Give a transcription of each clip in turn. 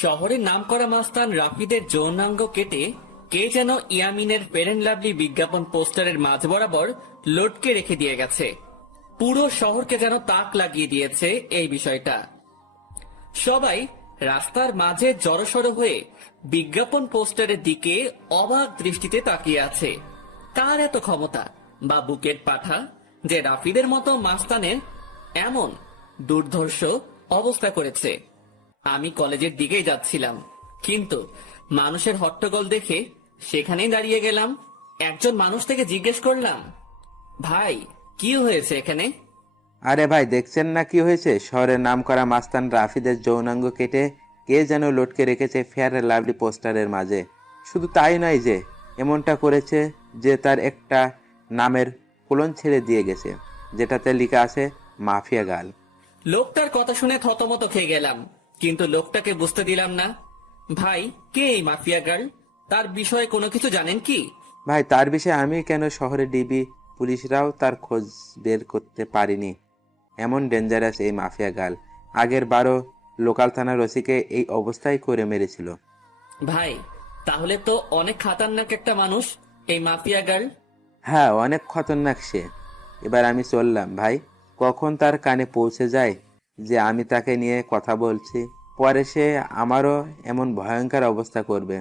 শহরের নামকরা মাস্তান রাফিদের যৌনাঙ্গ কেটে কে যেন ইয়ামিনের ফেয়ার অ্যান্ড লাভলি বিজ্ঞাপন পোস্টারের মাঝ বরাবর লটকে রেখে দিয়ে গেছে। পুরো শহরকে যেন তাক লাগিয়ে দিয়েছে এই বিষয়টা। সবাই রাস্তার মাঝে জড়সড় হয়ে বিজ্ঞাপন পোস্টারের দিকে অবাক দৃষ্টিতে তাকিয়ে আছে। কার এত ক্ষমতা বা বুকের পাঠা যে রাফিদের মতো মাস্তানের এমন দুর্ধর্ষ অবস্থা করেছে। আমি কলেজের দিকেই যাচ্ছিলাম, কিন্তু মানুষের হট্টগোল দেখে সেখানেই দাঁড়িয়ে গেলাম। একজন মানুষ থেকে জিজ্ঞেস করলাম, ভাই কি হয়েছে এখানে? আরে ভাই, দেখছেন না কি হয়েছে? শহরের নামকরা মাস্তান রাফিদের যৌনাঙ্গ কেটে কে যেন লটকে রেখেছে ফেয়ার অ্যান্ড লাভলি পোস্টারের মাঝে। শুধু তাই নয়, যে এমনটা করেছে যে তার একটা নামের কোলন ছেড়ে দিয়ে গেছে, যেটাতে লেখা আছে মাফিয়া গার্ল। লোকটার কথা শুনে থতমত খেয়ে গেলাম, কিন্তু লোকটাকে বুঝতে দিলাম না। ভাই, কে এই মাফিয়া গার্ল? তার বিষয়ে কোনো কিছু জানেন কি? ভাই, তার বিষয়ে আমি কেন, শহরে ডিবি পুলিশরাও তার খোঁজ বের করতে পারিনি। এমন ডেঞ্জারাস এই মাফিয়া গার্ল। আগের বারও লোকাল থানার ওসিকে এই অবস্থায় করে মেরেছিল। ভাই, তাহলে তো অনেক খাতারনাক একটা মানুষ এই মাফিয়া গার্ল। হ্যাঁ, অনেক খতরনাক সে। এবার আমি চললাম ভাই। কখন তার কানে পৌঁছে যায় যে আমি তাকে নিয়ে কথা বলছি, পরে সে আমারও এমন ভয়ঙ্কর অবস্থা করবে।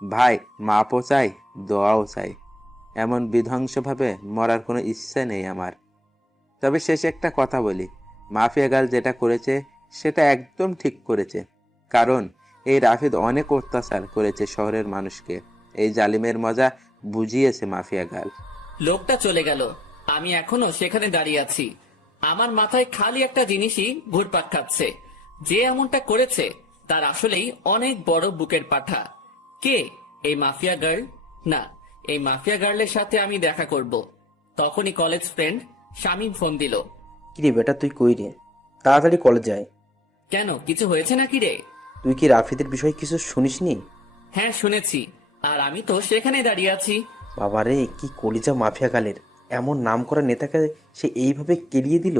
ভাই, মাপও চাই, দোয়াও চাই। এমন বিধ্বংসভাবে মরার কোনো ইচ্ছা নেই আমার। তবে শেষে একটা কথা বলি, মাফিয়া গার্ল যেটা করেছে সেটা একদম ঠিক করেছে। কারণ এই রাফিদ অনেক অত্যাচার করেছে শহরের মানুষকে। এই জালিমের মজা বুঝিয়েছে মাফিয়া গার্ল। লোকটা চলে গেল, আমি এখনো সেখানে দাঁড়িয়ে আছি। আমার মাথায় খালি একটা জিনিসই ঘুরপাক খাচ্ছে, যে এমনটা করেছে তার আসলেই অনেক বড় বুকের পাঠা। কে এই মাফিয়া গার্ল? না, এই মাফিয়া গার্লের সাথে আমি দেখা করব। তখনই কলেজ ফ্রেন্ড শামীম ফোন দিল। কিরে বেটা, তুই কই রে? তাড়াতাড়ি কলেজ যায়। কেন, কিছু হয়েছে নাকি রে? তুই কি রাফিদের বিষয়ে কিছু শুনিসনি? হ্যাঁ, শুনেছি, আর আমি তো সেখানে দাঁড়িয়ে আছি। বাবারে, কি কলিজা মাফিয়া গালের! এমন নামকরা নেতাকে সে এইভাবে কেলিয়ে দিল।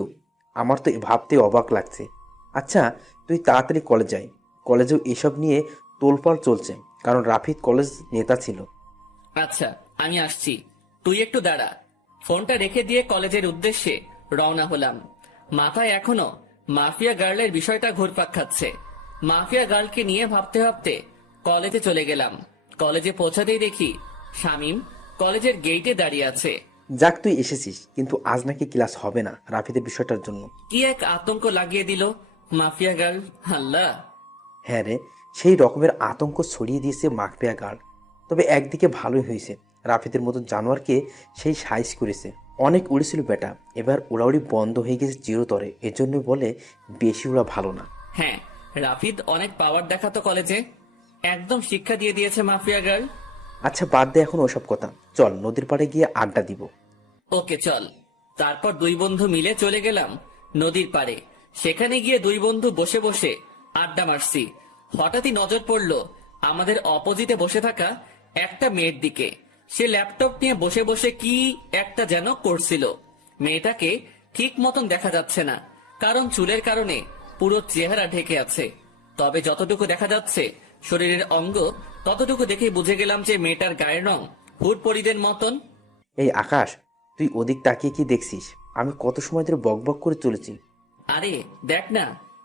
আমার তো ভাবতে অবাক লাগছে। আচ্ছা, তুই তাড়াতাড়ি কলেজ যাই। কলেজেও এসব নিয়ে তোলপাড় চলছে, কারণ রাফিদ কলেজ নেতা ছিল। আচ্ছা, আমি আসছি, তুই একটু দাঁড়া। ফোনটা রেখে দিয়ে কলেজের উদ্দেশ্যে রওনা হলাম। মাথায় এখনো মাফিয়া গার্লের বিষয়টা ঘুরপাক খাচ্ছে। মাফিয়া গার্লকে নিয়ে ভাবতে ভাবতে কলেজে চলে গেলাম। কলেজে পৌঁছাতেই দেখি শামীম কলেজের গেইটে দাঁড়িয়ে আছে। যাক, তুই এসেছিস, কিন্তু আজ নাকি ক্লাস হবে না রাফিদের বিষয়টার জন্য। কি এক আতঙ্ক লাগিয়ে দিল মাফিয়া গার্ল! আল্লাহ! হ্যাঁ রে, সেই রকমের আতঙ্ক ছড়িয়ে দিয়েছে মাফিয়া গার্ড। তবে একদিকে ভালোই হয়েছে, রাফিদের মতো জানোয়ারকে সেই সাইজ করেছে। অনেক উড়েছিল বেটা, এবার উড়াউড়ি বন্ধ হয়ে গেছে চিরতরে। এজন্য বলে বেশি উড়া ভালো না। হ্যাঁ, রাফিদ অনেক পাওয়ার দেখাতো কলেজে। একদম শিক্ষা দিয়ে দিয়েছে মাফিয়া গার্ল। আচ্ছা, বাদ দে এখন ওসব কথা। চল নদীর পাড়ে গিয়ে আড্ডা দিব। ওকে, চল। তারপর দুই বন্ধু মিলে চলে গেলাম নদীর পাড়ে। সেখানে গিয়ে দুই বন্ধু বসে বসে আড্ডা মারছি। হঠাৎই নজর পড়লো আমাদের অপোজিটে বসে থাকা একটা মেয়ের দিকে। সে ল্যাপটপ নিয়ে বসে বসে কি একটা যেন করছিল। মেয়েটাকে ঠিক মতন দেখা যাচ্ছে না, কারণ চুলের কারণে পুরো চেহারা ঢেকে আছে। তবে যতটুকু দেখা যাচ্ছে শরীরের অঙ্গ, ততটুকু দেখে বুঝে গেলাম যে মেয়েটার গায়ের রং হুট পরিদের মতন। এই আকাশ, তুই ওদিক তাকিয়ে কি দেখছিস? আমি কত সময় ধরে বকবক করে চলেছি। আরে দেখ না,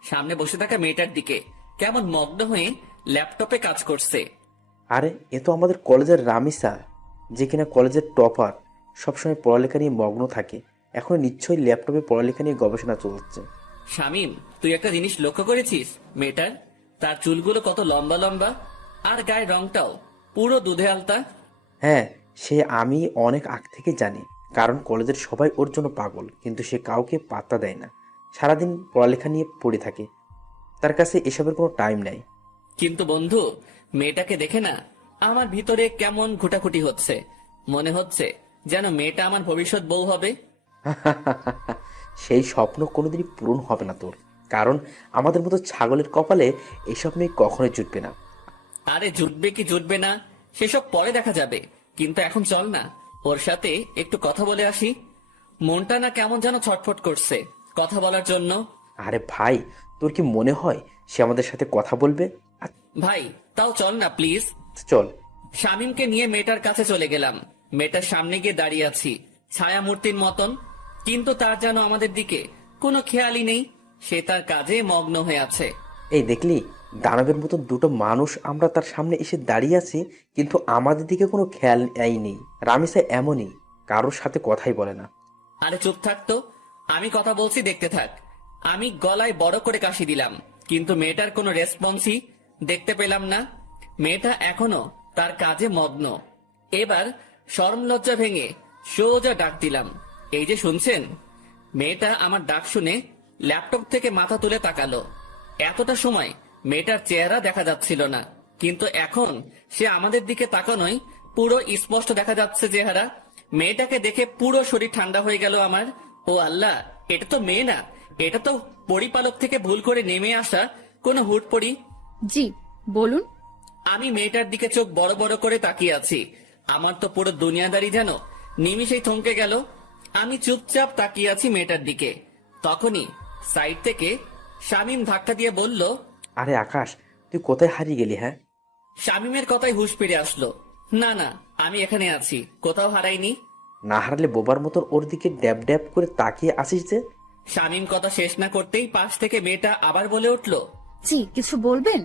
সামনে বসে থাকা মেয়েটার দিকে কেমন মগ্ন হয়ে ল্যাপটপে কাজ করছে। আরে, এ তো আমাদের কলেজের রামিসা, যে কিনা কলেজের টপার, সবসময় পড়ালেখা নিয়ে মগ্ন থাকে। এখন নিশ্চয়ই ল্যাপটপে পড়ালেখা নিয়ে গবেষণা চলছে। শামিম, তুই একটা জিনিস লক্ষ্য করেছিস মেয়েটার? তার চুলগুলো কত লম্বা লম্বা, আর গায়ের রংটাও পুরো দুধে আলতা। হ্যাঁ, সে আমি অনেক আগ থেকে জানি, কারণ কলেজের সবাই ওর জন্য পাগল, কিন্তু সে কাউকে পাত্তা দেয় না। সারাদিন পড়ালেখা নিয়ে পড়ে থাকে, তার কাছে এসবের কোনো টাইম নেই। কিন্তু বন্ধু, মেয়েটাকে দেখে না আমার ভিতরে কেমন ঘুটাঘুটি হচ্ছে। মনে হচ্ছে যেন মেয়েটা আমার ভবিষ্যৎ বউ হবে। সেই স্বপ্ন কোনোদিনই পূরণ হবে না তোর, কারণ আমাদের মতো ছাগলের কপালে এসব মেয়ে কখনোই জুটবে না। আরে জুটবে কি জুটবে না সেসব পরে দেখা যাবে, কিন্তু এখন চল না ওর সাথে একটু কথা বলে আসি। মনটা না কেমন যেন ছটফট করছে কথা বলার জন্য। আরে ভাই, তোর কি মনে হয় সে আমাদের সাথে কথা বলবে? ভাই তাও চল না প্লিজ। চল। শামীমকে নিয়ে মেয়েটার কাছে চলে গেলাম। মেয়েটার সামনে গিয়ে দাঁড়িয়ে আছি ছায়া মূর্তির মতন, কিন্তু তার যেন আমাদের দিকে কোনো খেয়ালই নেই। সে তার কাজে মগ্ন হয়ে আছে। এই দেখলি, দানবের মতো দুটো মানুষ আমরা তার সামনে এসে দাঁড়িয়ে আছি, কিন্তু আমাদের দিকে কোনো খেয়াল নেই। রামিসা এমনই, কারোর সাথে কথাই বলে না। আরে চুপ থাকতো, আমি কথা বলছি, দেখতে থাক। আমি গলায় বড় করে কাশি দিলাম, কিন্তু মেয়েটার কোনো রেসপন্সই দেখতে পেলাম না। মেয়েটা এখনো তার কাজে মগ্ন। এবার শরম লজ্জা ভেঙে সোজা ডাক দিলাম, এই যে শুনছেন। মেয়েটা আমার ডাক শুনে ল্যাপটপ থেকে মাথা তুলে তাকালো। এতটা সময় মেয়েটার চেহারা দেখা যাচ্ছিল না, কিন্তু এখন সে আমাদের দিকে তাকানোই পুরো স্পষ্ট দেখা যাচ্ছে চেহারা। মেয়েটাকে দেখে পুরো শরীর ঠান্ডা হয়ে গেল আমার। ও আল্লাহ, এটা তো মেয়ে না, এটা তো পরিপালক থেকে ভুল করে নেমে আসা কোনো হুটপড়ি। জি বলুন। আমি মেয়েটার দিকে চোখ বড় বড় করে তাকিয়ে আছি। আমার তো পুরো দুনিয়াদারি যেন নিমিষেই থমকে গেল। আমি চুপচাপ তাকিয়ে আছি মেয়েটার দিকে। তখনই সাইড থেকে শামীম ধাক্কা দিয়ে বলল, আরে আকাশ, তুই কোথায় হারিয়ে গেলি? হ্যাঁ, শামীমের কথায় হুঁশ ফিরে আসলো। না না, আমি এখানে আছি, কোথাও হারাইনি। না হারালে বোবার মতন ওর দিকে ড্যাব ড্যাব করে তাকিয়ে আসিস যে। শামীম কথা শেষ না করতেই পাশ থেকে মেয়েটা আবার বলে উঠল, জি কিছু বলবেন?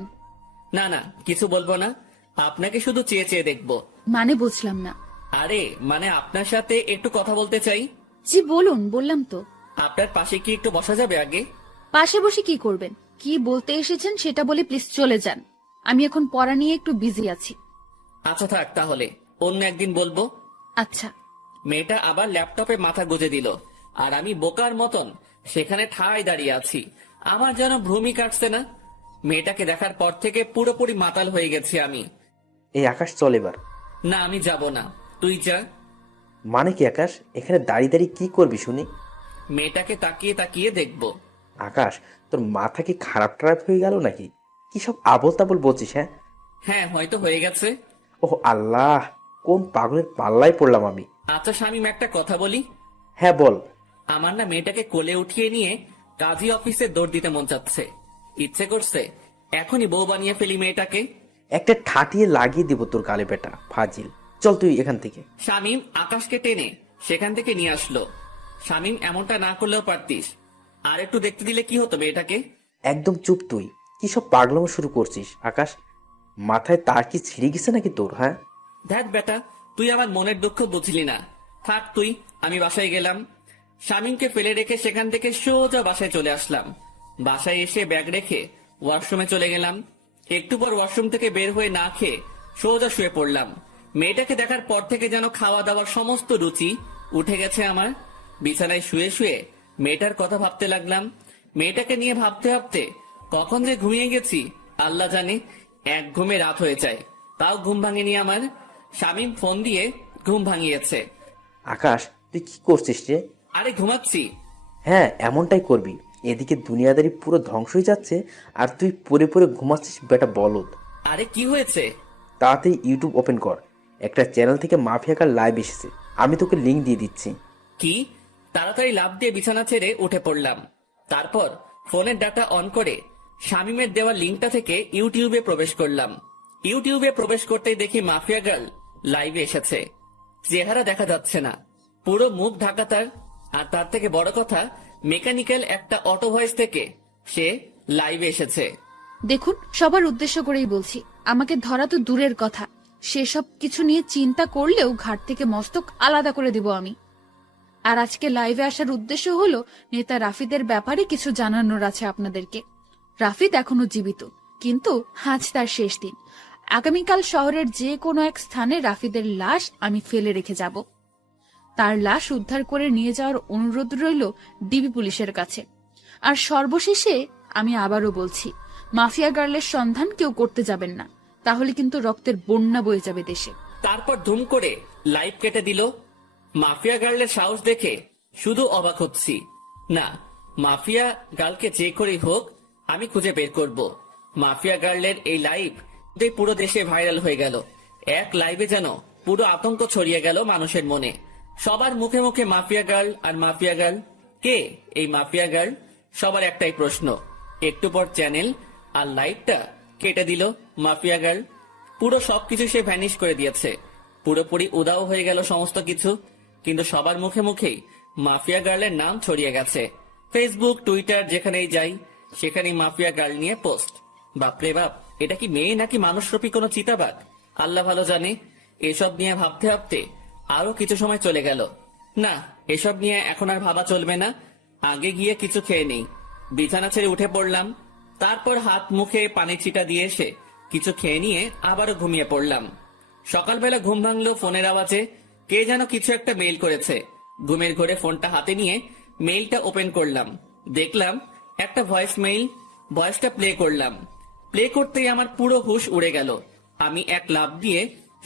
না না, কিছু বলবো না, আপনাকে শুধু চেয়ে চেয়ে দেখবো। মানে বুঝলাম না। আরে মানে আপনার সাথে একটু কথা বলতে চাই। জি বলুন, বললাম তো। আপনার পাশে কি একটু বসা যাবে আগে? পাশে বসে কি করবেন? কি বলতে এসেছেন সেটা বলে প্লিজ চলে যান। আমি এখন পড়া নিয়ে একটু বিজি আছি। আচ্ছা থাক, তাহলে অন্য একদিন বলবো। আচ্ছা। মেয়েটা আবার ল্যাপটপে মাথা গুজে দিল, আর আমি বোকার মতন সেখানে ঠায় দাঁড়িয়ে আছি। আমার যেন ভ্রুমি কাটছে না। মেয়েটাকে দেখার পর থেকে পুরোপুরি মাতাল হয়ে গেছি আমি। এই আকাশ, চল এবার। না, আমি যাব না, তুই যা। মানে কি আকাশ, এখানে দাঁড়িয়ে দাঁড়িয়ে কি করবি শুনি? মেয়েটাকে তাকিয়ে তাকিয়ে দেখবো। আকাশ, তোর মাথা কি খারাপ টারাপ হয়ে গেল নাকি? কি সব আবল তাবল বলছিস? হ্যাঁ হ্যাঁ, হয়তো হয়ে গেছে। ওহ আল্লাহ, কোন পাগলের পাল্লায় পড়লাম আমি। আচ্ছা শামীম, একটা কথা বলি। হ্যাঁ বল। আমার না মেয়েটাকে কোলে উঠিয়ে নিয়ে কাজী অফিসে দৌড় দিতে মন চাচ্ছে। ইচ্ছে করছে এখনই বউ বানিয়ে ফেলি মেয়েটাকে। একটা ঠাটিয়ে লাগিয়ে দিব তোর গালে, বেটা ফাজিল। চল তুই এখান থেকে। শামীম আকাশকে টেনে সেখান থেকে নিয়ে আসলো। শামীম, এমনটা না করলেও পারতিস, আর একটু দেখতে দিলে কি হতো মেয়েটাকে। একদম চুপ তুই। কি সব পাগলামো শুরু করছিস আকাশ? মাথায় তার কি ছিঁড়ে গেছে নাকি তোর? হ্যাঁ, দেখ বেটা, তুই আমার মনের দুঃখ বুঝলি না। থাক তুই, আমি বাসায় গেলাম। শামীমকে ফেলে রেখে সেখান থেকে সোজা বাসায় চলে আসলাম। বাসায় এসে ব্যাগ রেখে ওয়াশরুমে চলে গেলাম। একটু পর ওয়াশরুম থেকে বের হয়ে না খেয়ে সোজা শুয়ে পড়লাম। মেয়েটাকে দেখার পর থেকে যেন খাওয়া দাওয়ার সমস্ত রুচি উঠে গেছে আমার। বিছানায় শুয়ে শুয়ে মেয়েটার কথা ভাবতে লাগলাম। মেয়েটাকে নিয়ে ভাবতে ভাবতে কখন যে ঘুমিয়ে গেছি আল্লাহ জানে। এক ঘুমে রাত হয়ে যায়, তাও ঘুম ভাঙেনি আমার। শামীম ফোন দিয়ে ঘুম ভাঙিয়েছে। আকাশ তুই কি করছিস রে? আরে ঘুমাচ্ছি। হ্যাঁ, এমনটাই করবি। এদিকে দুনিয়াদারি পুরো ধ্বংস হয়ে যাচ্ছে, আর তুই পরে পরে ঘুমাচ্ছিস, বেটা বলদ। আরে কি হয়েছে? তাড়াতাড়ি ইউটিউব ওপেন কর। একটা চ্যানেল থেকে মাফিয়াকার লাইভ এসেছে, আমি তোকে লিংক দিয়ে দিচ্ছি। কি? তাড়াতাড়ি লাফ দিয়ে বিছানা ছেড়ে উঠে পড়লাম। তারপর ফোনের ডাটা অন করে শামীমের দেওয়া লিঙ্কটা থেকে ইউটিউবে প্রবেশ করলাম। ইউটিউবে প্রবেশ করতেই দেখি মাফিয়া গার্ল লাইভে এসেছে। চেহারা দেখা যাচ্ছে না, পুরো মুখ ঢাকা তার। আর তার থেকে বড় কথা, মেকানিক্যাল একটা অটো ভয়েস থেকে সে লাইভে এসেছে। দেখুন, সবার উদ্দেশ্য করেই বলছি, আমাকে ধরা তো দূরের কথা, সেসব কিছু নিয়ে চিন্তা করলেও ঘাট থেকে মস্তক আলাদা করে দিব আমি। আর আজকে লাইভে আসার উদ্দেশ্য হলো নেতা রাফিদের ব্যাপারে কিছু জানানোর আছে আপনাদেরকে। রাফিদ এখনো জীবিত, কিন্তু আজ তার শেষ দিন। আগামীকাল শহরের যে কোনো এক স্থানে রাফিদের লাশ আমি ফেলে রেখে যাব। তার লাশ উদ্ধার করে নিয়ে যাওয়ার অনুরোধ রইল ডিবি পুলিশের কাছে। আর সর্বশেষে আমি আবারও বলছি, মাফিয়া গার্লের সন্ধান কেউ করতে যাবেন না, তাহলে কিন্তু রক্তের বন্যা বয়ে যাবে দেশে। তারপর ধুম করে লাইভ কেটে দিল। মাফিয়া গার্লের সাহস দেখে শুধু অবাক হচ্ছি। না, মাফিয়া গার্লকে যে করেই হোক আমি খুঁজে বের করব। মাফিয়া গার্লের এই লাইভ পুরো দেশে ভাইরাল হয়ে গেল। এক লাইভে যেন পুরো আতঙ্ক ছড়িয়ে গেল মানুষের মনে। সবার মুখে মুখে মাফিয়া গার্ল আর মাফিয়া গার্ল। কে এই মাফিয়া গার্ল? সবার একটাই প্রশ্ন। একটু পর চ্যানেল আর লাইভটা কেটে দিল। Mafia girl. পুরো সবকিছু সে ভ্যানিশ করে দিয়েছে, পুরোপুরি উদাও হয়ে গেল সমস্ত কিছু। কিন্তু সবার মুখে মুখেই মাফিয়া গার্লের নাম ছড়িয়ে গেছে। ফেসবুক, টুইটার যেখানেই যাই সেখানেই মাফিয়া গার্ল নিয়ে পোস্ট। বাপরে বাপ, এটা কি মেয়ে নাকি মানুষরূপী কোনো চিতাবাঘ? আল্লাহ ভালো জানে। এসব নিয়ে ভাবতে ভাবতে আরো কিছু সময় চলে গেল। না, এসব নিয়ে এখন আর ভাবা চলবে না, আগে গিয়ে কিছু খেয়ে নেই। বিছানা ছেড়ে উঠে পড়লাম, তারপর হাত মুখে পানির ছিটা দিয়ে এসে কিছু খেয়ে নিয়ে আবারও ঘুমিয়ে পড়লাম। সকালবেলা ঘুম ভাঙলো ফোনের আওয়াজে। কে যেন কিছু একটা মেইল করেছে। ঘুমের ঘোরে ফোনটা হাতে নিয়ে মেইলটা ওপেন করলাম, দেখলাম একটা ভয়েস মেইল। ভয়েসটা প্লে করলাম। প্লে করতেই আমার পুরো হুঁশ উড়ে গেল। আমি এক লাফ দিয়ে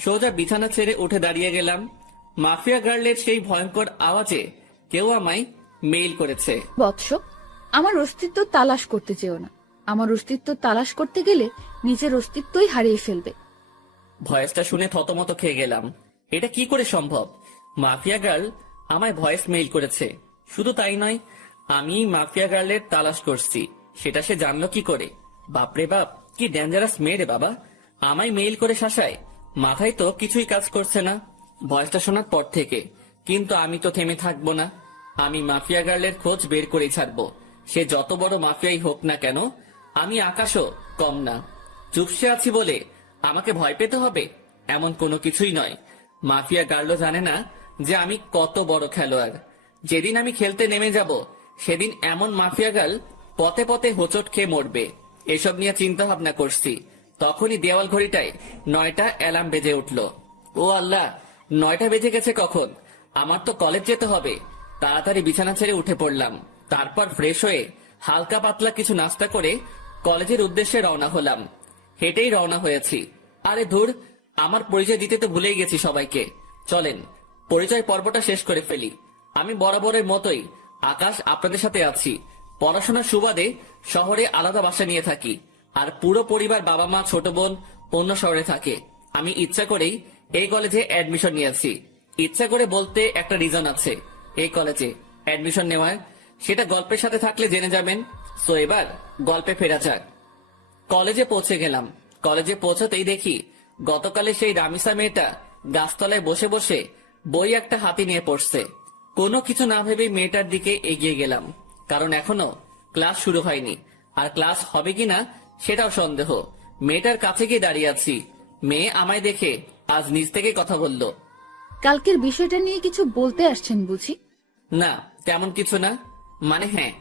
সোজা বিছানা ছেড়ে উঠে দাঁড়িয়ে গেলাম। মাফিয়া গার্লের সেই ভয়ঙ্কর আওয়াজে কেউ আমায় মেইল করেছে। বৎস, আমার অস্তিত্ব তালাশ করতে চেও না। আমার অস্তিত্ব তালাশ করতে গেলে নিজের অস্তিত্বই হারিয়ে ফেলবে। ভয়েসটা শুনে থতমত খেয়ে গেলাম। এটা কি করে সম্ভব? মাফিয়া গার্ল আমায় ভয়েস মেইল করেছে। শুধু তাই নয়, আমি মাফিয়া গার্লের তালাশ করছি, সেটা সে জানলো কি করে? বাপরে বাপ, কি ডেঞ্জারাস মেয়ে রে বাবা! আমায় মেইল করে শাসায়। মাথায় তো কিছুই কাজ করছে না ভয়েসটা শোনার পর থেকে। কিন্তু আমি তো থেমে থাকবো না। আমি মাফিয়া গার্লের খোঁজ বের করেই ছাড়বো। সে যত বড় মাফিয়াই হোক না কেন, আমি আকাশও কম না। চুপসে আছি বলে আমাকে ভয় পেতে হবে এমন কোনো কিছুই নয়। মাফিয়া গার্লও জানে না যে আমি কত বড় খেলোয়াড়। যেদিন আমি খেলতে নেমে যাব সেদিন এমন মাফিয়া গার্ল পথে পথে হোঁচট খেয়ে মরবে। এসব নিয়ে চিন্তা ভাবনা করছি, তখনই দেওয়াল ঘড়িটায় 9টা অ্যালার্ম বেজে উঠল। ও আল্লাহ, 9টা বেজে গেছে কখন? আমার তো কলেজ যেতে হবে। তাড়াতাড়ি বিছানা ছেড়ে উঠে পড়লাম। তারপর ফ্রেশ হয়ে হালকা পাতলা কিছু নাস্তা করে কলেজের উদ্দেশ্যে রওনা হলাম। হেঁটেই রওনা হয়েছি। আরে ধুর, আমার পরিচয় দিতে তো ভুলেই গেছি সবাইকে। চলেন পরিচয় পর্বটা শেষ করে ফেলি। আমি বরাবরের মতোই আকাশ, আপনাদের সাথে আছি। পড়াশোনার সুবাদে শহরে আলাদা বাসা নিয়ে থাকি, আর পুরো পরিবার, বাবা মা, ছোট বোন অন্য শহরে থাকে। আমি ইচ্ছা করেই এই কলেজে অ্যাডমিশন নিয়েছি। ইচ্ছা করে বলতে একটা রিজন আছে এই কলেজে অ্যাডমিশন নেওয়ার, সেটা গল্পের সাথে থাকলে জেনে যাবেন। সো এবার গল্পে ফেরা যাক। কলেজে পৌঁছে গেলাম। কলেজে পৌঁছাতেই দেখি গতকালে সেই রামিসা মেয়েটা গাছতলায় বসে বসে বই একটা হাতে নিয়ে পড়ছে। কোনো কিছু না ভেবেই মেয়েটার দিকে এগিয়ে গেলাম, কারণ এখনো ক্লাস শুরু হয়নি, আর ক্লাস হবে কিনা সেটাও সন্দেহ। মেয়েটার কাছে গিয়ে দাঁড়িয়ে আছি। মেয়ে আমায় দেখে আজ নিজ থেকে কথা বলল। কালকের বিষয়টা নিয়ে কিছু বলতে আসছেন বুঝি? না, তেমন কিছু না। মানে হ্যাঁ,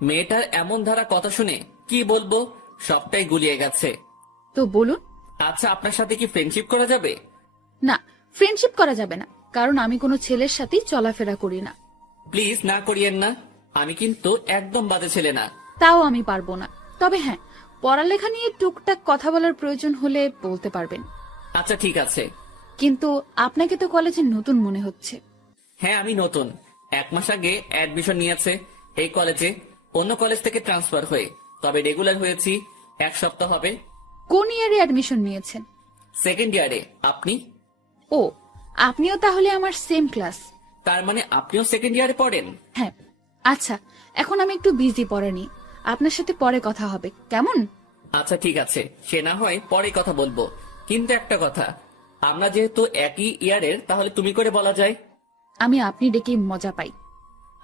মেয়েটার এমন ধারা কথা শুনে কি বলবো, সবটাই গুলিয়ে গেছে। তো বলুন। আচ্ছা, আপনার সাথে কি ফ্রেন্ডশিপ করা যাবে? না, ফ্রেন্ডশিপ করা যাবে না, কারণ আমি কোনো ছেলের সাথেই চলাফেরা করি না। প্লিজ না করিয়েন না, আমি কিন্তু একদম বাজে ছেলে না। তাও আমি পারবো না। তবে হ্যাঁ, পড়ালেখা নিয়ে টুকটাক কথা বলার প্রয়োজন হলে বলতে পারবেন। আচ্ছা ঠিক আছে। কিন্তু আপনাকে তো কলেজে নতুন মনে হচ্ছে। হ্যাঁ, আমি নতুন। 1 মাস আগে অ্যাডমিশন নিয়েছে এই কলেজে, অন্য কলেজ থেকে ট্রান্সফার হয়ে। তবে রেগুলার হয়েছি 1 সপ্তাহ হবে। কোন ইয়ারে অ্যাডমিশন নিয়েছেন? সেকেন্ড ইয়ারে। আপনি? ও, আপনিও তাহলে আমার সেম ক্লাস। তার মানে আপনিও সেকেন্ড ইয়ারে পড়েন? হ্যাঁ। আচ্ছা, এখন আমি একটু বিজি, পড়া নিয়ে আপনার সাথে পরে কথা হবে, কেমন? আচ্ছা ঠিক আছে, সে না হয় পরে কথা বলবো। কিন্তু একটা কথা, আমরা যেহেতু একই ইয়ারের, তাহলে তুমি করে বলা যায়। আমি আপনি ডেকে মজা পাই।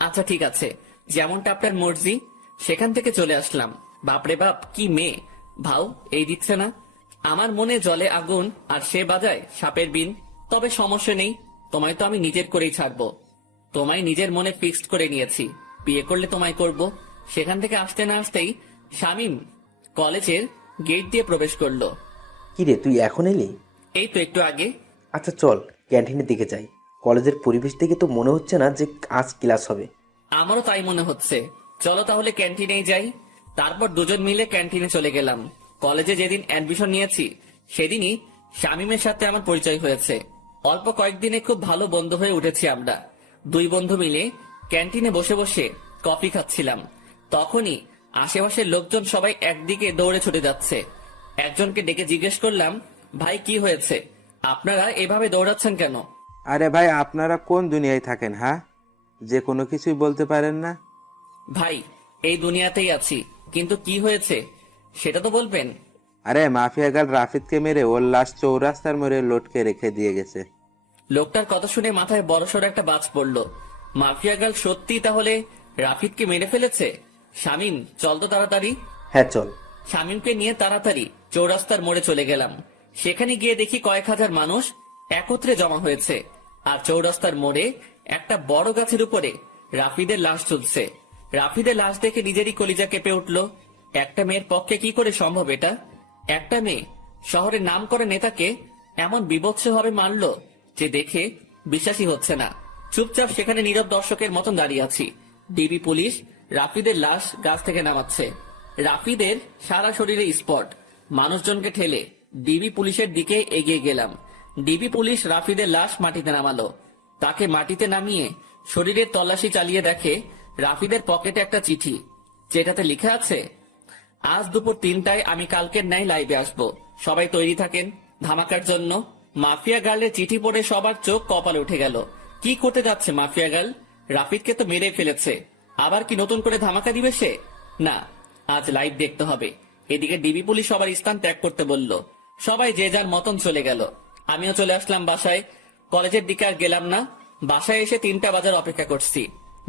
আচ্ছা ঠিক আছে, যেমনটা আপনার মর্জি। সেখান থেকে চলে আসলাম। বাপরে বাপ, কি মেয়ে! ভাও এই দিচ্ছে না। আমার মনে জলে আগুন, আর সে বাজায় সাপের বিন। তবে সমস্যা নেই, তোমায় তো আমি নিজের করেই ছাড়বো। তোমায় নিজের মনে ফিক্সড করে নিয়েছি, বিয়ে করলে তোমায় করব। সেখান থেকে আসতে না আসতেই শামীম কলেজের গেট দিয়ে প্রবেশ করলো। কিরে, তুই এখন এলি? এই তো একটু আগে। আচ্ছা চল ক্যান্টিনের দিকে যাই। কলেজের পরিবেশ দেখে তো মনে হচ্ছে না যে আজ ক্লাস হবে। আমারও তাই মনে হচ্ছে। চলো তাহলে ক্যান্টিনেই যাই। তারপর দুজন মিলে ক্যান্টিনে চলে গেলাম। কলেজে যেদিন অ্যাডমিশন নিয়েছি সেদিনই শামীমের সাথে আমার পরিচয় হয়েছে। অল্প কয়েকদিনে খুব ভালো বন্ধু হয়ে উঠেছি আমরা। 2 বন্ধু মিলে ক্যান্টিনে বসে বসে কফি খাচ্ছিলাম। তখনই আশেপাশের লোকজন সবাই একদিকে দৌড়ে ছুটে যাচ্ছে। একজনকে ডেকে জিজ্ঞেস করলাম, ভাই কি হয়েছে, আপনারা এভাবে দৌড়াচ্ছেন কেন? আরে ভাই, আপনারা কোন দুনিয়ায় থাকেন? হ্যাঁ, যে কোনো কিছুই বলতে পারেন না? ভাই, এই দুনিয়াতেই আছি, কিন্তু কি হয়েছে সেটা তো বলবেন। আরে মাফিয়া গাল রাফিদকে মেরে ওর লাশ চৌরাস্তার মোড়ে লটকে রেখে দিয়ে গেছে। লোকটার কথা শুনে মাথায় বড়সড় একটা বাজ পড়লো। মাফিয়া গার্ল সত্যি তাহলে রাফিদকে মেরে ফেলেছে। শামীম, চল তো তাড়াতাড়ি। হ্যাঁ চল। শামীমকে নিয়ে তাড়াতাড়ি চৌরাস্তার মোড়ে চলে গেলাম। সেখানে গিয়ে দেখি কয়েক হাজার মানুষ একত্রে জমা হয়েছে, আর চৌরাস্তার মোড়ে একটা বড় গাছের উপরে রাফিদের লাশ ঝুলছে। রাফিদের লাশ দেখে নিজেরই কলিজা কেঁপে উঠল। একটা মেয়ের পক্ষে কি করে সম্ভব এটা? একটা মেয়ে শহরের নাম করে নেতাকে এমন বিভৎস ভাবে মারলো যে দেখে বিশ্বাসই হচ্ছে না। চুপচাপ সেখানে নীরব দর্শকের মতন দাঁড়িয়ে আছি। ডিবি পুলিশ রাফিদের লাশ গাছ থেকে নামাচ্ছে। রাফিদের সারা শরীরে স্পট। মানুষজনকে ঠেলে ডিবি পুলিশের দিকে এগিয়ে গেলাম। ডিবি পুলিশ রাফিদের লাশ মাটিতে নামালো। তাকে মাটিতে নামিয়ে শরীরের তল্লাশি চালিয়ে দেখে রাফিদের পকেটে একটা চিঠি, যেটাতে লেখা আছে, আজ দুপুর 3টায় আমি কালকের ন্যায় লাইভে আসবো, সবাই তৈরি থাকেন ধামাকার জন্য। মাফিয়া গার্লের চিঠি পড়ে সবার চোখ কপালে উঠে গেল। কি করতে যাচ্ছে মাফিয়া গার্ল? রাফিদকে তো মেরে ফেলেছে, আবার কি নতুন করে ধামাকা দিবে সে? না, আজ লাইভ দেখতে হবে। এদিকে ডিবি পুলিশ সবার স্থান ত্যাগ করতে বলল। সবাই যে যার মতন চলে গেল। আমিও চলে আসলাম বাসায়। কলেজের দিকে আর গেলাম না। বাসায় এসে 3টা বাজার অপেক্ষা করছি।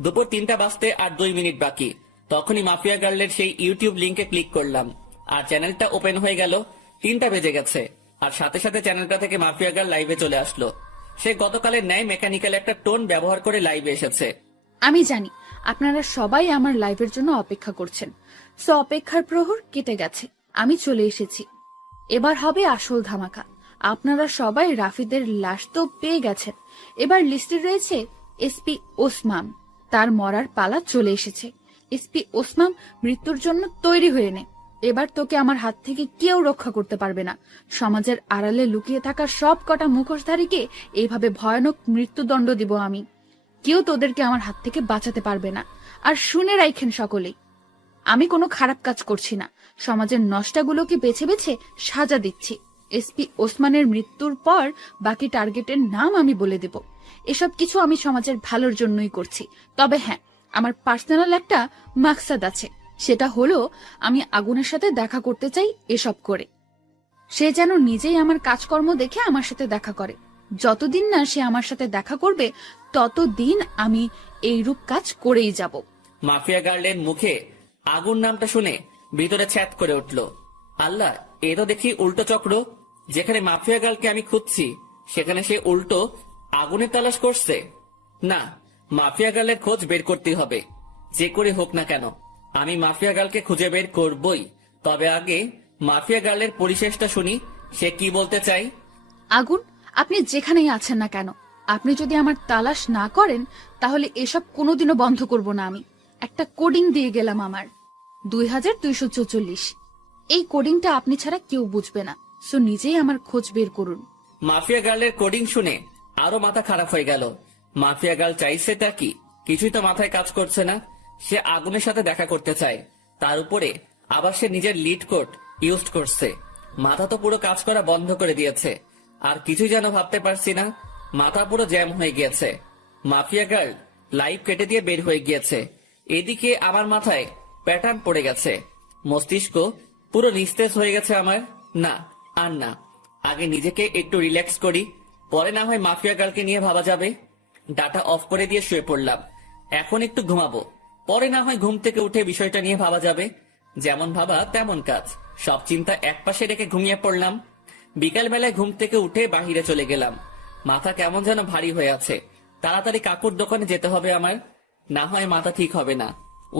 দুপুর 3টা বাজতে আর 2 মিনিট বাকি। তখনই মাফিয়া গার্লের সেই ইউটিউব লিংকে ক্লিক করলাম, আর চ্যানেলটা ওপেন হয়ে গেল। 3টা বেজে গেছে, আর সাথে সাথে চ্যানেলটা থেকে মাফিয়া গার্ল লাইভে চলে আসলো। সে গতকালের ন্যায় মেকানিক্যাল একটা টোন ব্যবহার করে লাইভে এসেছে। আমি জানি আপনারা সবাই আমার লাইভের জন্য অপেক্ষা করছেন, সো অপেক্ষার প্রহর কেটে গেছে, আমি চলে এসেছি। এবার হবে আসল ধামাকা। আপনারা সবাই রাফিদের লাশ তো পেয়ে গেছেন, এবার লিস্টে রয়েছে এসপি ওসমান। তার মরার পালা চলে এসেছে। এসপি ওসমান, মৃত্যুর জন্য তৈরি হয়ে নে। এবার তোকে আমার হাত থেকে কেউ রক্ষা করতে পারবে না। সমাজের আড়ালে লুকিয়ে থাকা সব কটা মুখোশধারীকে এইভাবে ভয়ানক মৃত্যুদণ্ড দিব আমি। কেউ তোদেরকে আমার হাত থেকে বাঁচাতে পারবে না। আর শুনে রাখেন সকলেই, আমি কোনো খারাপ কাজ করছি না, সমাজের নষ্টাগুলোকে বেছে বেছে সাজা দিচ্ছি। এসপি ওসমানের মৃত্যুর পর বাকি টার্গেটের নাম আমি বলে দেব। এসব কিছু আমি সমাজের ভালোর জন্যই করছি। তবে হ্যাঁ, আমার পার্সোনাল একটা মাকসাদ আছে, সেটা হলো আমি আগুনের সাথে দেখা করতে চাই এসব করে। সে যেন নিজেই আমার কাজকর্ম দেখে আমার সাথে দেখা করে। যতদিন না সে আমার সাথে দেখা করবে ততদিন আমি এইরূপ কাজ করেই যাব। মাফিয়া গার্লের মুখে আগুন নামটা শুনে ভিতরে ছ্যাত করে উঠল। আল্লাহ, এ তো দেখি উল্টো চক্র। যেখানে মাফিয়া গার্লকে আমি খুঁজছি সেখানে সে উল্টো আগুনের তালাশ করছে। না, মাফিয়া গার্লের খোঁজ বের করতেই হবে, যে করে হোক না কেন। আমি মাফিয়া গার্লকে খুঁজে বের করবই। তবে আগে মাফিয়া গার্লের পরিশেষটা শুনি, সে কি বলতে চাই। আগুন, আপনি যেখানেই আছেন না কেন, আপনি যদি আমার তালাশ না করেন তাহলে এসব কোনোদিনও বন্ধ করব না আমি। একটা কোডিং দিয়ে গেলাম আমার, 2244। এই কোডিংটা আপনি ছাড়া কেউ বুঝবে না, সো নিজেই আমার খোঁজ বের করুন। মাফিয়া গার্লের কোডিং শুনে আরো মাথা খারাপ হয়ে গেল। মাফিয়া গার্ল চাইছেটা কি? কিছুই তো মাথায় কাজ করছে না। সে আগুনের সাথে দেখা করতে চায়, তার উপরে আবার সে নিজের লিড কোড ইউজ করছে। মাথা তো পুরো কাজ করা বন্ধ করে দিয়েছে, আর কিছুই যেন ভাবতে পারছি না। মাথা পুরো জ্যাম হয়ে গিয়েছে। মাফিয়া গার্ল লাইভ কেটে দিয়ে বের হয়ে গিয়েছে। এদিকে আমার মাথায় প্যাটার্ন পড়ে গেছে, মস্তিষ্ক পুরো নিস্তেজ হয়ে গেছে আমার। না, আর না, আগে নিজেকে একটু রিল্যাক্স করি, পরে না হয় মাফিয়া গার্লকে নিয়ে ভাবা যাবে। ডাটা অফ করে দিয়ে শুয়ে পড়লাম। এখন একটু ঘুমাবো, পরে না হয় ঘুম থেকে উঠে বিষয়টা নিয়ে ভাবা যাবে। যেমন ভাবা তেমন কাজ, সব চিন্তা একপাশে রেখে ঘুমিয়ে পড়লাম। বিকাল বেলায় ঘুম থেকে উঠে বাহিরে চলে গেলাম। মাথা কেমন যেন ভারী হয়ে আছে। তাড়াতাড়ি কাকুর দোকানে যেতে হবে আমার, না হয় মাথা ঠিক হবে না।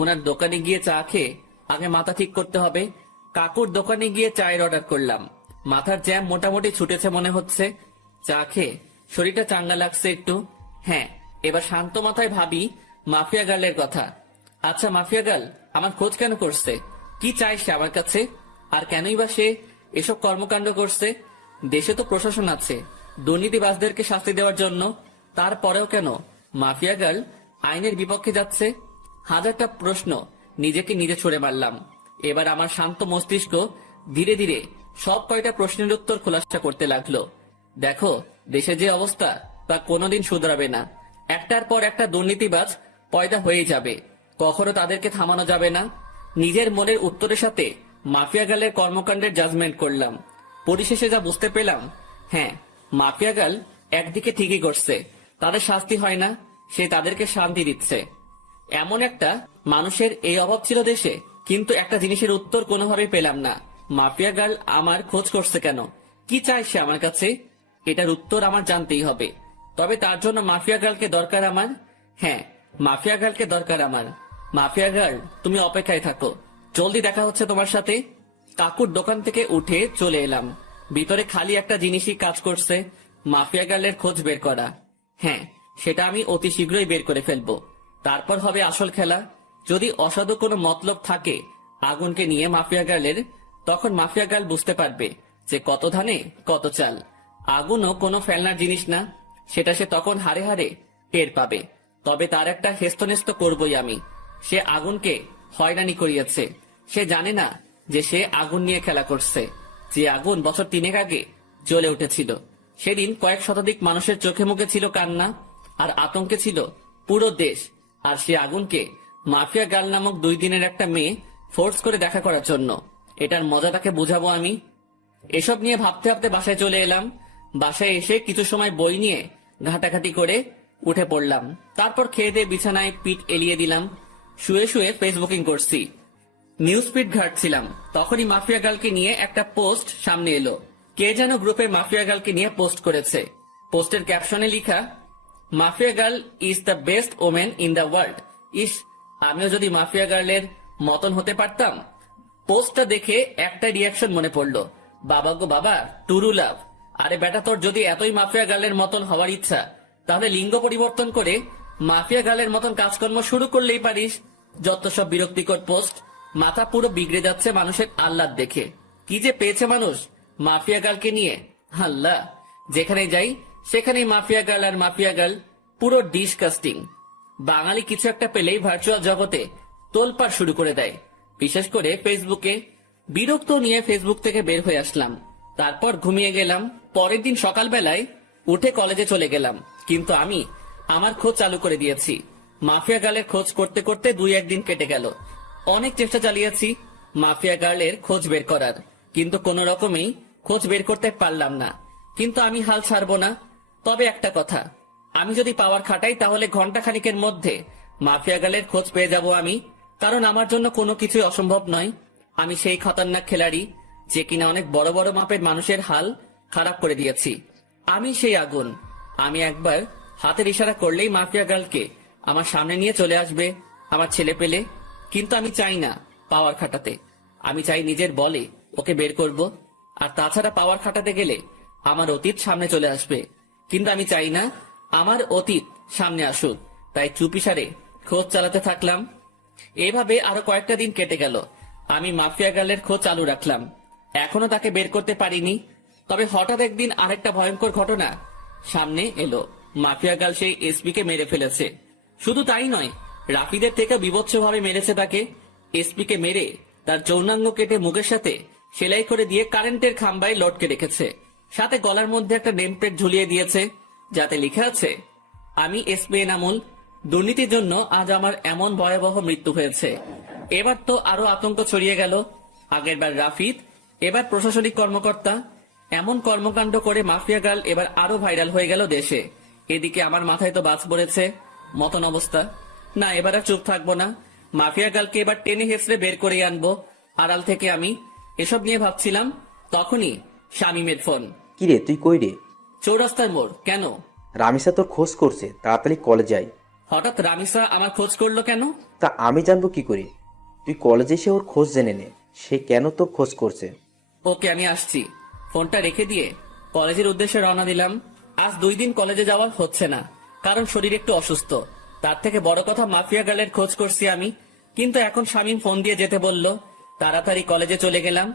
ওনার দোকানে গিয়ে চা খেয়ে আগে মাথা ঠিক করতে হবে। কাকুর দোকানে গিয়ে চায়ের অর্ডার করলাম। মাথার জ্যাম মোটামুটি ছুটেছে মনে হচ্ছে। চা খেয়ে শরীরটা চাঙ্গা লাগছে একটু। হ্যাঁ, এবার শান্ত মাথায় ভাবি মাফিয়া গার্লের কথা। আচ্ছা, মাফিয়া গার্ল আমার খোঁজ কেন করছে? কি চাই সে আমার কাছে? আর কেনই বা সে এসব কর্মকাণ্ড করছে? দেশে তো প্রশাসন আছে দুর্নীতিবাজদেরকে শাস্তি দেওয়ার জন্য, তারপরেও কেন মাফিয়া গার্ল আইনের বিপক্ষে যাচ্ছে? হাজারটা প্রশ্ন নিজেকে নিজে ছুড়ে মারলাম। এবার আমার শান্ত মস্তিষ্ক ধীরে ধীরে সব কয়টা প্রশ্নের উত্তর খোলাসা করতে লাগলো। দেখো, দেশে যে অবস্থা তা কোনোদিন শুধরাবে না। একটার পর একটা দুর্নীতিবাজ পয়দা হয়ে যাবে, কখনো তাদেরকে থামানো যাবে না। নিজের মনের উত্তরের সাথে মাফিয়া গালের কর্মকাণ্ডের জাজমেন্ট করলাম। পরিশেষে যা বুঝতে পেলাম, হ্যাঁ, মাফিয়া গাল একদিকে ঠিকই করছে, তাদের শাস্তি হয় না, সে তাদেরকে শান্তি দিচ্ছে। এমন একটা মানুষের এই অভাব ছিল দেশে, কিন্তু একটা জিনিসের উত্তর কোনোভাবেই পেলাম না। মাফিয়া গার্ল আমার খোঁজ করছে কেন? কি চায় সে আমার কাছে? এটার উত্তর আমার জানতেই হবে। তবে তার জন্য মাফিয়া গার্লকে দরকার আমার। হ্যাঁ, মাফিয়া গার্লকে দরকার আমার। মাফিয়া গার্ল, তুমি অপেক্ষায় থাকো, জলদি দেখা হচ্ছে তোমার সাথে। কাকুর দোকান থেকে উঠে চলে এলাম। ভিতরে খালি একটা জিনিসই কাজ করছে, মাফিয়া গার্লের খোঁজ বের করা। হ্যাঁ, সেটা আমি অতি শীঘ্রই বের করে ফেলবো। তারপর হবে আসল খেলা। যদি অসাধু কোনো মতলব থাকে আগুনকে নিয়ে মাফিয়া গার্লের, তখন মাফিয়া গার্ল বুঝতে পারবে যে কত ধানে কত চাল। আগুনও কোনো ফেলনার জিনিস না, সেটা সে তখন হারে হারে টের পাবে। তবে তার একটা হেস্তনেস্ত করবই আমি। সে আগুনকে হয়রানি করিয়েছে। সে জানে না যে সে আগুন নিয়ে খেলা করছে, যে আগুন বছর 3 আগে জ্বলে উঠেছিল। সেদিন কয়েক শতাধিক মানুষের চোখে মুখে ছিল কান্না, আর আতঙ্কে ছিল পুরো দেশ। আর সে আগুনকে মাফিয়া গার্ল নামক 2 দিনের একটা মেয়ে ফোর্স করে দেখা করার জন্য। এটার মজা তাকে বুঝাবো আমি। এসব নিয়ে ভাবতে ভাবতে বাসায় চলে এলাম। বাসায় এসে কিছু সময় বই নিয়ে ঘাটাঘাটি করে উঠে পড়লাম। তারপর খেয়ে দিয়ে বিছানায় পিঠ এলিয়ে দিলাম। শুয়ে শুয়ে ফেসবুকিং করছি, নিউজ ফিড ঘাটছিলাম। তখনই মাফিয়া গার্লকে নিয়ে একটা পোস্ট সামনে এলো। কে যেন গ্রুপে মাফিয়া গার্লকে নিয়ে পোস্ট করেছে। পোস্টের ক্যাপশনে লেখা, mafia girl is the best women in the world. ইস, আমিও যদি মাফিয়া গার্লের মতন হতে পারতাম। পোস্টটা দেখে একটা রিয়াকশন মনে পড়লো, বাবা গো বাবা, টুরু লাভ। আরে বেটা, তোর যদি এতই মাফিয়া গার্লের মতন হওয়ার ইচ্ছা, তাহলে লিঙ্গ পরিবর্তন করে মাফিয়া গার্লের মতন কাজকর্ম শুরু করলেই পারিস। যত সব বিরক্তিকর পোস্ট, মাথা পুরো বিগড়ে যাচ্ছে মানুষের আহ্লাদ দেখে। কি যে পেয়েছে মানুষ মাফিয়া গার্লকে নিয়ে, আল্লাহ। যেখানে যাই সেখানেই মাফিয়া গার্ল আর মাফিয়া গার্ল, পুরো ডিসকাস্টিং। বাঙালি কিছু একটা পেলেই ভার্চুয়াল জগতে তোলপাড় শুরু করে দেয়, বিশেষ করে ফেসবুকে। বিরক্ত নিয়ে ফেসবুক থেকে বের হয়ে আসলাম। তারপর ঘুমিয়ে গেলাম। পরের দিন সকালবেলায় উঠে কলেজে চলে গেলাম। কিন্তু আমি আমার খোঁজ চালু করে দিয়েছি। মাফিয়া গার্লের খোঁজ করতে করতে 2-1 দিন কেটে গেল। অনেক চেষ্টা চালিয়েছি মাফিয়া গার্লের খোঁজ বের করার, কিন্তু কোনো রকমেই খোঁজ বের করতে পারলাম না। কিন্তু আমি হাল ছাড়বো না। তবে একটা কথা, আমি যদি পাওয়ার খাটাই তাহলে ঘন্টা খানিকের মধ্যে মাফিয়া গার্লের খোঁজ পেয়ে যাব আমি। কারণ আমার জন্য কোনো কিছুই অসম্ভব নয়। আমি সেই খতরনাক খেলাড়ি যে কিনা অনেক বড় বড় মাপের মানুষের হাল খারাপ করে দিয়েছি। আমি সেই আগুন। আমি একবার হাতের ইশারা করলেই মাফিয়া গার্লকে আমার সামনে নিয়ে চলে আসবে আমার ছেলে পেলে। কিন্তু আমি চাই না পাওয়ার খাটাতে। আমি চাই নিজের বলে ওকে বের করব। আর তাছাড়া পাওয়ার খাটাতে গেলে আমার অতীত সামনে চলে আসবে। কিন্তু আমি চাই না আমার অতীত সামনে আসুক। তাই চুপিসারে খোঁজ চালাতে থাকলাম। এভাবে আরো কয়েকটা দিন কেটে গেল। আমি মাফিয়া গার্লের খোঁজ চালু রাখলাম। এখনো তাকে বের করতে পারিনি। তবে হঠাৎ একদিন আরেকটা ভয়ঙ্কর ঘটনা সামনে এলো। মাফিয়া গার্ল সেই এসপি কে মেরে ফেলেছে। শুধু তাই নয়, রাফিদের থেকে বিভৎসভাবে মেরেছে তাকে। এসপি কে মেরে তার যৌনাঙ্গ কেটে মুখের সাথে সেলাই করে দিয়ে কারেন্টের খাম্বায় লটকে রেখেছে। সাথে গলার মধ্যে একটা নেম প্লেট ঝুলিয়ে দিয়েছে, যাতে লেখা আছে, আমি এসপি এনামুল, দুর্নীতির জন্য আজ আমার এমন ভয়াবহ মৃত্যু হয়েছে। এবার তো আরো আতঙ্ক ছড়িয়ে গেল। আগেরবার রাফিদ, এবার প্রশাসনিক কর্মকর্তা। এমন কর্মকাণ্ড করে মাফিয়া গার্ল এবার আরো ভাইরাল হয়ে গেল দেশে। এদিকে আমার মাথায় তো বাজ পড়েছে মতন অবস্থা। না, এবার আর চুপ থাকবো না। মাফিয়া গার্লকে এবার টেনে হেসড়ে বের করে আনবো আড়াল থেকে। আমি এসব নিয়ে ভাবছিলাম, তখনই শামীমের ফোন। কিরে, তুই কই রে? চৌরাস্তার মোড়। কেন? রামিসা তোর খোঁজ করছে, তাড়াতাড়ি কলেজ যাই। হঠাৎ রামিসা আমার খোঁজ করলো কেন? তা আমি জানবো কি করি? তুই কলেজে এসে ওর খোঁজ জেনে নে, সে কেন তোর খোঁজ করছে। ওকে, আমি আসছি। ফোনটা রেখে দিয়ে কলেজের উদ্দেশ্যে রওনা দিলাম। আজ 2 দিন কলেজে যাওয়া হচ্ছে না, কারণ শরীর একটু অসুস্থ। তার থেকে বড় কথা, মাফিয়া গার্লের খোঁজ করছি আমি। কিন্তু এখন শামীম ফোন দিয়ে যেতে বলল। তাড়াতাড়ি কলেজে চলে গেলাম।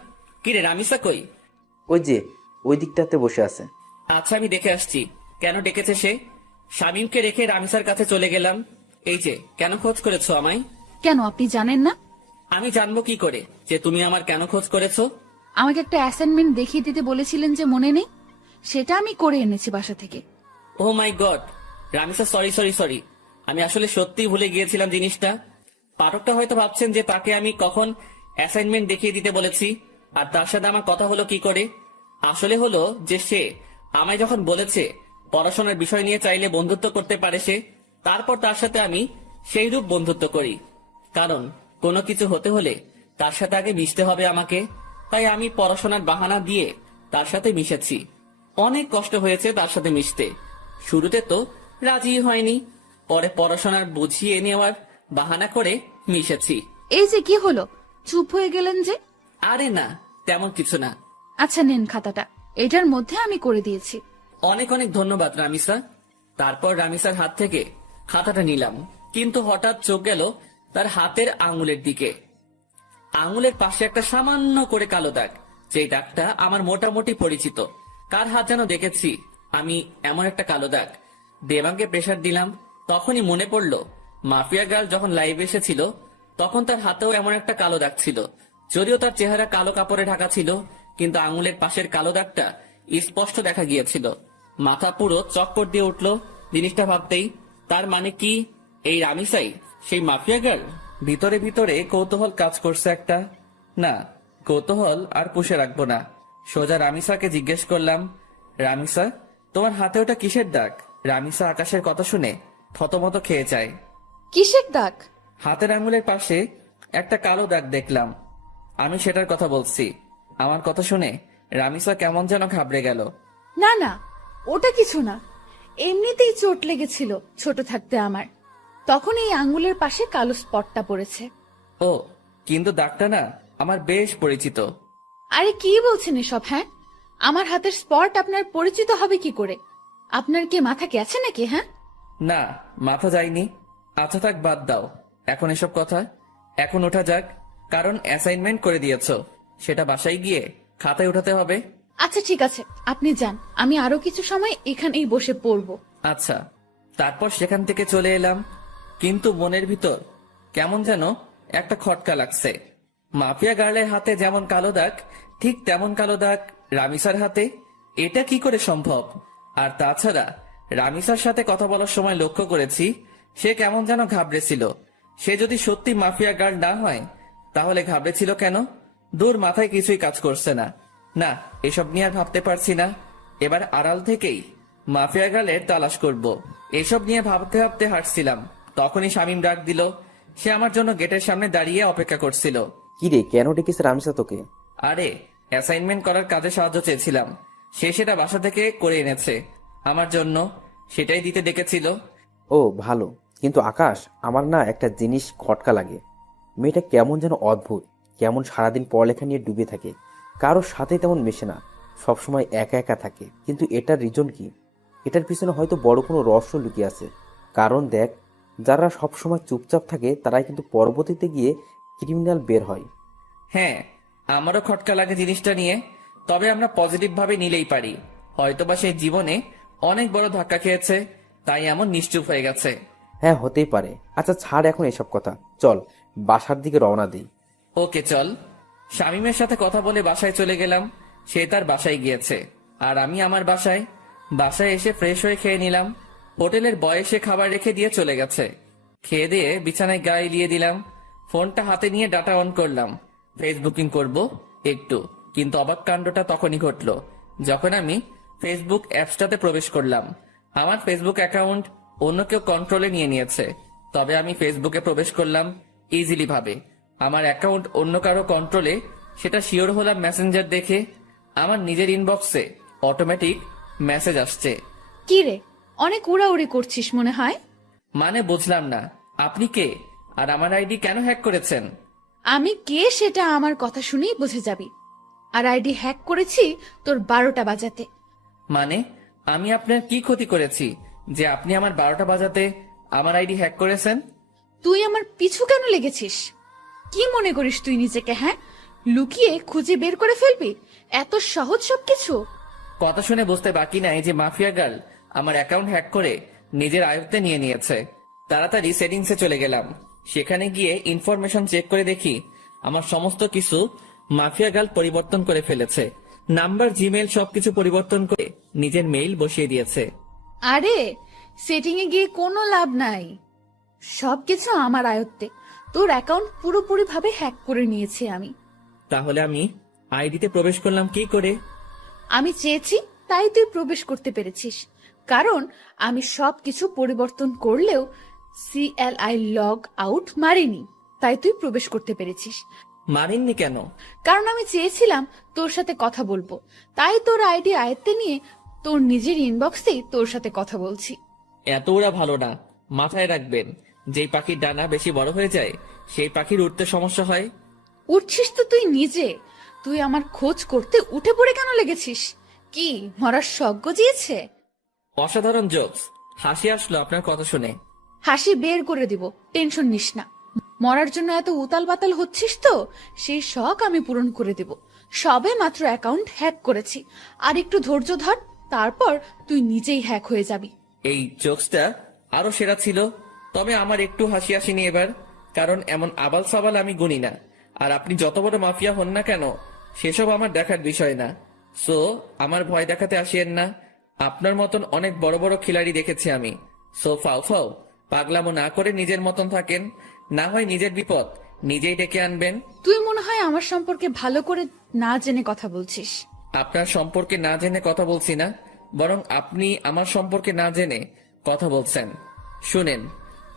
কিরে, রামিসা কই? ওই যে ওই দিকটাতে বসে আছে। আচ্ছা, আমি দেখে আসছি কেন ডেকেছে সে। শামীমকে রেখে রামিসার কাছে চলে গেলাম। এই যে, কেন খোঁজ করেছো আমায়? কেন, আপনি জানেন না? আমি জানবো কি করে যে তুমি আমার কেন খোঁজ করেছো? আমাকে একটা অ্যাসাইনমেন্ট দেখিয়ে দিতে বলেছিলেন যে, মনে নেই? সেটা আমি করে এনেছি বাসা থেকে। Oh my god, Ramisa, sorry sorry sorry. আমি আসলে সত্যিই ভুলে গিয়েছিলাম জিনিসটা। পাঠকটা হয়তো ভাবছেন যে তাকে আমি কখন অ্যাসাইনমেন্ট দেখিয়ে দিতে বলেছি। আর তার সাথে আমার কথা হলো কি করে? আসলে হলো যে সে আমায় যখন বলেছে পড়াশোনার বিষয় নিয়ে চাইলে বন্ধুত্ব করতে পারে সে, তারপর তার সাথে আমি সেই রূপ বন্ধুত্ব করি। কারণ কোনো কিছু হতে হলে তার সাথে আগে মিশতে হবে আমাকে। তাই আমি পড়াশোনার বাহানা দিয়ে তার সাথে মিশেছি। অনেক কষ্ট হয়েছে তার সাথে মিশতে। শুরুতে তো রাজি হয়নি, পরে পড়াশোনার বুঝিয়ে নেওয়ার বাহানা করে মিশেছি। এই যে কি হলো, চুপ হয়ে গেলেন যে? আরে না, তেমন কিছু না। আচ্ছা নেন খাতাটা, এটার মধ্যে আমি করে দিয়েছি। অনেক অনেক ধন্যবাদ রামিসা। তারপর রামিসার হাত থেকে খাতাটা নিলাম, কিন্তু হঠাৎ চোখ গেল তার হাতের আঙুলের দিকে। আঙুলের পাশে একটা সামান্য করে কালো দাগ, যেই দাগটা আমার মোটামুটি পরিচিত। কার হাত যেন দেখেছি আমি এমন একটা কালো দাগ। দেবাঙ্গে প্রেসার দিলাম, তখনই মনে পড়লো মাফিয়া গার্ল যখন লাইভে এসেছিল তখন তার হাতেও এমন একটা কালো দাগ ছিল। যদিও তার চেহারা কালো কাপড়ে ঢাকা ছিল, কিন্তু আঙুলের পাশের কালো দাগটা স্পষ্ট দেখা গিয়েছিল। মাথা পুরো চক্কর দিয়ে উঠলো জিনিসটা ভাবতেই। তার মানে কি এই রামিসাই সেই মাফিয়া গার্ল? ভিতরে ভিতরে কৌতূহল কাজ করছে একটা। না, কৌতূহল আর পুষে রাখবো না। সোজা রামিসাকে জিজ্ঞেস করলাম, রামিসা তোমার হাতে ওটা কিসের দাগ? রামিসা আকাশের কথা শুনে থতমত খেয়ে যায়। কিসের দাগ? হাতের আঙুলের পাশে একটা কালো দাগ দেখলাম। আমি সেটার কথা বলছি। আমার কথা শুনে রামিসা কেমন যেন ঘাবড়ে গেল। না না, ওটা কিছু না, এমনিতেই চোট লেগেছিল ছোট থাকতে আমার, তখন এই আঙ্গুলের পাশে কালো স্পটটা পড়েছে। ও, কিন্তু দাগটা না আমার বেশ পরিচিত। আরে কি বলছেন এসব? হ্যাঁ, আমার হাতের স্পট আপনার পরিচিত হবে কি করে? আপনার কি মাথা গেছে নাকি? হ্যাঁ, না, মাথা যায়নি। আচ্ছা থাক, বাদ দাও এখন এসব কথা। এখন ওঠা যাক, কারণ অ্যাসাইনমেন্ট করে দিয়েছো, সেটা বাসায় গিয়ে খাতায় উঠাতে হবে। আচ্ছা ঠিক আছে, আপনি যান, আমি আরো কিছু সময় এখানেই বসে পড়বো। আচ্ছা। তারপর সেখান থেকে চলে এলাম, কিন্তু মনের ভিতর কেমন যেন একটা খটকা লাগছে। মাফিয়া গার্লের হাতে যেমন কালো দাগ, ঠিক তেমন কালো দাগ রামিসার হাতে। এটা কি করে সম্ভব? আর তাছাড়া রামিসার সাথে কথা বলার সময় লক্ষ্য করেছি সে কেমন যেন ঘাবড়েছিল। সে যদি সত্যি মাফিয়া গার্ল না হয় তাহলে ঘাবড়েছিল কেন? দূর, মাথায় কিছুই কাজ করছে না। না, এসব নিয়ে আর ভাবতে পারছি না। এবার আড়াল থেকেই মাফিয়া গার্লের তালাশ করব। এসব নিয়ে ভাবতে ভাবতে হাঁটছিলাম, তখনই শামীম ডাক দিল। সে আমার জন্য গেটের সামনে দাঁড়িয়ে অপেক্ষা করছিল। কি রে, কেন ডেকেছে রামিসা তোকে? আরে, অ্যাসাইনমেন্ট করার কাজে সাহায্য চেয়েছিলাম, সে সেটা বাসা থেকে করে এনেছে আমার জন্য, সেটাই দিতে ডেকেছিল। ও ভালো, কিন্তু আকাশ, আমার না একটা জিনিস খটকা লাগে। মেয়েটা কেমন যেন অদ্ভুত, কেমন সারাদিন পড়ালেখা নিয়ে ডুবে থাকে, কারোর সাথে তেমন মেশে না, সবসময় একা একা থাকে। কিন্তু এটার রিজন কি? এটার পিছনে হয়তো বড় কোনো রহস্য লুকিয়ে আছে। কারণ দেখ, যারা সবসময় চুপচাপ থাকে তারাই কিন্তু পরবর্তীতে গিয়ে ক্রিমিনাল বের হয়। হ্যাঁ, আমারও খটকা লাগে জিনিসটা নিয়ে, তবে আমরা পজিটিভ ভাবে নিলেই পারি। হয়তোবা সেই জীবনে অনেক বড় ধাক্কা খেয়েছে, তাই এমন নিশ্চুপ হয়ে গেছে। হ্যাঁ, হতেই পারে। আচ্ছা ছাড় এখন এসব কথা, চল বাসার দিকে রওনা দিই। ওকে চল। শামীমের সাথে কথা বলে বাসায় চলে গেলাম। সে তার বাসায় গিয়েছে, আর আমি আমার বাসায়। বাসায় এসে ফ্রেশ হয়ে খেয়ে নিলাম। হোটেলের বয় এসে খাবার রেখে দিয়ে চলে গেছে। খেয়ে দিয়ে বিছানায় গা এলিয়ে দিলাম। ফোনটা হাতে নিয়ে ডাটা অন করলাম, ফেসবুকিং করব একটু। কিন্তু অবাক কাণ্ডটা তখনই ঘটলো যখন আমি ফেসবুক অ্যাপসটাতে প্রবেশ করলাম। আমার ফেসবুক অ্যাকাউন্ট অন্য কেউ কন্ট্রোলে নিয়ে নিয়েছে, তবে আমি ফেসবুকে প্রবেশ করলাম ইজিলি ভাবে। আমার অ্যাকাউন্ট অন্য কারো কন্ট্রোলে, সেটা শিওর হলাম মেসেঞ্জার দেখে। আমার নিজের ইনবক্সে অটোমেটিক মেসেজ আসছে। কি রে, অনেক উড়াউড়ি করছিস মনে হয়। মানে বুঝলাম না, আপনি কে আর আমার আইডি কেন হ্যাক করেছেন? আমি কে সেটা আমার কথা শুনেই বুঝে যাবি। আর আইডি হ্যাক করেছি তোর 12টা বাজাতে। মানে আমি আপনার কি ক্ষতি করেছি যে আপনি আমার 12টা বাজাতে আমার আইডি হ্যাক করেছেন? তুই আমার পিছু কেন লেগেছিস? কি মনে করিস তুই নিজেকে? হ্যাঁ, লুকিয়ে খুঁজে বের করে ফেলবি? এত সহজ সবকিছু? কথা শুনে বুঝতে বাকি নাই যে মাফিয়া গার্ল আমার অ্যাকাউন্ট হ্যাক করে নিজের আয়ত্তে নিয়ে নিয়েছে। তাড়াতাড়ি সেটিংসে চলে গেলাম। সেখানে গিয়ে ইনফরমেশন চেক করে দেখি আমার সমস্ত কিছু মাফিয়া গার্ল পরিবর্তন করে ফেলেছে। নাম্বার, জিমেল সবকিছু পরিবর্তন করে নিজের মেইল বসিয়ে দিয়েছে। আরে, সেটিং এ গিয়ে কোনো লাভ নাই, সবকিছু আমার আয়ত্তে। তোর অ্যাকাউন্ট পুরোপুরি ভাবে হ্যাক করে নিয়েছি আমি। তাহলে আমি আইডিতে প্রবেশ করলাম কি করে? আমি চেয়েছি তাই তুই প্রবেশ করতে পেরেছিস, কারণ আমি সবকিছু পরিবর্তন করলেও CLI লগ আউট মারিনি, তাই তুই প্রবেশ করতে পেরেছিস। মারেননি কেন? কারণ আমি চেয়েছিলাম তোর সাথে কথা বলবো, তাই তোর আইডি আয়ত্তে নিয়ে তোর নিজের ইনবক্সেই তোর সাথে কথা বলছি। এত ওরা ভালো না, মাথায় রাখবেন। যেই পাখির ডানা বেশি বড় হয়ে যায় সেই পাখির উঠতে সমস্যা হয়। উঠছিস তো তুই নিজে, তুই আমার খোঁজ করতে উঠে পড়ে কেন লেগেছিস? কি মরার শখ গজিয়েছে? অসাধারণ জোকস, হাসি আসলো আপনার কথা শুনে। হাসি বের করে দিব, টেনশন নিস না। মরার জন্য এত উতাল পাতাল হচ্ছিস তো, সেই শখ আমি পূরণ করে দেব। সবে মাত্র অ্যাকাউন্ট হ্যাক করেছি, আর একটু ধৈর্য ধর, তারপর তুই নিজেই হ্যাক হয়ে যাবি। এই জোকসটা আরো সেরা ছিল, তবে আমার একটু হাসি আসেনি এবার, কারণ এমন আবাল সাবাল আমি গুনি না। আর আপনি যত বড় মাফিয়া হন না কেন, সেসব আমার দেখার বিষয় না। সো আমার ভয় দেখাতে আসিয়েন না। আপনার মতন অনেক বড় বড় খিলাড়ি দেখেছি আমি। সো ফাও ফাও পাগলামো না করে নিজের মতন থাকেন, না হয় নিজের বিপদ নিজেই ডেকে আনবেন। তুই মনে হয় আমার সম্পর্কে ভালো করে না জেনে কথা বলছিস। আপনার সম্পর্কে না জেনে কথা বলছি না, বরং আপনি আমার সম্পর্কে না জেনে কথা বলছেন। শুনেন,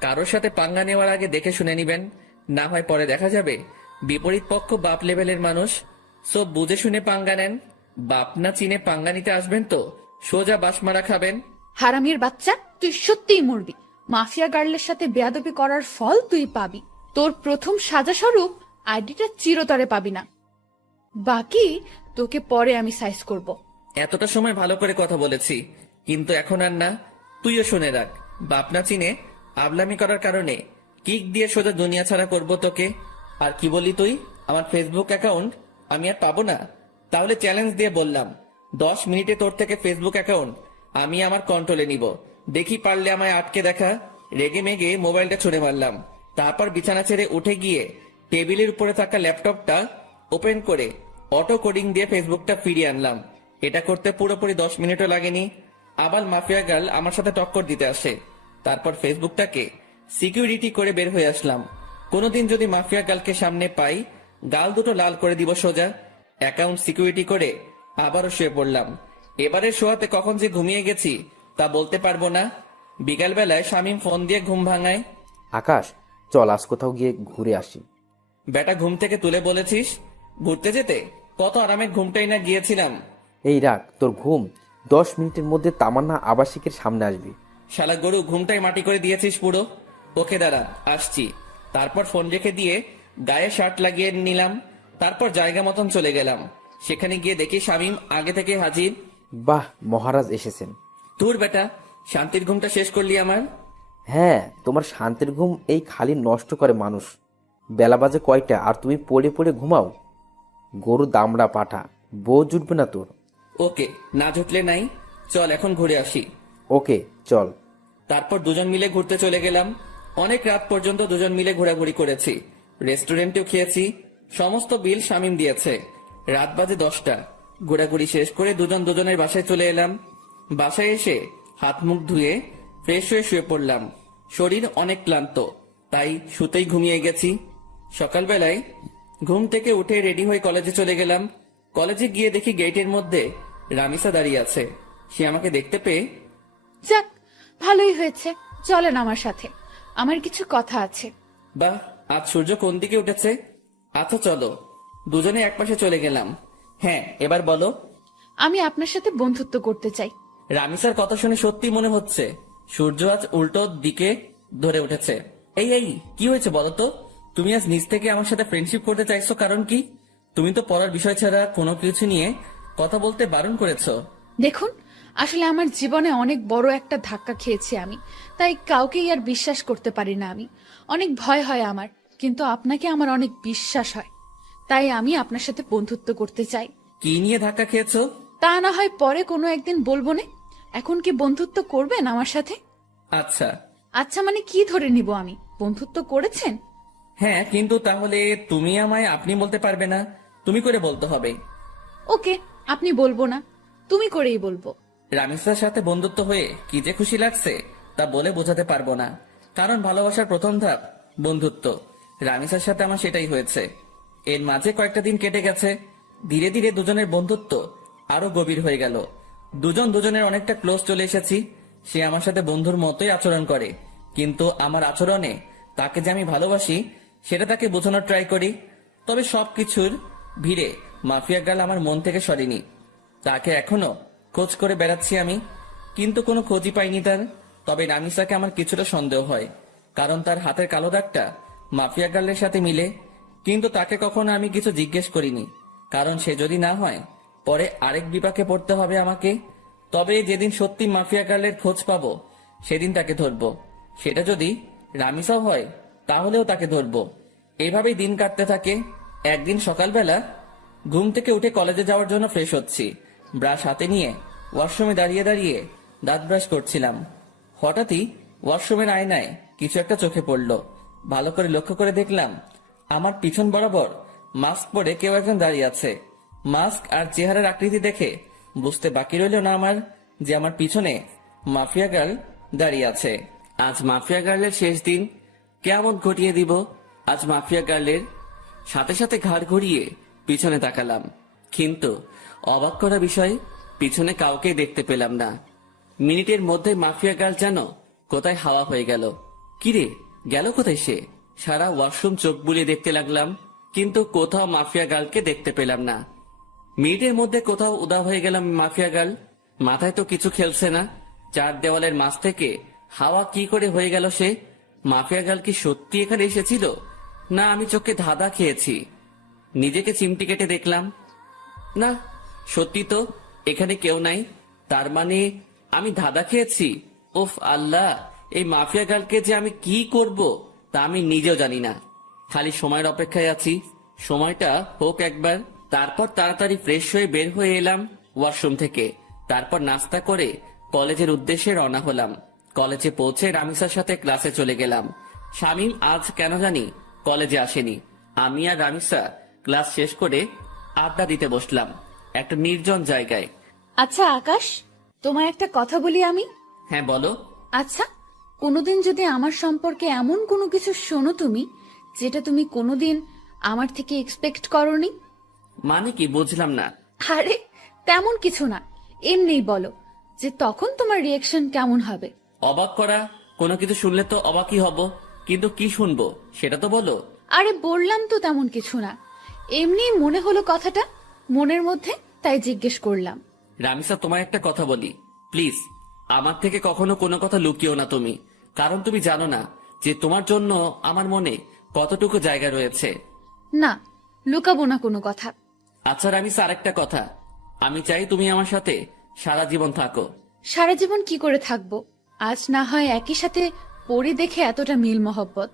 কারোর সাথে পাঙ্গা নেওয়ার আগে দেখে শুনে নিবেন, না হয় পরে দেখা যাবে বিপরীত পক্ষ বাপ লেভেলের মানুষ। সব বুঝে শুনে পাঙ্গা নেন। বাপ না চিনে পাঙ্গা নিতে আসবেন তো সোজা বাসমারা খাবেন। হারামির বাচ্চা, তুই সত্যিই মরবি। মাফিয়া গার্লের সাথে বেয়াদবি করার ফল তুই পাবি। তোর প্রথম সাজা স্বরূপ আইডিটা চিরতরে পাবি না, বাকি তোকে পরে আমি সাইজ করব। এতটা সময় ভালো করে কথা বলেছি, কিন্তু এখন আর না। তুইও শুনে রাখ, বাপ না চিনে আবলামি করার কারণে কিক দিয়ে সোজা দুনিয়া ছাড়া করবো তোকে। আর কি বলি তুই, আমার ফেসবুক অ্যাকাউন্ট আমি আর পাবো না? তাহলে চ্যালেঞ্জ দিয়ে বললাম, 10 মিনিটে তোর থেকে ফেসবুক অ্যাকাউন্ট আমি আমার কন্ট্রোলে নিব। দেখি পারলে আমায় আটকে দেখা। রেগে মেগে মোবাইলটা ছুঁড়ে মারলাম। তারপর বিছানা ছেড়ে উঠে গিয়ে টেবিলের উপরে থাকা ল্যাপটপটা ওপেন করে অটো কোডিং দিয়ে ফেসবুকটা ফিরিয়ে আনলাম। এটা করতে পুরোপুরি 10 মিনিটও লাগেনি। আবার মাফিয়া গার্ল আমার সাথে টক্কর দিতে আসে। তারপর ফেসবুকটাকে সিকিউরিটি করে বের হয়ে আসলাম। কোনোদিন যদি মাফিয়া গার্লকে সামনে পাই, গাল দুটো লাল করে দিব সোজা। অ্যাকাউন্ট সিকিউরিটি করে আবারও শুয়ে পড়লাম। এবারে শোয়াতে কখন যে ঘুমিয়ে গেছি তা বলতে পারবো না। বিকালবেলায় শামীম ফোন দিয়ে ঘুম ভাঙায়। আকাশ, চল আজ কোথাও গিয়ে ঘুরে আসি। বেটা ঘুম থেকে তুলে বলেছিস ঘুরতে যেতে? কত আরামের ঘুমটাই না গিয়েছিলাম। এই রাখ তোর ঘুম, 10 মিনিটের মধ্যে তামান্না আবাসিকের সামনে আসবি। শালা গরু, ঘুমটাই মাটি করে দিয়েছিস পুরো। ওকে দাঁড়া, আসছি। তারপর ফোন রেখে দিয়ে গায়ে শার্ট লাগিয়ে নিলাম। তারপর জায়গা মতন চলে গেলাম। সেখানে গিয়ে দেখি শামীম আগে থেকে হাজির। বাহ, মহারাজ এসেছেন। তোর বেটা, শান্তির ঘুমটা শেষ করলি আমার। হ্যাঁ, তোমার শান্তির ঘুম এই খালি নষ্ট করে মানুষ। বেলা বাজে কয়টা আর তুমি পড়ে পড়ে ঘুমাও? গরু দামড়া পাঠা, বউ জুটবে না তোর। ওকে, না জুটলে নাই। চল এখন ঘুরে আসি। ওকে চল। তারপর দুজন মিলে ঘুরতে চলে গেলাম। অনেক রাত পর্যন্ত দুজন মিলে ঘোরাঘুরি করেছি। রেস্টুরেন্টেও খেয়েছি। সমস্ত বিল শামীম দিয়েছে। রাত বাজে 10টা। ঘোরাঘুরি শেষ করে দুজন দুজনের বাসায় চলে এলাম। বাসায় এসে হাত মুখ ধুয়ে ফ্রেশ হয়ে শুয়ে পড়লাম। শরীর অনেক ক্লান্ত, তাই শুতেই ঘুমিয়ে গেছি। সকালবেলায় ঘুম থেকে উঠে রেডি হয়ে কলেজে চলে গেলাম। কলেজে গিয়ে দেখি গেটের মধ্যে রামিসা দাঁড়িয়ে আছে। সে আমাকে দেখতে পেয়ে, যাক, ভালোই হয়েছে, চলেন আমার সাথে, আমার কিছু কথা আছে। বাহ, আজ সূর্য কোন দিকে উঠেছে। আচ্ছা চলো। দুজনে একপাশে চলে গেলাম। হ্যাঁ, এবার বলো। আমি আপনার সাথে বন্ধুত্ব করতে চাই। রামিসার কথা শুনে সত্যি মনে হচ্ছে সূর্য আজ উল্টো দিকে ধরে উঠেছে। এই এই কি হয়েছে বলো তো? তুমি আজ নিজ থেকে আমার সাথে ফ্রেন্ডশিপ করতে চাইছো, কারণ কি? তুমি তো পড়ার বিষয় ছাড়া কোনো কিছু নিয়ে কথা বলতে বারণ করেছো। দেখুন, আসলে আমার জীবনে অনেক বড় একটা ধাক্কা খেয়েছি আমি, তাই কাউকেই আর বিশ্বাস করতে পারি না আমি। অনেক ভয় হয় আমার, কিন্তু আপনাকে আমার অনেক বিশ্বাস হয়, তাই আমি আপনার সাথে বন্ধুত্ব করতে চাই। কি নিয়ে ধাক্কা খেয়েছো? তা না হয় পরে কোনো একদিন বলবো না। এখন কি বন্ধুত্ব করবেন আমার সাথে? আচ্ছা। আচ্ছা মানে কি ধরে নিব আমি? বন্ধুত্ব করেছেন? হ্যাঁ, কিন্তু তাহলে তুমি আমায় আপনি বলতে পারবে না, তুমি করে বলতে হবে। ওকে, আপনি বলবো না, তুমি করেই বলবো। রামিসার সাথে বন্ধুত্ব হয়ে কি যে খুশি লাগছে তা বলে বোঝাতে পারবো না, কারণ ভালোবাসার প্রথম ধাপ বন্ধুত্ব। রামিসার সাথে আমার সেটাই হয়েছে। এর মাঝে কয়েকটা দিন কেটে গেছে। ধীরে ধীরে দুজনের বন্ধুত্ব আরো গভীর হয়ে গেল। দুজন দুজনের অনেকটা ক্লোজ চলে এসেছি। সে আমার সাথে বন্ধুর মতোই আচরণ করে, কিন্তু আমার আচরণে তাকে যে আমি ভালোবাসি সেটা তাকে বোঝানোর ট্রাই করি। তবে সবকিছুর ভিড়ে মাফিয়া গার্ল আমার মন থেকে সরেনি। তাকে এখনো খোঁজ করে বেড়াচ্ছি আমি, কিন্তু কোনো খোঁজই পাইনি তার। তবে রামিসাকে আমার কিছুটা সন্দেহ হয়, কারণ তার হাতের কালো দাগটা মাফিয়া গার্লের সাথে মিলে। কিন্তু তাকে কখনো আমি কিছু জিজ্ঞেস করিনি, কারণ সে যদি না হয় পরে আরেক বিপাকে পড়তে হবে আমাকে। তবে যেদিন সত্যি মাফিয়া গার্লের খোঁজ পাবো সেদিন তাকে ধরবো। সেটা যদি রামিসাও হয় তাহলেও তাকে ধরবো। এভাবেই দিন কাটতে থাকে। একদিন সকালবেলা ঘুম থেকে উঠে কলেজে যাওয়ার জন্য ফ্রেশ হচ্ছি। ব্রাশ হাতে নিয়ে ওয়াশরুমে দাঁড়িয়ে দাঁড়িয়ে দাঁত ব্রাশ করছিলাম। হঠাৎই ওয়াশরুমের আয়নায় কিছু একটা চোখে পড়লো। ভালো করে লক্ষ্য করে দেখলাম আমার পিছন বরাবর মাস্ক পরে কেউ একজন দাঁড়িয়ে আছে। মাস্ক আর চেহারার আকৃতি দেখে বুঝতে বাকি রইল না আমার যে আমার পিছনে মাফিয়া গার্ল দাঁড়িয়ে আছে। আজ মাফিয়া গার্লের শেষ দিন, কেমন ঘটিয়ে দিব। আজ মাফিয়া গার্লের সাথে সাথে ঘাড় ঘুরিয়ে পিছনে তাকালাম, কিন্তু অবাক করা বিষয়, পিছনে কাউকে দেখতে পেলাম না। মিনিটের মধ্যে মাফিয়া গার্ল যেন কোথায় হাওয়া হয়ে গেল। কিরে, গেল কোথায় সে? সারা ওয়াশরুম চোখ বুলিয়ে দেখতে লাগলাম, কিন্তু কোথাও মাফিয়া গার্লকে দেখতে পেলাম না। মিনিটের মধ্যে কোথাও উদা হয়ে গেলাম মাফিয়া গার্ল। মাথায় তো কিছু খেলছে না। চার দেওয়ালের মাঝ থেকে হাওয়া কি করে হয়ে গেল সে? মাফিয়া গার্ল কি সত্যি এখানে এসেছিল, না আমি চোখে ধাঁধা খেয়েছি? নিজেকে চিমটি কেটে দেখলাম, না সত্যি তো এখানে কেউ নাই। তার মানে আমি ধাঁধা খেয়েছি। উফ আল্লাহ, এই মাফিয়া গার্লকে যে আমি কি করব তা আমি নিজেও জানি না। খালি সময়ের অপেক্ষায় আছি, সময়টা হোক একবার। তারপর তাড়াতাড়ি ফ্রেশ হয়ে বের হয়ে এলাম ওয়াশরুম থেকে। তারপর নাস্তা করে কলেজের উদ্দেশ্যে রওনা হলাম। কলেজে পৌঁছে রামিসার সাথে ক্লাসে চলে গেলাম। শামীম আজ কেন জানি কলেজে আসেনি। আমি আর রামিসা ক্লাস শেষ করে আড্ডা দিতে বসলাম একটা নির্জন জায়গায়। আচ্ছা আকাশ, তোমায় একটা কথা বলি আমি। হ্যাঁ বলো। আচ্ছা, কোনোদিন যদি আমার সম্পর্কে এমন কোনো কিছু শোনো তুমি, যেটা তুমি কোনোদিন আমার থেকে এক্সপেক্ট করনি। মানে কি, বুঝলাম না। আরে তেমন কিছু না, এমনিই বলো যে তখন তোমার রিয়েকশন কেমন হবে। অবাক করা কোনো কিছু শুনলে তো অবাকই হব, কিন্তু কি শুনবো সেটা তো বলো। আরে বললাম তো তেমন কিছু না, এমনি মনে হলো কথাটা মনের মধ্যে, তাই জিজ্ঞেস করলাম। রামিসা, তোমার একটা কথা বলি প্লিজ, আমার থেকে কখনো কোনো কথা লুকিও না তুমি। কারণ তুমি জানো না যে তোমার জন্য আমার মনে কতটুকু জায়গা রয়েছে। না, লুকাবো না কোনো কথা। আচ্ছা রামিসা, আরেকটা কথা, আমি চাই তুমি আমার সাথে সারা জীবন থাকো। সারা জীবন কি করে থাকবো? আজ না হয় একই সাথে পড়ি দেখে এতটা মিল মহব্বত,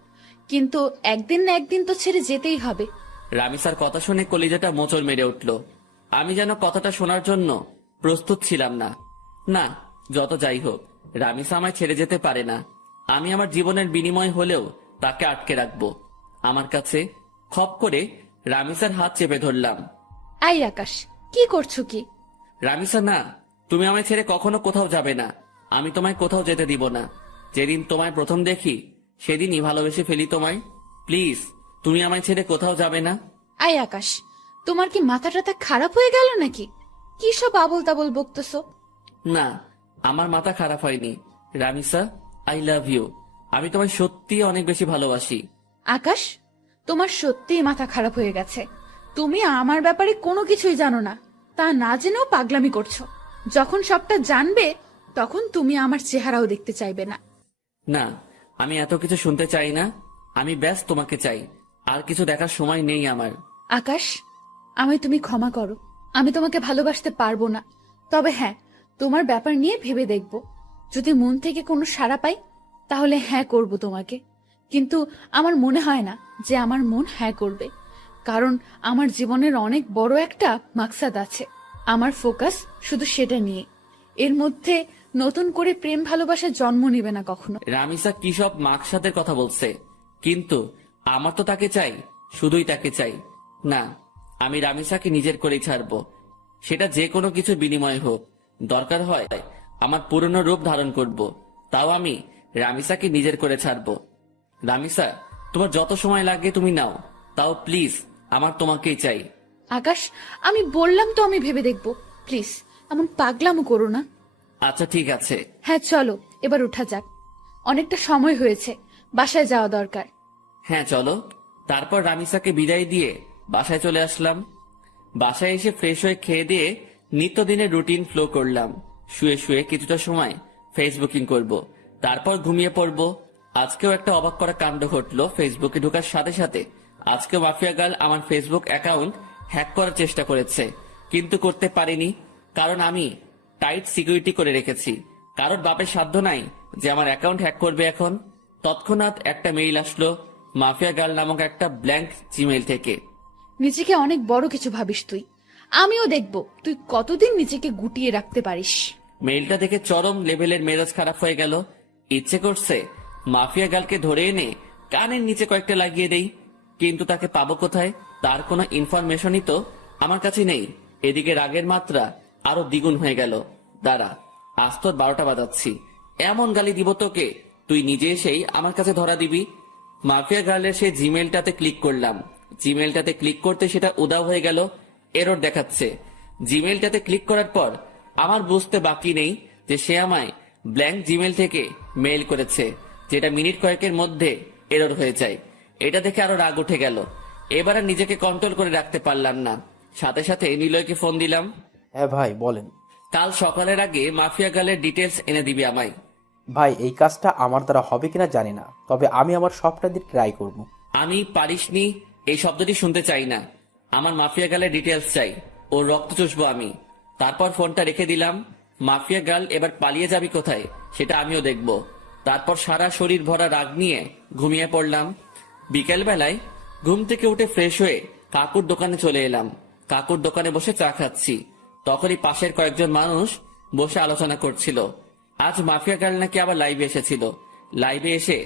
কিন্তু একদিন না একদিন তো ছেড়ে যেতেই হবে। রামিসার কথা শুনে কলিজাটা মোচড় মেরে উঠল। আমি যেন কথাটা শোনার জন্য প্রস্তুত ছিলাম না। না, যত যাই হোক, রামিসা আমায় ছেড়ে যেতে পারে না। আমি আমার জীবনের বিনিময় হলেও তাকে আটকে রাখবো আমার কাছে। খপ করে রামিসার হাত চেপে ধরলাম। আই আকাশ, কি করছো কি? রামিসা, না, তুমি আমায় ছেড়ে কখনো কোথাও যাবে না। আমি তোমায় কোথাও যেতে দিব না। যেদিন তোমায় প্রথম দেখি সেদিনই ভালোবেসে ফেলি তোমায়। প্লিজ, তুমি আমায় ছেড়ে কোথাও যাবে না। আই আকাশ, তোমার কি মাথা টাথা খারাপ হয়ে গেল নাকি? কি সব আবল তাবল বকতেছো? না, আমার মাথা খারাপ হয়নি। Ramisa, I love you. আমি তোমায় সত্যি অনেক বেশি ভালোবাসি। আকাশ, তোমার সত্যিই মাথা খারাপ হয়ে গেছে। তুমি আমার ব্যাপারে কোনো কিছুই জানো না, তা না জেনেও পাগলামি করছো। যখন সবটা জানবে তখন তুমি আমার চেহারাও দেখতে চাইবে না। না, আমি এত কিছু শুনতে চাই না। আমি ব্যাস তোমাকে চাই, আর কিছু দেখার সময় নেই আমার। আকাশ, আমায় তুমি ক্ষমা করো, আমি তোমাকে ভালোবাসতে পারবো না। তবে হ্যাঁ, তোমার ব্যাপার নিয়ে ভেবে দেখব। যদি মন থেকে কোনো সাড়া পাই তাহলে হ্যাঁ করব তোমাকে, কিন্তু আমার মনে হয় না যে আমার মন হ্যাঁ করবে, কারণ আমার জীবনের অনেক বড় একটা মাকসাদ আছে। আমার ফোকাস শুধু সেটা নিয়ে। এর মধ্যে নতুন করে প্রেম ভালোবাসার জন্ম নেবে না কখনো। রামিসা কি সব মাকসাদের কথা বলছে, কিন্তু আমার তো তাকে চাই, শুধুই তাকে চাই। না, আমি রামিসাকে নিজের করেই ছাড়বো, সেটা যে কোনো কিছু বিনিময় হোক। দরকার হয় আমার পুরনো রূপ ধারণ করব, তাও আমি রামিসাকে নিজের করে ছাড়বো। রামিসা, তোমার যত সময় লাগে তুমি নাও, তাও প্লিজ আমার তোমাকেই চাই। আকাশ, আমি বললাম তো আমি ভেবে দেখবো। প্লিজ এমন পাগলামো করো না। আচ্ছা ঠিক আছে। হ্যাঁ চলো এবার উঠা যাক, অনেকটা সময় হয়েছে, বাসায় যাওয়া দরকার। হ্যাঁ চলো। তারপর রামিসাকে বিদায় দিয়ে বাসায় চলে আসলাম। বাসায় এসে ফ্রেশ হয়ে খেয়ে দিয়ে নিত্যদিনের রুটিন ফ্লো করলাম। শুয়ে শুয়ে কিছুটা সময় ফেসবুকিং করব, তারপর ঘুমিয়ে পড়ব। আজকেও একটা অবাক করা কাণ্ড ঘটলো ফেসবুকে ঢোকার সাথে সাথে। আজকে মাফিয়া গার্ল আমার ফেসবুক অ্যাকাউন্ট হ্যাক করার চেষ্টা করেছে, কিন্তু করতে পারিনি, কারণ আমি টাইট সিকিউরিটি করে রেখেছি। কারোর বাপের সাধ্য নাই যে আমার অ্যাকাউন্ট হ্যাক করবে এখন। তৎক্ষণাৎ একটা মেইল আসলো মাফিয়া গার্ল নামক একটা ব্ল্যাঙ্ক জিমেইল থেকে। নিজেকে অনেক বড় কিছু ভাবিস তুই, আমিও দেখবো তুই কতদিন নিজেকে গুটিয়ে রাখতে পারিস। মেইলটা দেখে চরম লেভেলের মেজাজ খারাপ হয়ে গেল। ইচ্ছে করছে মাফিয়া গার্লকে ধরে এনে কানের নিচে কয়েকটা লাগিয়ে দেই, কিন্তু তাকে পাবো কোথায়? তার কোনো ইনফরমেশনই তো আমার কাছে নেই। এদিকে রাগের মাত্রা আরো দ্বিগুণ হয়ে গেল। দাঁড়া, আজ তোর 12টা বাজাচ্ছি, এমন গালি দিব তোকে তুই নিজে এসেই আমার কাছে ধরা দিবি। মাফিয়া গার্লের সেই জিমেলটাতে ক্লিক করলাম। জিমেলটাতে ক্লিক করতে সেটা উদাও হয়ে গেল, এরর দেখাচ্ছে। জিমেলটাতে ক্লিক করার পর আমার বুঝতে বাকি নেই যে সে আমায় ব্ল্যাঙ্ক জিমেল থেকে মেইল করেছে, যেটা মিনিট কয়েকের মধ্যে এরর হয়ে যায়। এটা দেখে আরো রাগ উঠে গেল। এবার আর নিজেকে কন্ট্রোল করে রাখতে পারলাম না, সাথে সাথে নিলয়কে ফোন দিলাম। হ্যাঁ ভাই বলেন। কাল সকালের আগে মাফিয়া গার্লের ডিটেলস এনে দিবি আমায়। ভাই এই কাজটা আমার দ্বারা হবে কিনা জানি না, তবে আমি আমার সবটা দিয়ে ট্রাই করব। আমি পারিসনি এই শব্দটি শুনতে চাই না, আমার মাফিয়া গার্লের ডিটেলস চাই, ওর রক্ত চুষবো আমি। তারপর ফোনটা রেখে দিলাম। মাফিয়া গার্ল এবার পালিয়ে যাবি কোথায় সেটা আমিও দেখব। তারপর সারা শরীর ভরা রাগ নিয়ে ঘুমিয়ে পড়লাম। বিকেল বেলায় ঘুম থেকে উঠে ফ্রেশ হয়ে কাকুর দোকানে চলে এলাম। কাকুর দোকানে বসে চা খাচ্ছি, তখনই পাশের কয়েকজন মানুষ বসে আলোচনা করছিল। আজ মাফিয়া গার্ল নাকি আবার লাইভে এসেছিল। লাইভে এসে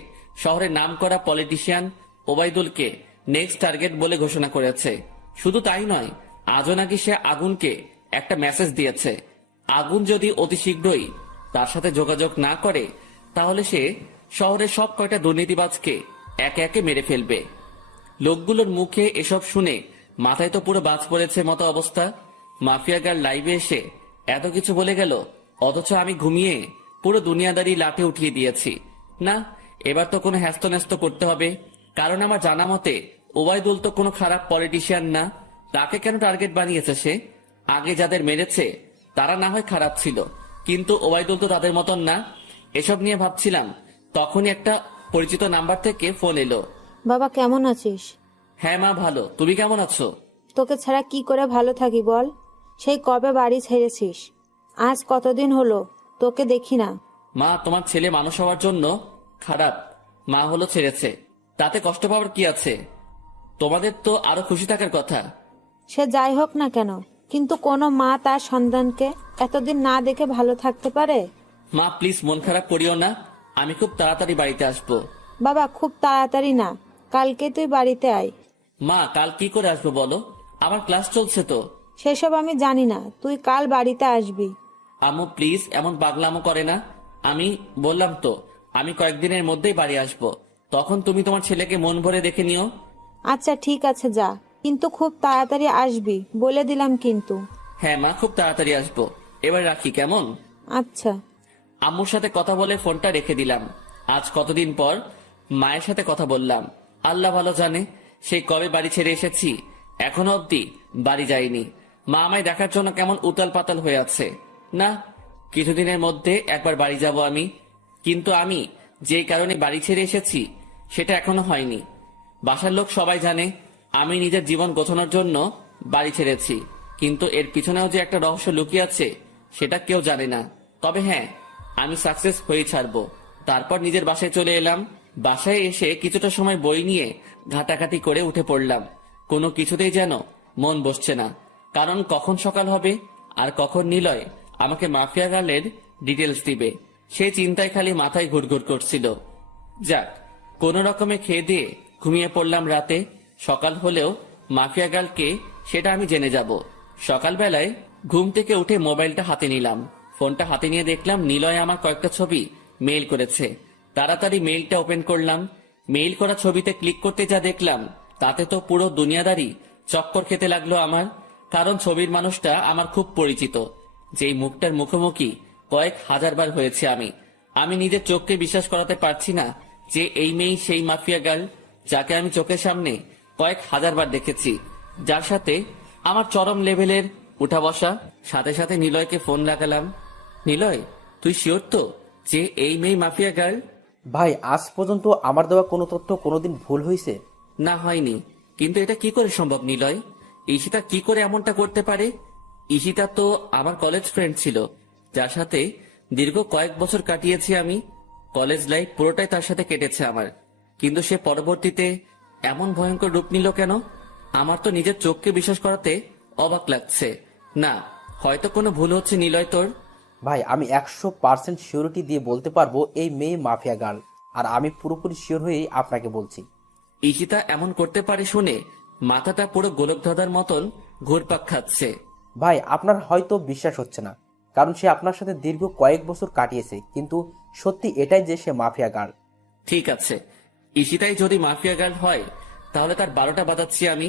শহরের নামকরা পলিটিশিয়ান ওবায়দুলকে নেক্সট টার্গেট বলে ঘোষণা করেছে। শুধু তাই নয়, আজও নাকি সে আগুনকে একটা মেসেজ দিয়েছে। আগুন যদি অতি শীঘ্রই তার সাথে যোগাযোগ না করে, তাহলে সে শহরের সব কয়টা দুর্নীতিবাজকে একে একে মেরে ফেলবে। লোকগুলোর মুখে এসব শুনে মাথায় তো পুরো বাজ পড়েছে মতো অবস্থা। মাফিয়া গার্ল লাইভে এসে এত কিছু বলে গেল, অথচ আমি ঘুমিয়ে পুরো দুনিয়াদারি লাঠে উঠিয়ে দিয়েছি। না, এবার তো কোনো হ্যাস্ত করতে হবে, কারণ আমার জানা মতে ওবায়দুল তো কোনো খারাপ পলিটিশিয়ান না। তাকে কেন টার্গেট বানিয়েছে সে? আগে যাদের মেরেছে তারা না হয় খারাপ ছিল, কিন্তু ওবায়দুল তো তাদের মতন না। এসব নিয়ে ভাবছিলাম, তখনই একটা পরিচিত নাম্বার থেকে ফোন এলো। বাবা কেমন আছিস? হ্যাঁ মা ভালো, তুমি কেমন আছো? তোকে ছাড়া কি করে ভালো থাকি বল? সেই কবে বাড়ি ছেড়েছিস? আজ কতদিন হলো তোকে দেখি না। মা, তোমার ছেলে মানুষ হওয়ার জন্য খারাপ, মা হলো ছেড়েছে, তাতে কষ্ট পাওয়ার কি আছে? তোমাদের তো আরো খুশি থাকার কথা। সে যাই হোক না কেন, কিন্তু কোনো মা তার সন্তানকে এতদিন না দেখে ভালো থাকতে পারে? মা প্লিজ মন খারাপ করিও না, আমি খুব তাড়াতাড়ি বাড়িতে আসবো। বাবা খুব তাড়াতাড়ি না, কালকে তুই বাড়িতে আয়। মা কাল কি করে আসবো বলো, আমার ক্লাস চলছে তো। সেসব আমি জানি না, তুই কাল বাড়িতে আসবি। আম্মু প্লিজ এমন পাগলামো করে না। আমি বললাম তো আমি কয়েকদিনের মধ্যেই বাড়ি আসবো, তখন তুমি তোমার ছেলেকে মন ভরে দেখে নিও। আচ্ছা ঠিক আছে যা, কিন্তু খুব তাড়াতাড়ি আসবি বলে দিলাম কিন্তু। হ্যাঁ মা, খুব তাড়াতাড়ি আসবো। এবার রাখি কেমন? আচ্ছা। আম্মুর সাথে কথা বলে ফোনটা রেখে দিলাম। আজ কতদিন পর মায়ের সাথে কথা বললাম। আল্লাহ ভালো জানে সেই কবে বাড়ি ছেড়ে এসেছি, এখনো অব্দি বাড়ি যাইনি। মা আমায় দেখার জন্য কেমন উতাল পাতাল হয়ে আছে। না, কিছুদিনের মধ্যে একবার বাড়ি যাব আমি, কিন্তু আমি যেই কারণে বাড়ি ছেড়ে এসেছি সেটা এখনো হয়নি। বাসার লোক সবাই জানে আমি নিজের জীবন গোছানোর জন্য বাড়ি ছেড়েছি, কিন্তু এর পিছনেও যে একটা রহস্য লুকিয়ে আছে সেটা কেউ জানে না। তবে হ্যাঁ, আমি সাকসেস হয়ে ছাড়বো। তারপর নিজের বাসায় চলে এলাম। বাসায় এসে কিছুটা সময় বই নিয়ে ঘাটাঘাটি করে উঠে পড়লাম। কোনো কিছুতেই যেন মন বসছে না, কারণ কখন সকাল হবে আর কখন নিলয় আমাকে মাফিয়া গার্লের ডিটেলস দিবে, সেই চিন্তায় খালি মাথায় ঘুরঘুর করছিল। যাক, কোনো রকমে খেয়ে দিয়ে ঘুমিয়ে পড়লাম রাতে। সকাল হলেও মাফিয়া গার্লকে সেটা আমি জেনে যাব। সকালবেলায় ঘুম থেকে উঠে মোবাইলটা হাতে নিলাম। ফোনটা হাতে নিয়ে দেখলাম নিলয় আমার কয়েকটা ছবি মেইল করেছে। তাড়াতাড়ি মেইলটা ওপেন করলাম। মেইল করা ছবিতে ক্লিক করতে যা দেখলাম তাতে তো পুরো দুনিয়াদারি চক্কর খেতে লাগলো আমার। কারণ ছবির মানুষটা আমার খুব পরিচিত, যেই মুখটার মুখোমুখি কয়েক হাজারবার হয়েছে আমি নিজের চোখকে বিশ্বাস করাতে পারছি না যে এই মেয়ে সেই মাফিয়া গার্ল যাকে আমি চোখের সামনে কয়েক হাজারবার দেখেছি, যার সাথে আমার চরম লেভেলের উঠা বসা। সাথে সাথে নিলয়কে ফোন লাগালাম। নিলয়, তুই শিওর তো যে এই মেয়ে মাফিয়া গার্ল? ভাই, আজ পর্যন্ত আমার দেওয়া কোনো তথ্য কোনোদিন ভুল হয়েছে? না, হয়নি। কিন্তু এটা কি করে সম্ভব নিলয়? ঈশিতা কি করে এমনটা করতে পারে? ঈশিতা তো আমার কলেজ ফ্রেন্ড ছিল, যার সাথে দীর্ঘ কয়েক বছর কাটিয়েছি আমি। কলেজ লাইফ পুরোটাই তার সাথে কেটেছে আমার। কিন্তু সে পরবর্তীতে এমন ভয়ঙ্কর রূপ নিল কেন? আমার তো নিজের চোখকে বিশ্বাস করাতে অবাক লাগছে। না, হয়তো কোনো ভুল হচ্ছে নিলয় তোর। ভাই, আমি 100% সিওরিটি দিয়ে বলতে পারবো এই মেয়ে মাফিয়া গার্ল, আর আমি পুরোপুরি শিওর হয়েই আপনাকে বলছি। ঈশিতা এমন করতে পারে শুনে মাথাটা পুরো গোলকধাঁধার মতন ঘুরপাক খাচ্ছে। ভাই, আপনার হয়তো বিশ্বাস হচ্ছে না, কারণ সে আপনার সাথে দীর্ঘ কয়েক বছর কাটিয়েছে, কিন্তু সত্যি এটাই যে সে মাফিয়া গার্ল। ঠিক আছে, ঈশিতাই যদি মাফিয়া গার্ল হয় তাহলে তার 12টা বাজাচ্ছি আমি।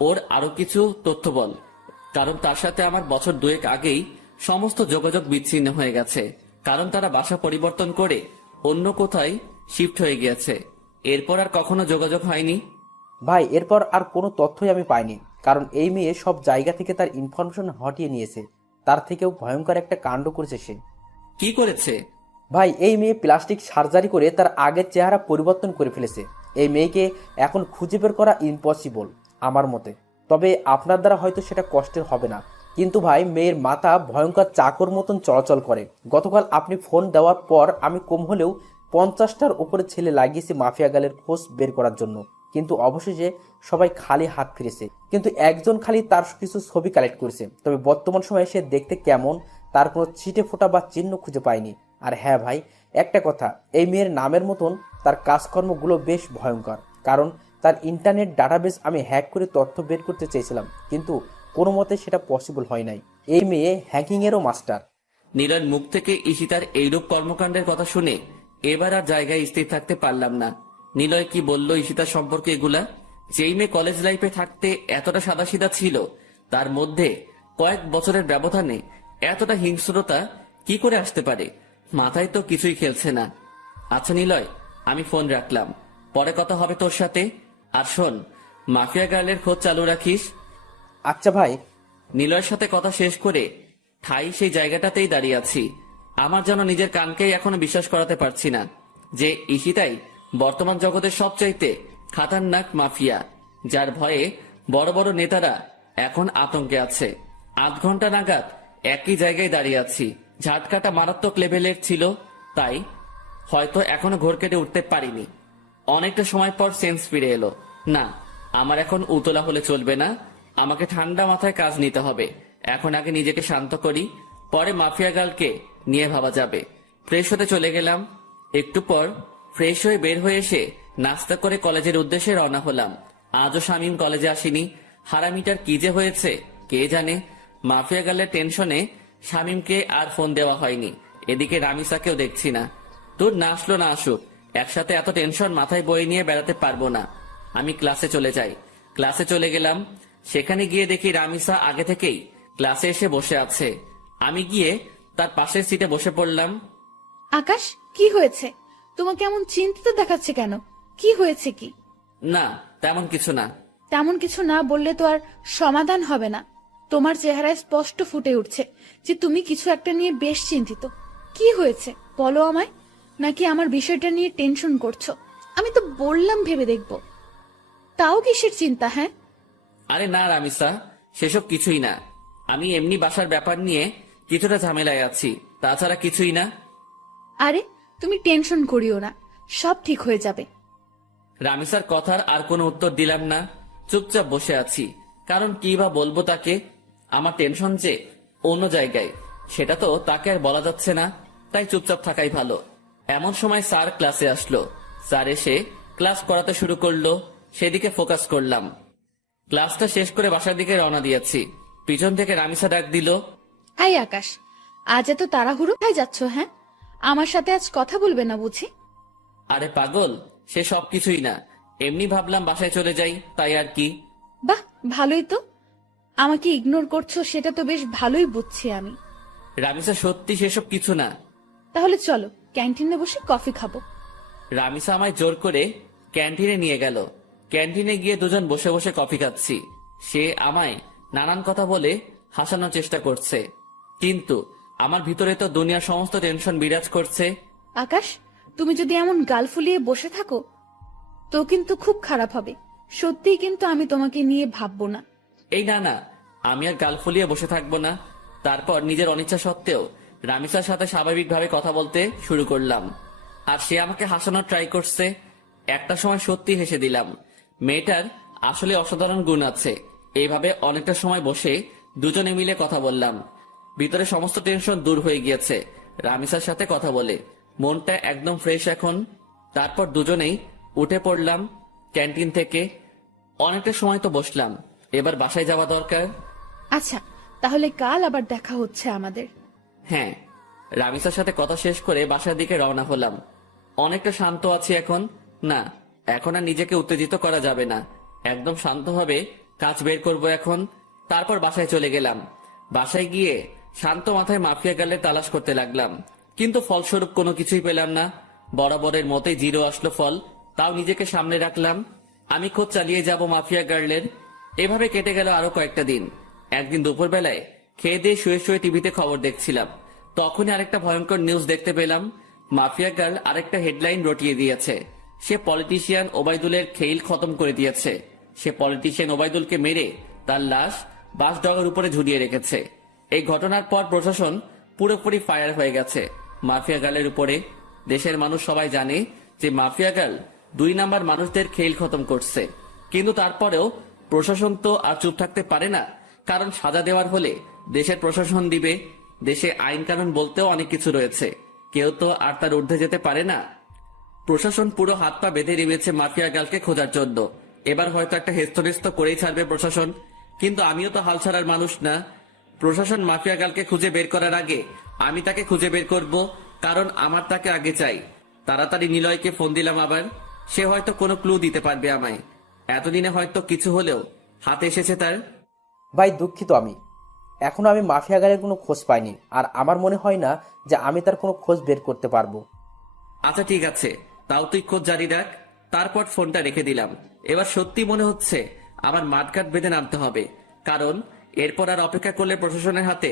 ওর আরো কিছু তথ্য বল, কারণ তার সাথে আমার বছর 2 আগেই সমস্ত যোগাযোগ বিচ্ছিন্ন হয়ে গেছে। কারণ তারা বাসা পরিবর্তন করে অন্য কোথায় শিফট হয়ে গিয়েছে। এরপর আর কখনো যোগাযোগ হয়নি। ভাই, এরপর আর কোনো তথ্যই আমি পাইনি, কারণ এই মেয়ে সব জায়গা থেকে তার ইনফরমেশন হটিয়ে নিয়েছে। তার থেকেও ভয়ঙ্কর একটা কাণ্ড করেছে সে। কি করেছে? ভাই, এই মেয়ে প্লাস্টিক সার্জারি করে তার আগের চেহারা পরিবর্তন করে ফেলেছে। এই মেয়েকে এখন খুঁজে বের করা ইম্পসিবল আমার মতে। তবে আপনার দ্বারা হয়তো সেটা কষ্টের হবে না, কিন্তু ভাই, মেয়ের মাথা ভয়ঙ্কর চাকর মতন চলাচল করে। গতকাল আপনি ফোন দেওয়ার পর আমি কম হলেও 50টার উপরে ছেলে লাগিয়েছি মাফিয়া গালের খোঁজ বের করার জন্য, কিন্তু অবশেষে সবাই খালি হাত ফিরেছে। কিন্তু একজন খালি তার কিছু ছবি কালেক্ট করেছে। তবে বর্তমান সময়ে সে দেখতে কেমন তার কোনো ছিটে ফোঁটা বা চিহ্ন খুঁজে পায়নি। আর হ্যাঁ ভাই, একটা কথা, এই মেয়ের নামের মতন তার কাজকর্মগুলো বেশ ভয়ঙ্কর। কারণ তার ইন্টারনেট ডাটাবেস আমি হ্যাক করে তথ্য বের করতে চেয়েছিলাম, কিন্তু কোনো মতে সেটা পসিবল হয় নাই। এই মেয়ে হ্যাকিংয়েরও মাস্টার। নীলয়ের মুখ থেকে ঈশিতার এইরূপ কর্মকাণ্ডের কথা শুনে এবার আর জায়গায় স্থির থাকতে পারলাম না। নিলয় কি বলল ঈশিতার সম্পর্কে এগুলা? যেই মেয়ে কলেজ লাইফে থাকতে এতটা সাদাসিধা ছিল, তার মধ্যে কয়েক বছরের ব্যবধানে এতটা হিংস্রতা কি করে আসতে পারে? মাথায় তো কিছুই খেলছে না। আচ্ছা নিলয়, আমি ফোন রাখলাম, পরে কথা হবে তোর সাথে। আর শোন, মাফিয়া গার্লের খোঁজ চালু রাখিস। আচ্ছা ভাই। নিলয়ের সাথে কথা শেষ করে ঠাই সেই জায়গাটাতেই দাঁড়িয়ে আছি। আমার যেন নিজের কানকেই এখনো বিশ্বাস করাতে পারছি না যে ঈশিতাই বর্তমান জগতের সবচাইতে খাতারনাক মাফিয়া, যার ভয়ে বড় বড় নেতারা এখন আতঙ্কে আছে। 8 ঘন্টা নাগাদ একই জায়গায় দাঁড়িয়ে আছি। ঝাটকাটা মারাত্মক লেভেলের ছিল, তাই হয়তো এখনো ঘোর কেটে উঠতে পারিনি। অনেকটা সময় পর সেন্স ফিরে এলো। না, আমার এখন উতলা হলে চলবে না, আমাকে ঠান্ডা মাথায় কাজ নিতে হবে। এখন আগে নিজেকে শান্ত করি, পরে মাফিয়া গার্লকে নিয়ে ভাবা যাবে। ফ্রেশ হতে চলে গেলাম। একটু পর ফ্রেশ হয়ে বের হয়ে এসে নাস্তা করে কলেজের উদ্দেশ্যে রওনা হলাম। আজও শামীম কলেজে আসেনি। হারামিটার কি যে হয়েছে কে জানে। মাফিয়া গার্লের টেনশনে শামীমকে আর ফোন দেওয়া হয়নি। এদিকে রামিসাকেও দেখছি না। তোর না আসলো না আসুক, একসাথে এত টেনশন মাথায় বয়ে নিয়ে বেড়াতে পারবো না। আমি ক্লাসে চলে যাই। ক্লাসে চলে গেলাম। সেখানে গিয়ে দেখি রামিসা আগে থেকেই ক্লাসে এসে বসে আছে। আমি গিয়ে তার পাশের সিটে বসে পড়লাম। আকাশ, কি হয়েছে? তোমাকে এমন চিন্তিত দেখাচ্ছে কেন? কি হয়েছে কি? না, তেমন কিছু না। তেমন কিছু না বললে তো আর সমাধান হবে না। তোমার চেহারায় স্পষ্ট ফুটে উঠছে যে তুমি কিছু একটা নিয়ে বেশ চিন্তিত। কি হয়েছে বলো আমায়? নাকি আমার বিষয়টা নিয়ে টেনশন করছো? আমি তো বললাম ভেবে দেখবো। তাও কিসের চিন্তা? হ্যাঁ, আরে না রামিসা, সেসব কিছুই না। আমি এমনি বাসার ব্যাপার নিয়ে কিছুটা ঝামেলায় আছি, তাছাড়া কিছুই না। আরে তুমি টেনশন করিও না, সব ঠিক হয়ে যাবে। রামিসার কথার আর কোনো উত্তর দিলাম না। চুপচাপ বসে আছি। কারণ কি বা বলবো তাকে? আমার টেনশন যে অন্য জায়গায়, সেটা তো তাকে আর বলা যাচ্ছে না। তাই চুপচাপ থাকাই ভালো। এমন সময় স্যার ক্লাসে আসলো। স্যার এসে ক্লাস করাতে শুরু করলো। সেদিকে ফোকাস করলাম। ক্লাসটা শেষ করে বাসার দিকে রওনা দিয়েছি। পিছন থেকে রামিসা ডাক দিল, এই আকাশ, আজ এত তাড়াহুড়ো কোথায় যাচ্ছ? হ্যাঁ, আমার সাথে আজ কথা বলবে না বুঝি? আরে পাগল, সে সবকিছুই না, এমনি ভাবলাম বাসায় চলে যাই, তাই আর কি। বাহ, ভালোই তো। আমাকে ইগনোর করছো সেটা তো বেশ ভালোই বুঝছি আমি। রামিসা সত্যি সেসব কিছু না। তাহলে চলো ক্যান্টিনে বসে কফি খাবো। রামিসা আমায় জোর করে ক্যান্টিনে নিয়ে গেল। ক্যান্টিনে গিয়ে দুজন বসে বসে কফি খাচ্ছি। সে আমায় নানান কথা বলে হাসানোর চেষ্টা করছে, কিন্তু আমার ভিতরে তো দুনিয়ার সমস্ত টেনশন বিরাজ করছে। আকাশ, তুমি যদি এমন গাল ফুলিয়ে বসে থাকো তো কিন্তু খুব খারাপ হবে। সত্যিই কিন্তু আমি তোমাকে নিয়ে ভাববো না। এই না না, আমি আর গাল ফুলিয়ে বসে থাকবো না। তারপর নিজের অনিচ্ছা সত্ত্বেও রামিসার সাথে স্বাভাবিকভাবে কথা বলতে শুরু করলাম, আর সে আমাকে হাসানোর ট্রাই করছে। একটা সময় সত্যি হেসে দিলাম। মেয়েটার আসলে অসাধারণ গুণ আছে। এইভাবে অনেকটা সময় বসে দুজনে মিলে কথা বললাম। ভিতরে সমস্ত টেনশন দূর হয়ে গিয়েছে রামিসার সাথে কথা বলে। মনটা একদম ফ্রেশ এখন। তারপর দুজনেই উঠে পড়লাম ক্যান্টিন থেকে। অনেকটা সময় তো বসলাম, এবার বাসায় যাওয়া দরকার। আচ্ছা, তাহলে কাল আবার দেখা হচ্ছে আমাদের। হ্যাঁ। রামিসার সাথে কথা শেষ করে বাসার দিকে রওনা হলাম। অনেকটা শান্ত আছি এখন। না, এখন আর নিজেকে উত্তেজিত করা যাবে না। একদম শান্তভাবে কাজ বের করব এখন। তারপর বাসায় চলে গেলাম। বাসায় গিয়ে শান্ত মাথায় মাফিয়া গার্লের তালাশ করতে লাগলাম, কিন্তু ফলস্বরূপ কোনো কিছুই পেলাম না। বরাবরের মতোই জিরো আসলো ফল। তাও নিজেকে সামনে রাখলাম, আমি খোঁজ চালিয়ে যাব মাফিয়া গার্লের। এভাবে কেটে গেল আরো কয়েকটা দিন। একদিন দুপুরবেলায় খেয়ে দিয়ে শুয়ে শুয়ে টিভিতে খবর দেখছিলাম, তখনই আরেকটা ভয়ঙ্কর নিউজ দেখতে পেলাম। মাফিয়া গার্ল আরেকটা হেডলাইন রটিয়ে দিয়েছে। সে পলিটিশিয়ান ওবায়দুলের খেইল খতম করে দিয়েছে। সে পলিটিশিয়ান ওবায়দুলকে মেরে তার লাশ বাসডগের উপরে ঝুলিয়ে রেখেছে। এই ঘটনার পর প্রশাসন পুরোপুরি ফায়ার হয়ে গেছে মাফিয়া গার্লের উপরে। দেশের মানুষ সবাই জানে যে মাফিয়া গার্ল 2 নাম্বার মানুষদের খেইল খতম করছে, কিন্তু তারপরেও প্রশাসন তো আর চুপ থাকতে পারে না। কারণ সাজা দেওয়ার হলে দেশের প্রশাসন দিবে। দেশে আইন কানুন বলতেও অনেক কিছু রয়েছে, কেউ তো আর তার ঊর্ধ্বে যেতে পারে না। প্রশাসন পুরো হাত পা বেঁধে নেমেছে মাফিয়া গার্লকে খোঁজার জন্য। এবার হয়তো একটা হেস্তনেস্ত করেই ছাড়বে প্রশাসন, কিন্তু আমিও তো হাল ছাড়ার মানুষ না। প্রশাসন মাফিয়া গার্লকে খুঁজে বের করার আগে আমি তাকে খুঁজে বের করব, কারণ আমার তাকে আগে চাই। তাড়াতাড়ি নিলয়কে ফোন দিলাম আবার। সে হয়তো কোনো ক্লু দিতে পারবে আমায়। এতদিনে হয়তো কিছু হলেও হাতে এসেছে তার। ভাই দুঃখিত, এখনো আমি মাফিয়া গাড়ির কোনো খোঁজ পাইনি, আর আমার মনে হয় না যে আমি তার কোনো খোঁজ বের করতে পারবো। আচ্ছা ঠিক আছে, তাও তুই খোঁজ জারি রাখ। তারপর ফোনটা রেখে দিলাম। এবার সত্যি মনে হচ্ছে আমার মাঠঘাট বেঁধে নামতে হবে, কারণ এরপর আর অপেক্ষা করলে প্রশাসনের হাতে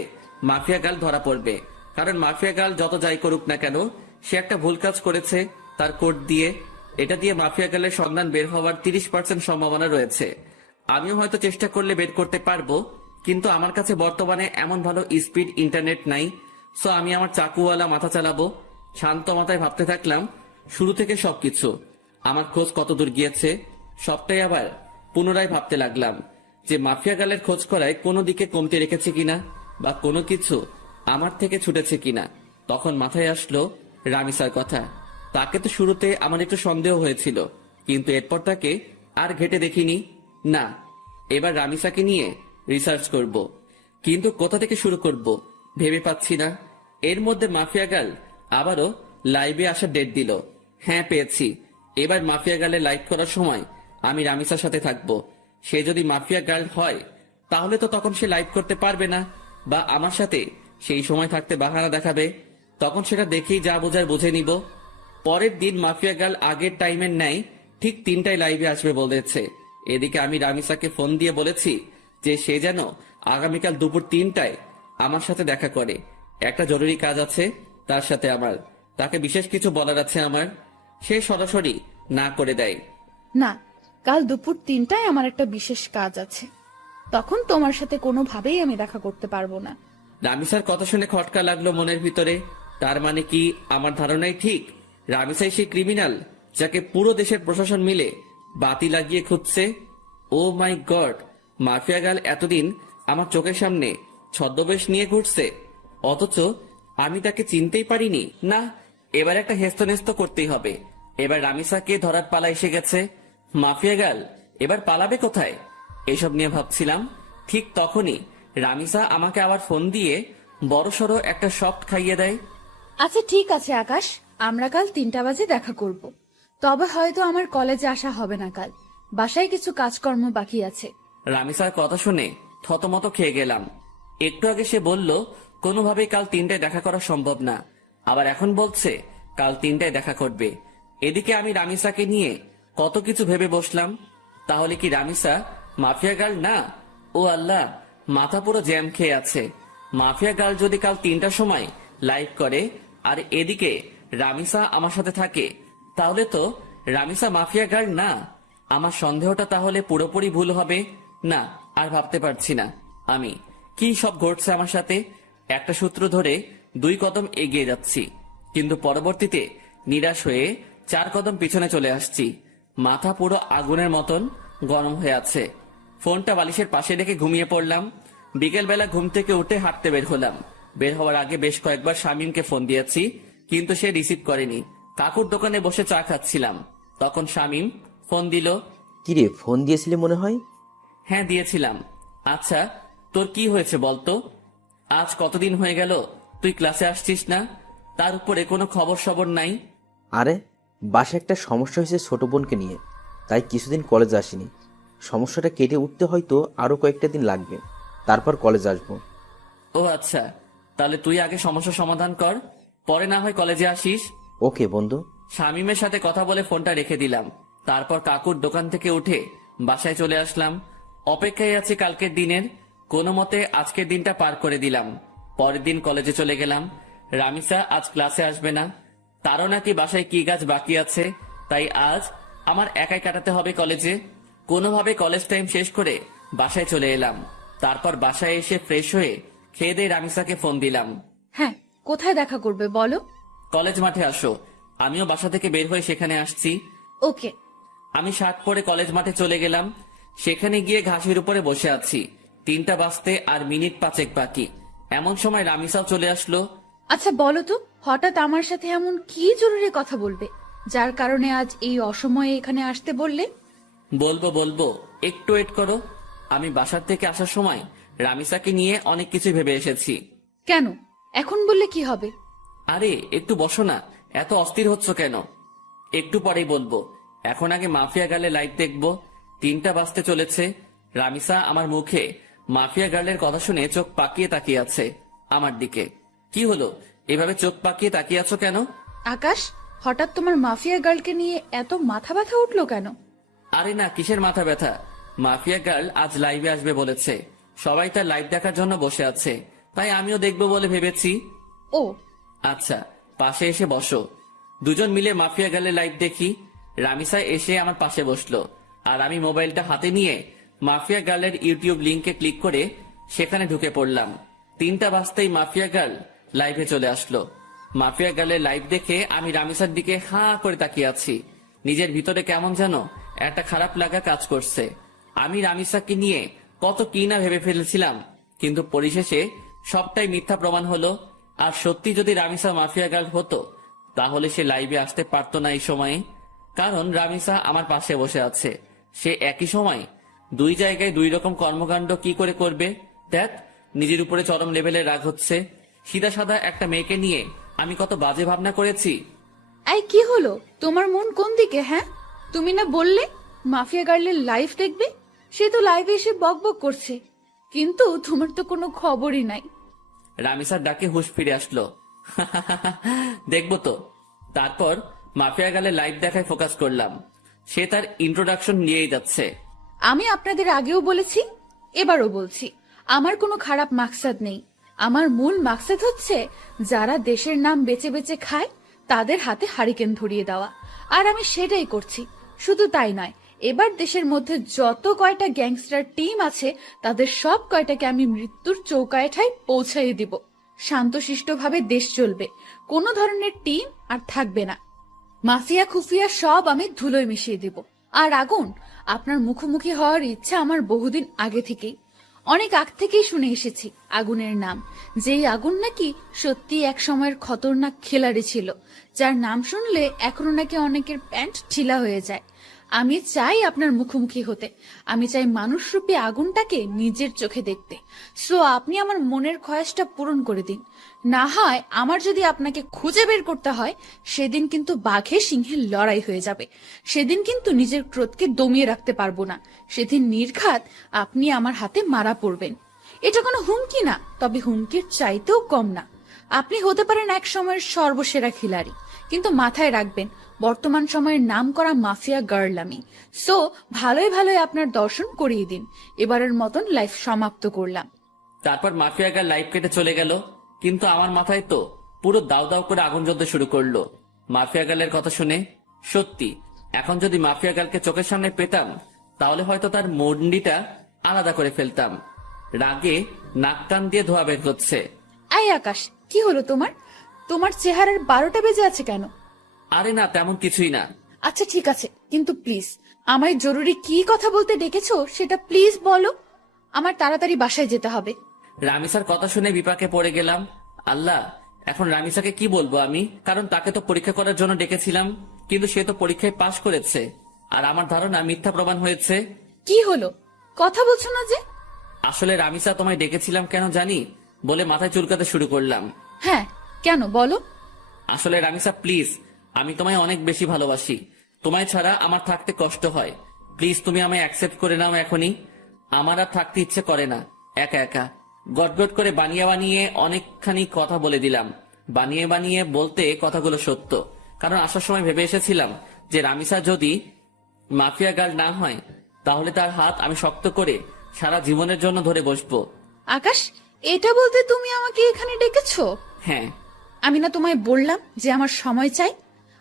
মাফিয়া গার্ল ধরা পড়বে। কারণ মাফিয়া গার্ল যত যাই করুক না কেন, সে একটা ভুল কাজ করেছে তার কোড দিয়ে। এটা দিয়ে মাফিয়া গার্লের সন্ধান বের হওয়ার 30% সম্ভাবনা রয়েছে। আমিও হয়তো চেষ্টা করলে বের করতে পারবো, কিন্তু আমার কাছে বর্তমানে এমন ভালো স্পিড ইন্টারনেট নাই। সো আমি আমার চাকুওয়ালা মাথা চালাবো। শান্ত মাথায় ভাবতে থাকলাম শুরু থেকে সবকিছু। আমার খোঁজ কত দূর গিয়েছে সবটাই আবার পুনরায় ভাবতে লাগলাম যে মাফিয়া গার্লের খোঁজ করায় কোনো দিকে কমতে রেখেছে কিনা, বা কোনো কিছু আমার থেকে ছুটেছে কিনা। তখন মাথায় আসলো রামিসার কথা। তাকে তো শুরুতে আমার একটু সন্দেহ হয়েছিল, কিন্তু এরপর তাকে আর ঘেটে দেখিনি। না, এবার রামিসাকে নিয়ে রিসার্চ করব, কিন্তু কোথা থেকে শুরু করব ভেবে পাচ্ছি না। এর মধ্যে মাফিয়া গার্ল আবারও লাইভে আসার ডেট দিল। হ্যাঁ পেয়েছি। এবার মাফিয়া গার্লের লাইভ করার সময় আমি রামিসার সাথে থাকবো। সে যদি মাফিয়া গার্ল হয় তাহলে তো তখন সে লাইভ করতে পারবে না, বা আমার সাথে সেই সময় থাকতে বাহানা দেখাবে। তখন সেটা দেখেই যা বোঝার বুঝে নিব। পরের দিন মাফিয়া গার্ল আগের টাইমের ন্যায় ঠিক 3টায় লাইভে আসবে বলেছে। এদিকে আমি রামিসাকে ফোন দিয়ে বলেছি যে সে যেন আগামীকাল দুপুর 3টায় আমার সাথে দেখা করে। একটা জরুরি কাজ আছে তার সাথে আমার, তাকে বিশেষ কিছু বলার আছে আমার। সে সরাসরি না করে দেয়। না, কাল দুপুর 3টায় আমার একটা বিশেষ কাজ আছে, তখন তোমার সাথে কোনোভাবেই আমি দেখা করতে পারবো না। রামিসার কথা শুনে খটকা লাগলো মনের ভিতরে। তার মানে কি আমার ধারণাই ঠিক? রামিসাই সেই ক্রিমিনাল যাকে পুরো দেশের প্রশাসন মিলে বাতি লাগিয়ে খুঁজছে। ও মাই গড, মাফিয়া গার্ল এতদিন আমার চোখের সামনে ছদ্মবেশ নিয়ে ঘুরছে, অথচ আমি তাকে চিনতেই পারিনি। না, এবার একটা হেস্তনেস্ত করতেই হবে। এবার রামিসাকে ধরার পালা এসে গেছে। মাফিয়া গার্ল এবার পালাবে কোথায় এসব নিয়ে ভাবছিলাম। ঠিক তখনই রামিসা আমাকে আবার ফোন দিয়ে বড়সড় একটা শক খাইয়ে দেয়। আচ্ছা ঠিক আছে আকাশ, আমরা কাল 3টা বাজে দেখা করব। তবে হয়তো আমার কলেজে আসা হবে না কাল, বাসায় কিছু কাজকর্ম বাকি আছে। রামিসার কথা শুনে থতমত খেয়ে গেলাম। একটু আগে সে বলল কোনোভাবেই কাল 3টায় দেখা করা সম্ভব না, আবার এখন বলছে কাল 3টায় দেখা করবে। এদিকে আমি রামিসাকে নিয়ে কত কিছু ভেবে বসলাম। তাহলে কি রামিসা মাফিয়া গার্ল না? ও আল্লাহ, মাথা পুরো জ্যাম খেয়ে আছে। মাফিয়া গার্ল যদি কাল 3টার সময় লাইভ করে আর এদিকে রামিসা আমার সাথে থাকে, তাহলে তো রামিসা মাফিয়া গার্ল না। আমার সন্দেহটা তাহলে পুরোপুরি ভুল হবে না। আর ভাবতে পারছি না আমি কি সব ঘটছে আমার সাথে। একটা সূত্র ধরে 2 কদম এগিয়ে যাচ্ছি, কিন্তু পরবর্তীতে নিরাশ হয়ে 4 কদম পিছনে চলে আসছি। মাথা পুরো আগুনের মতন গরম হয়ে আছে। ফোনটা বালিশের পাশে রেখে ঘুমিয়ে পড়লাম। বিকেলবেলা ঘুম থেকে উঠে হাঁটতে বের হলাম। বের হওয়ার আগে বেশ কয়েকবার শামীমকে ফোন দিয়েছি, কিন্তু সে রিসিভ করেনি। কাকুর দোকানে বসে চা খাচ্ছিলাম, তখন শামীম ফোন দিল। কিরে, ফোন দিয়েছিলি মনে হয়? হ্যাঁ দিয়েছিলাম। আচ্ছা তোর কি হয়েছে বলতো? আজ কতদিন হয়ে গেল তুই ক্লাসে আসছিস না, তার উপরে কোনো খবর সবর নাই। আরে, বাসায় একটা সমস্যা হয়েছে ছোট বোনকে নিয়ে, তাই কিছুদিন কলেজ আসিনি। সমস্যাটা কেটে উঠতে হয়তো আরো কয়েকটা দিন লাগবে, তারপর কলেজ আসবো। ও আচ্ছা, তাহলে তুই আগে সমস্যা সমাধান কর, পরে না হয় কলেজে আসিস। ওকে বন্ধু। শামীমের সাথে কথা বলে ফোনটা রেখে দিলাম। তারপর কাকুর দোকান থেকে উঠে বাসায় চলে আসলাম। অপেক্ষায় আছি কালকের দিনের। কোনো মতে আজকের দিনটা পার করে দিলাম। পরের দিন কলেজে চলে গেলাম। রামিসা আজ ক্লাসে আসবে না, তারও নাকি বাসায় কি কাজ বাকি আছে, তাই আজ আমার একাই কাটাতে হবে কলেজে। কোনোভাবে কলেজ টাইম শেষ করে বাসায় চলে এলাম। তারপর বাসায় এসে ফ্রেশ হয়ে খেয়ে দিয়ে রামিসাকে ফোন দিলাম। হ্যাঁ, কোথায় দেখা করবে বলো? কলেজ মাঠে আসো। আমিও বাসা থেকে বের হয়ে সেখানে আসছি। ওকে। আমি শার্ট পরে কলেজ মাঠে চলে গেলাম। সেখানে গিয়ে ঘাসের উপরে বসে আছি। 3টা বাজতে আর মিনিট 5 বাকি। এমন সময় রামিসাও চলে আসলো। আচ্ছা বলো তো, হঠাৎ আমার সাথে এমন কি জরুরি কথা বলবে যার কারণে আজ এই অসময়ে এখানে আসতে বললে? বলবো, একটু ওয়েট করো। আমি বাসার থেকে আসার সময় রামিসাকে নিয়ে অনেক কিছু ভেবে এসেছি। কেন? এখন বললে কি হবে? আরে একটু বসো না, এত অস্থির হচ্ছ কেন? একটু পরেই বলবো। এখন আগে মাফিয়া গার্লের লাইভ দেখবো। 3টা বাজতে চলেছে। রামিসা আমার মুখে মাফিয়া গার্লের কথা শুনে চোখ পাকিয়ে তাকিয়ে আছে আমার দিকে। কি হলো, এভাবে চোখ পাকিয়ে তাকিয়ে আছো কেন? আকাশ, হঠাৎ তোমার মাফিয়া গার্লকে নিয়ে এত মাথা ব্যথা উঠলো কেন? আরে না, কিসের মাথা ব্যথা? মাফিয়া গার্ল আজ লাইভে আসবে বলেছে। সবাই তার লাইভ দেখার জন্য বসে আছে, তাই আমিও দেখবো বলে ভেবেছি। ও আচ্ছা, পাশে এসে বসো। দুজন মিলে মাফিয়া গার্লের লাইভ দেখি। রামিসা এসে আমার পাশে বসলো, আর আমি মোবাইলটা হাতে নিয়ে মাফিয়া গার্লের ইউটিউব লিংকে ক্লিক করে সেখানে ঢুকে পড়লাম। 3টা বাজতেই মাফিয়া গার্ল লাইভে চলে আসলো। মাফিয়া গার্লের লাইভ দেখে আমি রামিসার দিকে হাঁ করে তাকিয়ে আছি। নিজের ভিতরে কেমন যেন একটা খারাপ লাগা কাজ করছে। আমি রামিসাকে নিয়ে কত কি না ভেবে ফেলেছিলাম, কিন্তু পরিশেষে সবটাই মিথ্যা প্রমাণ হলো। আর সত্যি যদি রামিসা মাফিয়া গার্ল হতো, তাহলে সে লাইভে আসতে পারতো না এই সময়ে। কারণ রামিসা আমার পাশে বসে আছে। সে একই সময় 2 জায়গায় 2 রকম কর্মকাণ্ড কি করে করবে? দেখ, নিজের উপরে চরম লেভেলের রাগ হচ্ছে। সিধা সাদা একটা মেয়েকে নিয়ে আমি কত বাজে ভাবনা করেছি। এই কি হলো, তোমার মন কোন দিকে? হ্যাঁ, তুমি না বললে মাফিয়া গার্লের লাইভ দেখবে? সে তো লাইভে এসে বকবক করছে, কিন্তু তোমার তো কোনো খবরই নাই। রামিসার ডাকে হুঁশ ফিরে আসলো। দেখবো তো। তারপর মাফিয়া গার্লের লাইভ দেখায় ফোকাস করলাম। সে তার ইন্ট্রোডাকশন নিয়েই যাচ্ছে। আমি আপনাদের আগেও বলেছি, এবারও বলছি, আমার কোনো খারাপ মাকসাদ নেই। আমার মূল মাকসাদ হচ্ছে যারা দেশের নাম বেচে বেচে খায় তাদের হাতে হারিকেন ধরিয়ে দেওয়া, আর আমি সেটাই করছি। শুধু তাই নয়, এবার দেশের মধ্যে যত কয়টা গ্যাংস্টার টিম আছে তাদের সব কয়টাকে আমি মৃত্যুর চৌকাঠেয় পৌঁছাইয়ে দিব। শান্তশিষ্টভাবে দেশ চলবে, কোনো ধরনের টিম আর থাকবে না। মাফিয়া খুফিয়া সব আমি ধুলোয় মিশিয়ে দেব। আর আগুন, আপনার মুখোমুখি হওয়ার ইচ্ছা আমার বহুদিন আগে থেকেই, অনেক আগ থেকেই শুনে এসেছি আগুনের নাম। যেই আগুন নাকি সত্যি এক সময়ের খতরনাক খেলাড়ি ছিল, যার নাম শুনলে এখনো নাকি অনেকের প্যান্ট ঢিলা হয়ে যায়। আমি চাই আপনার মুখোমুখি হতে, আমি চাই মানুষরূপী আগুনটাকে নিজের চোখে দেখতে। সো আপনি আমার মনের খয়াসটা পূরণ করে দিন। না হয় আমার যদি আপনাকে খুঁজে বের করতে হয়, সেদিন কিন্তু বাঘে সিংহের লড়াই হয়ে যাবে। সেদিন কিন্তু নিজের ক্রোধকে দমিয়ে রাখতে পারবো না। সেদিন নির্ঘাত আপনি আমার হাতে মারা পড়বেন। এটা কোনো হুমকি না, তবে হুমকির চাইতেও কম না। আপনি হতে পারেন এক সময়ের সর্বসেরা খিলাড়ি, কিন্তু মাথায় রাখবেন বর্তমান সময়ের নামকরা মাফিয়া গার্ল আমি। সো ভালোই ভালোই আপনার দর্শন করিয়ে দিন। এবারের মতন লাইফ সমাপ্ত করলাম। তারপর মাফিয়া গার্ল লাইফ কেটে চলে গেল, কিন্তু আমার মাথায় তো পুরো দাউ দাউ করে আগুন জ্বলতে শুরু করলো মাফিয়া গার্লের কথা শুনে। সত্যি, এখন যদি মাফিয়া গার্লকে চোখের সামনে পেতাম, তাহলে হয়তো তার মন্ডিটা আলাদা করে ফেলতাম। রাগে নাক কান দিয়ে ধোয়া বের হচ্ছে। এই আকাশ, কি হলো তোমার? তোমার চেহারার 12টা বেজে আছে কেন? আরে না, তেমন কিছুই না। আচ্ছা ঠিক আছে, কিন্তু প্লিজ আমায় জরুরি কি কথা বলতে ডেকেছো সেটা প্লিজ বলো। আমার তাড়াতাড়ি বাসায় যেতে হবে। রামিসার কথা শুনে বিপাকে পড়ে গেলাম। আল্লাহ, এখন রামিসাকে কি বলবো আমি? কারণ তাকে তো পরীক্ষা করার জন্য ডেকেছিলাম, কিন্তু সে তো পরীক্ষায় পাশ করেছে, আর আমার ধারণা মিথ্যা প্রমাণ হয়েছে। কি হলো, কথা বলছো না যে? আসলে রামিসা, তোমায় ডেকেছিলাম কেন জানি বলে মাথায় চুলকাতে শুরু করলাম। হ্যাঁ, কেন বলো? আসলে রামিসা প্লিজ, আমি তোমায় অনেক বেশি ভালোবাসি। তোমায় ছাড়া আমার থাকতে কষ্ট হয়। প্লিজ তুমি আমায় অ্যাকসেপ্ট করে নাও এখনই। আমার আর থাকতে ইচ্ছে করে না একা একা। গটগট করে বানিয়ে বানিয়ে অনেকখানি কথা বলে দিলাম। বানিয়ে বানিয়ে বলতে কথাগুলো সত্য, কারণ আসার সময় ভেবে এসেছিলাম যে রামিসা যদি মাফিয়া গার্ল না হয়, তাহলে তার হাত আমি শক্ত করে সারা জীবনের জন্য ধরে বসবো। আকাশ, এটা বলতে তুমি আমাকে এখানে ডেকেছো? হ্যাঁ, আমি না তোমায় বললাম যে আমার সময় চাই?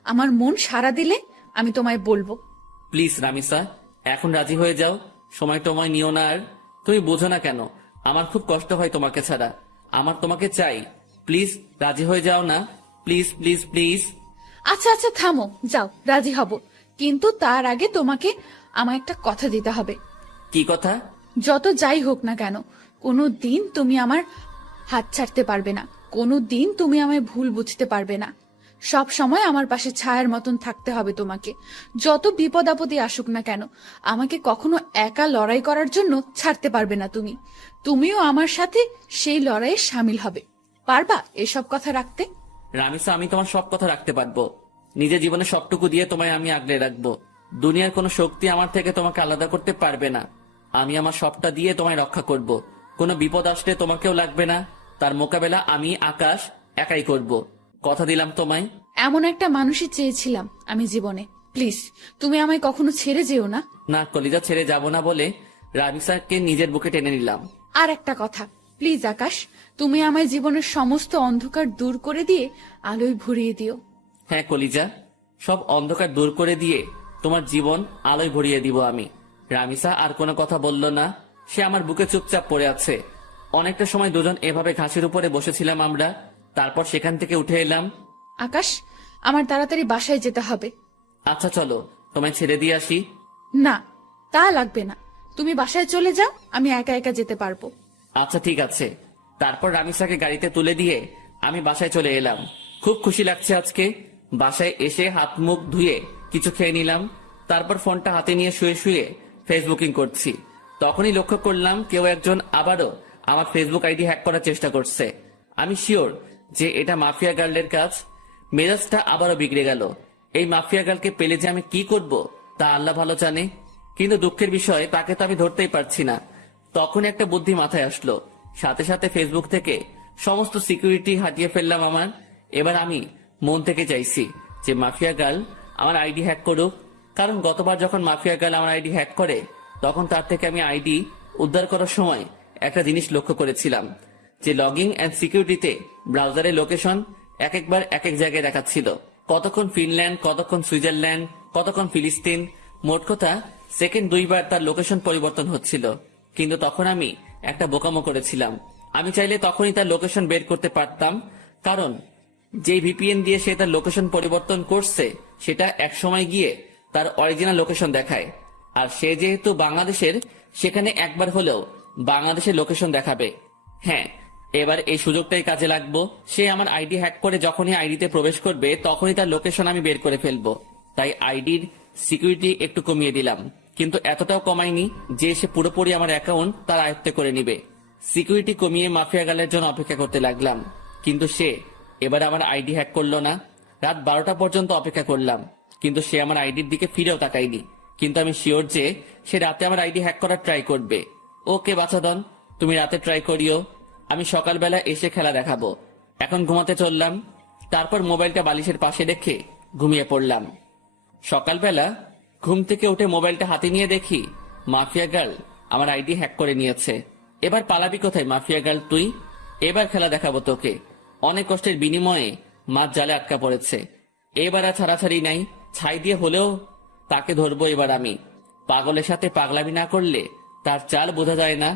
আমার মন সাড়া দিলে আমি তোমায় বলবো। প্লিজ রামিসা, এখন রাজি হয়ে যাও। সময় টময় নিও না আর। তুমি বোঝো না কেন আমার খুব কষ্ট হয় তোমাকে ছাড়া। আমার তোমাকে চাই। প্লিজ রাজি হয়ে যাও না। Please please please. আচ্ছা আচ্ছা থামো, যাও, রাজি হব, কিন্তু তার আগে তোমাকে আমার একটা কথা দিতে হবে। কি কথা? যত যাই হোক না কেন, কোনো দিন তুমি আমার হাত ছাড়তে পারবে না। কোনো দিন তুমি আমায় ভুল বুঝতে পারবে না। সব সময় আমার পাশে ছায়ার মতন থাকতে হবে তোমাকে। যত বিপদ আপদে আসুক না কেন, আমাকে কখনো একা লড়াই করার জন্য ছাড়তে পারবে না তুমি। তুমিও আমার সাথে সেই লড়াইয়ে সামিল হবে। পারবা এসব কথা রাখতে? রামিসা, আমি তোমার সব কথা রাখতে পারবো। নিজের জীবনে সবটুকু দিয়ে তোমায় আমি আগলে রাখবো। দুনিয়ার কোনো শক্তি আমার থেকে তোমাকে আলাদা করতে পারবে না। আমি আমার সবটা দিয়ে তোমায় রক্ষা করব। কোনো বিপদ আসলে তোমাকেও লাগবে না। তার মোকাবেলা আমি আকাশ একাই করব। কথা দিলাম তোমায়। এমন একটা মানুষই চেয়েছিলাম আমি জীবনে। প্লিজ তুমি আমায় কখনো ছেড়ে যেও না। না, কলিজা ছেড়ে যাব না বলে রামিসাকে নিজের বুকে টেনে নিলাম। আর একটা কথা, প্লিজ আকাশ, তুমি আমায় জীবনের সমস্ত অন্ধকার দূর করে দিয়ে আলোয় ভরিয়ে দিও। হ্যাঁ কলিজা, সব অন্ধকার দূর করে দিয়ে তোমার জীবন আলোয় ভরিয়ে দিব আমি। রামিসা আর কোনো কথা বলল না। সে আমার বুকে চুপচাপ পড়ে আছে। অনেকটা সময় দুজন এভাবে ঘাসের উপরে বসেছিলাম আমরা। তারপর সেখান থেকে উঠে এলাম। আকাশ, আমার তাড়াতাড়ি বাসায় যেতে হবে। আচ্ছা চলো, তোমায় ছেড়ে দিয়ে আসি। না, তা লাগবে না, তুমি বাসায় চলে যাও, আমি একা একা যেতে পারবো। আচ্ছা ঠিক আছে। তারপর রামিসাকে গাড়িতে তুলে দিয়ে আমি বাসায় চলে এলাম। খুব খুশি লাগছে আজকে। বাসায় এসে হাত মুখ ধুয়ে কিছু খেয়ে নিলাম। তারপর ফোনটা হাতে নিয়ে শুয়ে শুয়ে ফেসবুকিং করছি। তখনই লক্ষ্য করলাম কেউ একজন আবারও আমার ফেসবুক আইডি হ্যাক করার চেষ্টা করছে। আমি শিওর যে এটা মাফিয়া গার্লের কাজ। মেজাজটা আবারও বিগড়ে গেল। এই মাফিয়া গার্লকে পেলে যে আমি কি করব তা আল্লাহ ভালো জানে। কিন্তু দুঃখের বিষয়, তাকে তো আমি ধরতেই পারছি না। তখন একটা বুদ্ধি মাথায় আসলো। সাথে সাথে ফেসবুক থেকে সমস্ত সিকিউরিটি হাটিয়ে ফেললাম আমার। এবার আমি মন থেকে চাইছি যে মাফিয়া গার্ল আমার আইডি হ্যাক করুক। কারণ গতবার যখন মাফিয়া গার্ল আমার আইডি হ্যাক করে, তখন তার থেকে আমি আইডি উদ্ধার করার সময় একটা জিনিস লক্ষ্য করেছিলাম, যে লগিং অ্যান্ড সিকিউরিটিতে ব্রাউজারের লোকেশন একবার এক এক জায়গায় দেখাচ্ছিল। কতক্ষণ ফিনল্যান্ড, কতক্ষণ সুইজারল্যান্ড, কতক্ষণ ফিলিস্তিন। মোট কথা সেকেন্ড 2 বার তার লোকেশন পরিবর্তন হচ্ছিল। কিন্তু তখন আমি একটা বোকামো করেছিলাম। আমি চাইলে তখনই তার লোকেশন বের করতে পারতাম, কারণ যে ভিপিএন দিয়ে সে তার লোকেশন পরিবর্তন করছে সেটা এক সময় গিয়ে তার অরিজিনাল লোকেশন দেখায়। আর সে যেহেতু বাংলাদেশের, সেখানে একবার হলেও বাংলাদেশের লোকেশন দেখাবে। হ্যাঁ, এবার এই সুযোগটাই কাজে লাগবো। সে আমার আইডি হ্যাক করে যখনই আইডিতে প্রবেশ করবে, তখনই তার লোকেশন আমি বের করে ফেলবো। তাই আইডির সিকিউরিটি একটু কমিয়ে দিলাম, কিন্তু এতটাও কমাইনি যে সে পুরোপুরি আমার অ্যাকাউন্ট তার আয়ত্তে করে নিবে। সিকিউরিটি কমিয়ে মাফিয়া গার্লের জন্য অপেক্ষা করতে লাগলাম। কিন্তু সে এবার আমার আইডি হ্যাক করলো না। রাত 12টা পর্যন্ত অপেক্ষা করলাম, কিন্তু সে আমার আইডির দিকে ফিরেও তাকায়নি। কিন্তু আমি শিওর যে সে রাতে আমার আইডি হ্যাক করার ট্রাই করবে। ওকে বাছাধন, তুমি রাতে ট্রাই করিও, আমি সকালবেলা এসে খেলা দেখাবো। এখন ঘুমাতে চললাম। তারপর মোবাইলটা বালিশের পাশে রেখে ঘুমিয়ে পড়লাম। সকালবেলা ঘুম থেকে উঠে মোবাইলটা হাতে নিয়ে দেখি মাফিয়া গার্ল আমার আইডি হ্যাক করে নিয়েছে। এবার পালাবি কোথায় মাফিয়া গার্ল তুই? এবার খেলা দেখাবো তোকে। অনেক কষ্টের বিনিময়ে মাছ জালে আটকা পড়েছে। এবার আর ছাড়াছাড়ি নাই, ছাই দিয়ে হলেও তাকে ধরবো এবার আমি। পাগলের সাথে পাগলামি না করলে তার চাল বোঝা যায় না,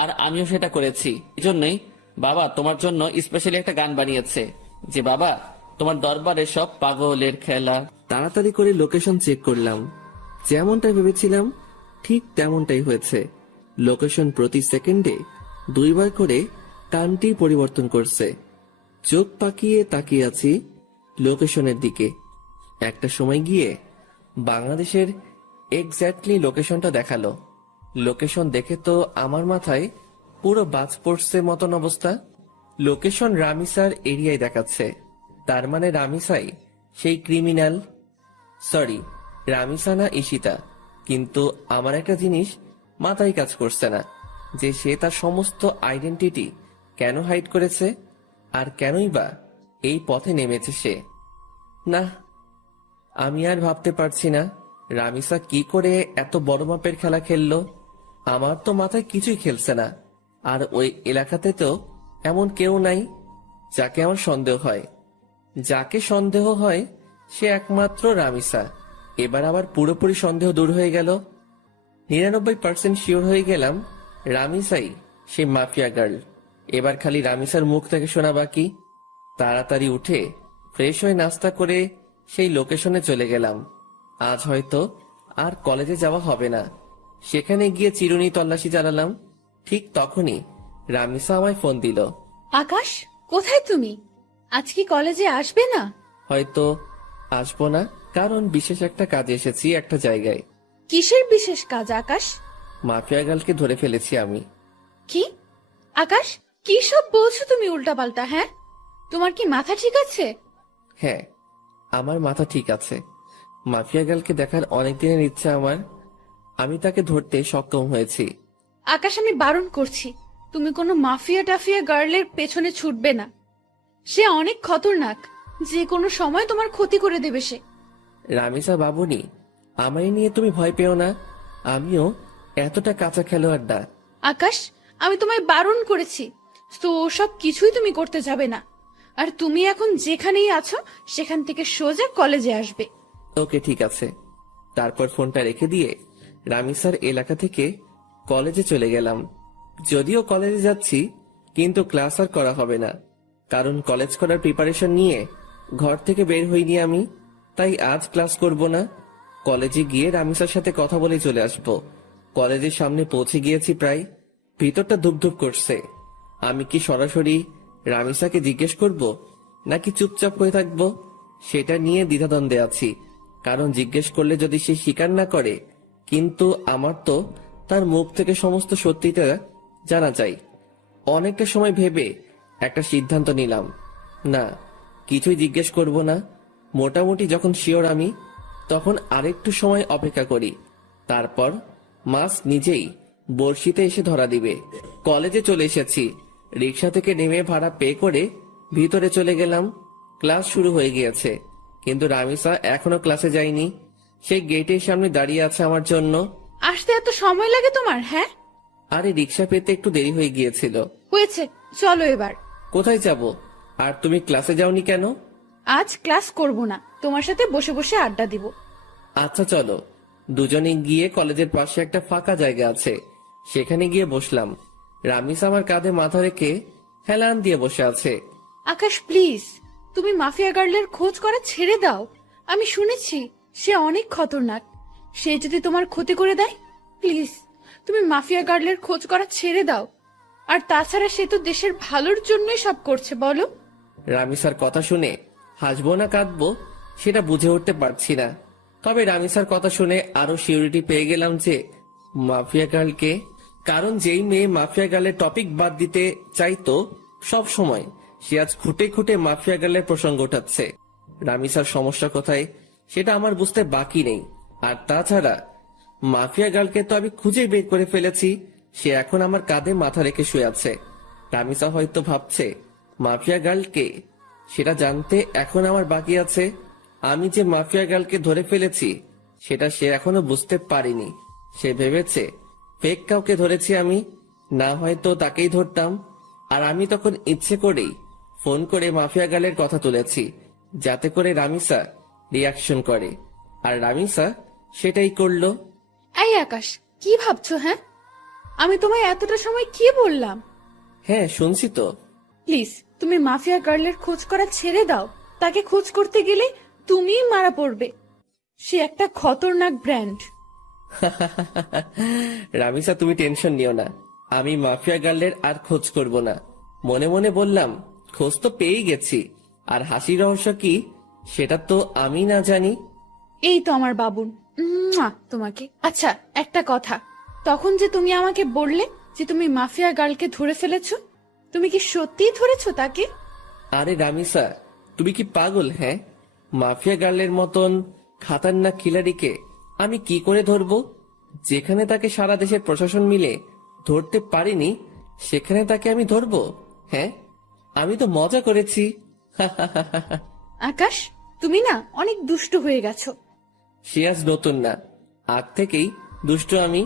আর আমিও সেটা করেছি। এজন্যই বাবা তোমার জন্য স্পেশালি একটা গান বানিয়েছে যে বাবা তোমার দরবারে সব পাগলের খেলা। তাড়াতাড়ি করে লোকেশন চেক করলাম, যেমনটা ভেবেছিলাম ঠিক তেমনটাই হয়েছে। লোকেশন প্রতি সেকেন্ডে 2 বার করে টানটি পরিবর্তন করছে। চোখ পাকিয়ে তাকিয়ে আছি লোকেশনের দিকে। একটা সময় গিয়ে বাংলাদেশের এক্স্যাক্টলি লোকেশনটা দেখালো। লোকেশন দেখে তো আমার মাথায় পুরো বাজ পড়ছে মতন অবস্থা। লোকেশন রামিসার এরিয়ায় দেখাচ্ছে, তার মানে রামিসাই সেই ক্রিমিনাল। সরি, রামিসা না ঈশিতা। কিন্তু আমার একটা জিনিস মাথায় কাজ করছে না, যে সে তার সমস্ত আইডেন্টিটি কেন হাইড করেছে, আর কেনই বা এই পথে নেমেছে সে। না, আমি আর ভাবতে পারছি না রামিসা কি করে এত বড় মাপের খেলা খেললো। আমার তো মাথায় কিছুই খেলছে না। আর ওই এলাকাতে তো এমন কেউ নাই যাকে আমার সন্দেহ হয়। যাকে সন্দেহ হয় সে একমাত্র রামিসা। এবার আবার পুরোপুরি সন্দেহ দূর হয়ে গেল। 99% শিওর হয়ে গেলাম রামিসাই সে মাফিয়া গার্ল। এবার খালি রামিসার মুখ থেকে শোনা বাকি। তাড়াতাড়ি উঠে ফ্রেশ হয়ে নাস্তা করে সেই লোকেশনে চলে গেলাম। আজ হয়তো আর কলেজে যাওয়া হবে না। সেখানে গিয়ে চিরুনি তল্লাশি চালালাম। ঠিক তখনই রামিসা আমায় ফোন দিল। আকাশ, কোথায় তুমি? আজ কি কলেজে আসবে না? হয়তো আসবো না, কারণ বিশেষ একটা কাজে এসেছি একটা জায়গায়। কিসের বিশেষ কাজ আকাশ? মাফিয়া গার্লকে ধরে ফেলেছি আমি। কি আকাশ, কি সব বলছো তুমি উল্টাপাল্টা? হ্যাঁ, তোমার কি মাথা ঠিক আছে? হ্যাঁ, আমার মাথা ঠিক আছে। মাফিয়া গার্লকে দেখার অনেক দিনের ইচ্ছা আমার। আমি তাকে ধরতে সক্ষম হয়েছি। আকাশ, আমি বারণ করছি, তুমি কোনো মাফিয়া টাফিয়া গার্লের পেছনে ছুটবে না। সে অনেক খতরনাক, যে কোনো সময় তোমার ক্ষতি করে দেবে সে। রামিসা বাবুনি, আমায় নিয়ে তুমি ভয় পেও না। আমিও এতটা কাঁচা খেলোয়াড় না। আকাশ, আমি তোমায় বারণ করেছি, তো সব কিছুই তুমি করতে যাবে না। আর তুমি এখন যেখানেই আছো সেখান থেকে সোজা কলেজে আসবে। ওকে, ঠিক আছে। তারপর ফোনটা রেখে দিয়ে রামিসার এলাকা থেকে কলেজে চলে গেলাম। যদিও কলেজে যাচ্ছি, কিন্তু ক্লাস আর করা হবে না, কারণ কলেজ করার প্রিপারেশন নিয়ে ঘর থেকে বের হইনি আমি। তাই আজ ক্লাস করব না। কলেজে গিয়ে রামিসার সাথে কথা বলে চলে আসব। কলেজের সামনে পৌঁছে গিয়েছি প্রায়। ভিতরটা ধুপধুপ করছে। আমি কি সরাসরি রামিসাকে জিজ্ঞেস করব নাকি চুপচাপ হয়ে থাকব, সেটা নিয়ে দ্বিধাদ্বন্দ্বে আছি। কারণ জিজ্ঞেস করলে যদি সে স্বীকার না করে, কিন্তু আমার তো তার মুখ থেকে সমস্ত সত্যিটা জানা চাই। অনেকটা সময় ভেবে একটা সিদ্ধান্ত নিলাম, না, কিছুই জিজ্ঞেস করব না। মোটামুটি যখন শিওর আমি, তখন আরেকটু সময় অপেক্ষা করি। তারপর মাস নিজেই বড়শিতে এসে ধরা দিবে। কলেজে চলে এসেছি। রিক্সা থেকে নেমে ভাড়া পে করে ভিতরে চলে গেলাম। ক্লাস শুরু হয়ে গিয়েছে, কিন্তু রামিসা এখনো ক্লাসে যায়নি। সেই গেটের সামনে দাঁড়িয়ে আছে আমার জন্য। আসতে এত সময় লাগে তোমার? হ্যাঁ, আরে রিক্সা পেতে একটু দেরি হয়ে গিয়েছিল। হয়েছে, চলো এবার। কোথায় যাব? আর তুমি ক্লাসে যাওনি কেন? আজ ক্লাস করব না, তোমার সাথে বসে বসে আড্ডা দিব। আচ্ছা চলো, দুজনে গিয়ে কলেজের পাশে একটা ফাঁকা জায়গা আছে, সেখানে গিয়ে বসলাম। রামিস আমার কাঁধে মাথা রেখে হেলান দিয়ে বসে আছে। আকাশ প্লিজ, তুমি মাফিয়া গার্লের খোঁজ করা ছেড়ে দাও। আমি শুনেছি সে অনেক খতরনাক। সে যদি তোমার ক্ষতি করে দেয়, প্লিজ তুমি মাফিয়া গার্লের খোঁজ করা ছেড়ে দাও। আর তাছাড়া সে তো দেশের ভালোর জন্যই সব করছে, বলো। রামিসার কথা শুনে হাসবো না কাঁদবো সেটা বুঝে উঠতে পারছি না। তবে রামিসার কথা শুনে আরো সিউরিটি পেয়ে গেলাম যে মাফিয়া গার্লকে। কারণ যেই মেয়ে মাফিয়া গার্লের টপিক বাদ দিতে চাইতো সব সময়, সে আজ খুঁটে খুঁটে মাফিয়া গার্লের প্রসঙ্গ উঠাচ্ছে। রামিসার সমস্যা কোথায় সেটা আমার বুঝতে বাকি নেই। আর তাছাড়া মাফিয়া গার্লকে তো আমি খুঁজে বের করে ফেলেছি, সে এখন আমার কাঁধে মাথা রেখে শুয়ে আছে। রামিসা হয়তো ভাবছে মাফিয়া গার্লকে, সেটা জানতে এখন আমার বাকি আছে। আমি যে মাফিয়া গার্লকে ধরে ফেলেছি সেটা সে এখনো বুঝতে পারিনি। সে ভেবেছে ফেক কাউকে ধরেছি আমি, না হয়তো তাকেই ধরতাম। আর আমি তখন ইচ্ছে করেই ফোন করে মাফিয়া গার্লের কথা তুলেছি, যাতে করে রামিসা রিয়াকশন করে। আর রামিসা সেটাই করলো। এই আকাশ, কি ভাবছো? হ্যাঁ, আমি তোমায় এতটা সময় কি বললাম? হ্যাঁ শুনছি তো। প্লিজ তুমি মাফিয়া গার্লের খোঁজ করা ছেড়ে দাও। তাকে খোঁজ করতে গেলে তুমিই মারা পড়বে। সে একটা খতরনাক ব্র্যান্ড। রামিসা তুমি টেনশন নিও না, আমি মাফিয়া গার্লের আর খোঁজ করব না। মনে মনে বললাম খোঁজ তো পেয়েই গেছি, আর হাসির রহস্য কি সেটা তো আমি না জানি। এই তো আমার বাবুন, তোমাকে। আচ্ছা একটা কথা, তখন যে তুমি আমাকে বললে যে তুমি মাফিয়া গার্লকে ধরে ফেলেছো, তুমি কি সত্যিই ধরেছো তাকে? আরে রামিসা তুমি কি পাগল? হ্যাঁ, মাফিয়া গার্লের মতন খাতারনাক খিলাড়িকে আমি কি করে ধরবো? যেখানে তাকে সারা দেশের প্রশাসন মিলে ধরতে পারিনি, সেখানে তাকে আমি ধরবো? হ্যাঁ, আমি তো মজা করেছি। আকাশ, তুমি না অনেক দুষ্টু হয়ে গেছো। সে আজ নতুন না, আগ থেকেই দুষ্ট আমি।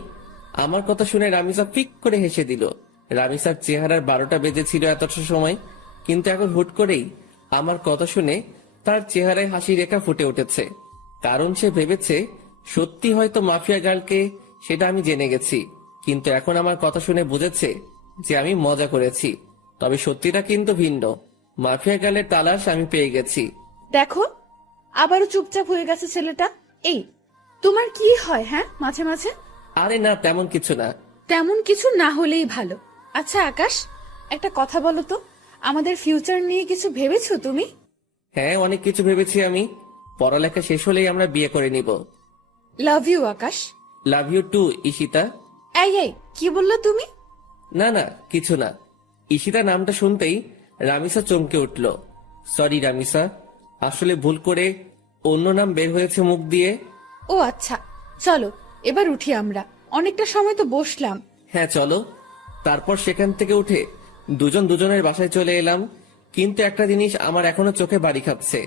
আমার কথা শুনে রামিসা ফিক করে হেসে দিল। রামিসার চেহারার 12টা বেজেছিল এতটা সময়, কিন্তু এখন হুট করেই আমার কথা শুনে তার চেহারায় হাসি রেখা ফুটে উঠেছে। কারণ সে ভেবেছে সত্যি হয়তো মাফিয়া গার্লকে সেটা আমি জেনে গেছি, কিন্তু এখন আমার কথা শুনে বুঝেছে যে আমি মজা করেছি। তবে সত্যিটা কিন্তু ভিন্ন, মাফিয়া গার্লের তালাশ আমি পেয়ে গেছি। দেখো, আবারও চুপচাপ হয়ে গেছে ছেলেটা। এই, তোমার কি হয় হ্যাঁ মাঝে মাঝে? আরে না, তেমন কিছু না। তেমন কিছু না হলেই ভালো। আচ্ছা আকাশ, একটা কথা বলো তো, আমাদের ফিউচার নিয়ে কিছু ভেবেছো তুমি? হ্যাঁ, অনেক কিছু ভেবেছি আমি। পড়ালেখা শেষ হলেই আমরা বিয়ে করে নিব। Love you Akash. Love you too Ishita. এই কি বললো তুমি? না না, কিছু না। ঈশিতা নামটা শুনতেই রামিসা চমকে উঠল। সরি রামিসা, আসলে ভুল করে অন্য নাম বের হয়েছে মুখ দিয়ে। ও আচ্ছা, চলো এবার উঠি আমরা, অনেকটা সময় তো বসলাম। হ্যাঁ চলো। তারপর সেখান থেকে উঠে দুজন দুজনের বাসায় চলে এলাম। কিন্তু একটা জিনিস আমার এখনো চোখে বাড়ি খাচ্ছে।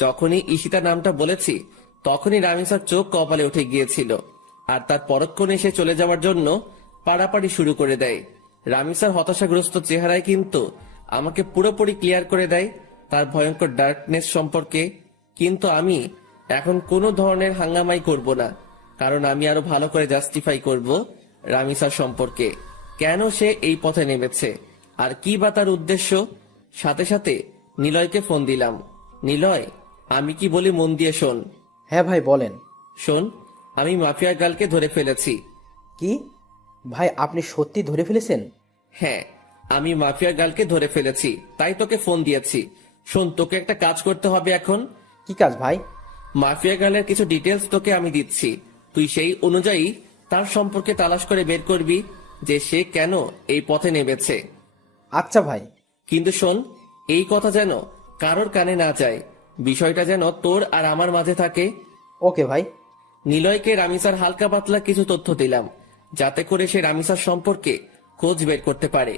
যখনই ঈশিতা নামটা বলেছি, তখনই রামিসার চোখ কপালে উঠে গিয়েছিল, আর তার পরক্ষণে সে চলে যাওয়ার জন্য পাড়াপাড়ি শুরু করে দেয়। রামিসার হতাশাগ্রস্ত চেহারায় কিন্তু আমাকে পুরোপুরি ক্লিয়ার করে দেয় তার ভয়ঙ্কর ডার্কনেস সম্পর্কে। কিন্তু আমি এখন কোনো ধরনের হাঙ্গামাই করব না, কারণ আমি আরো ভালো করে জাস্টিফাই করব রামিসার সম্পর্কে, কেন সে এই পথে নেমেছে আর কি বা তার উদ্দেশ্য। সাথে সাথে নিলয়কে ফোন দিলাম। নিলয়, আমি কি বলি মন দিয়ে শোন। হ্যাঁ ভাই বলেন। শোন, আমি মাফিয়া গার্লকে ধরে ফেলেছি। কি ভাই, আপনি সত্যি ধরে ফেলেছেন? হ্যাঁ, আমি মাফিয়া গার্লকে ধরে ফেলেছি, তাই তোকে ফোন দিয়েছি। শোন, তোকে একটা কাজ করতে হবে এখন। কি কাজ ভাই? মাফিয়া গার্লের কিছু ডিটেলস তোকে আমি দিচ্ছি, তুই সেই অনুযায়ী তার সম্পর্কে তালাশ করে বের করবি যে সে কেন এই পথে নেমেছে। আচ্ছা ভাই। কিন্তু শোন, এই কথা যেন কারোর কানে না যায়, বিষয়টা যেন তোর আর আমার মাঝে থাকে। ওকে ভাই। নিলয়কে রামিসার হালকা পাতলা কিছু তথ্য দিলাম, যাতে করে সে রামিসার সম্পর্কে খোঁজ বের করতে পারে।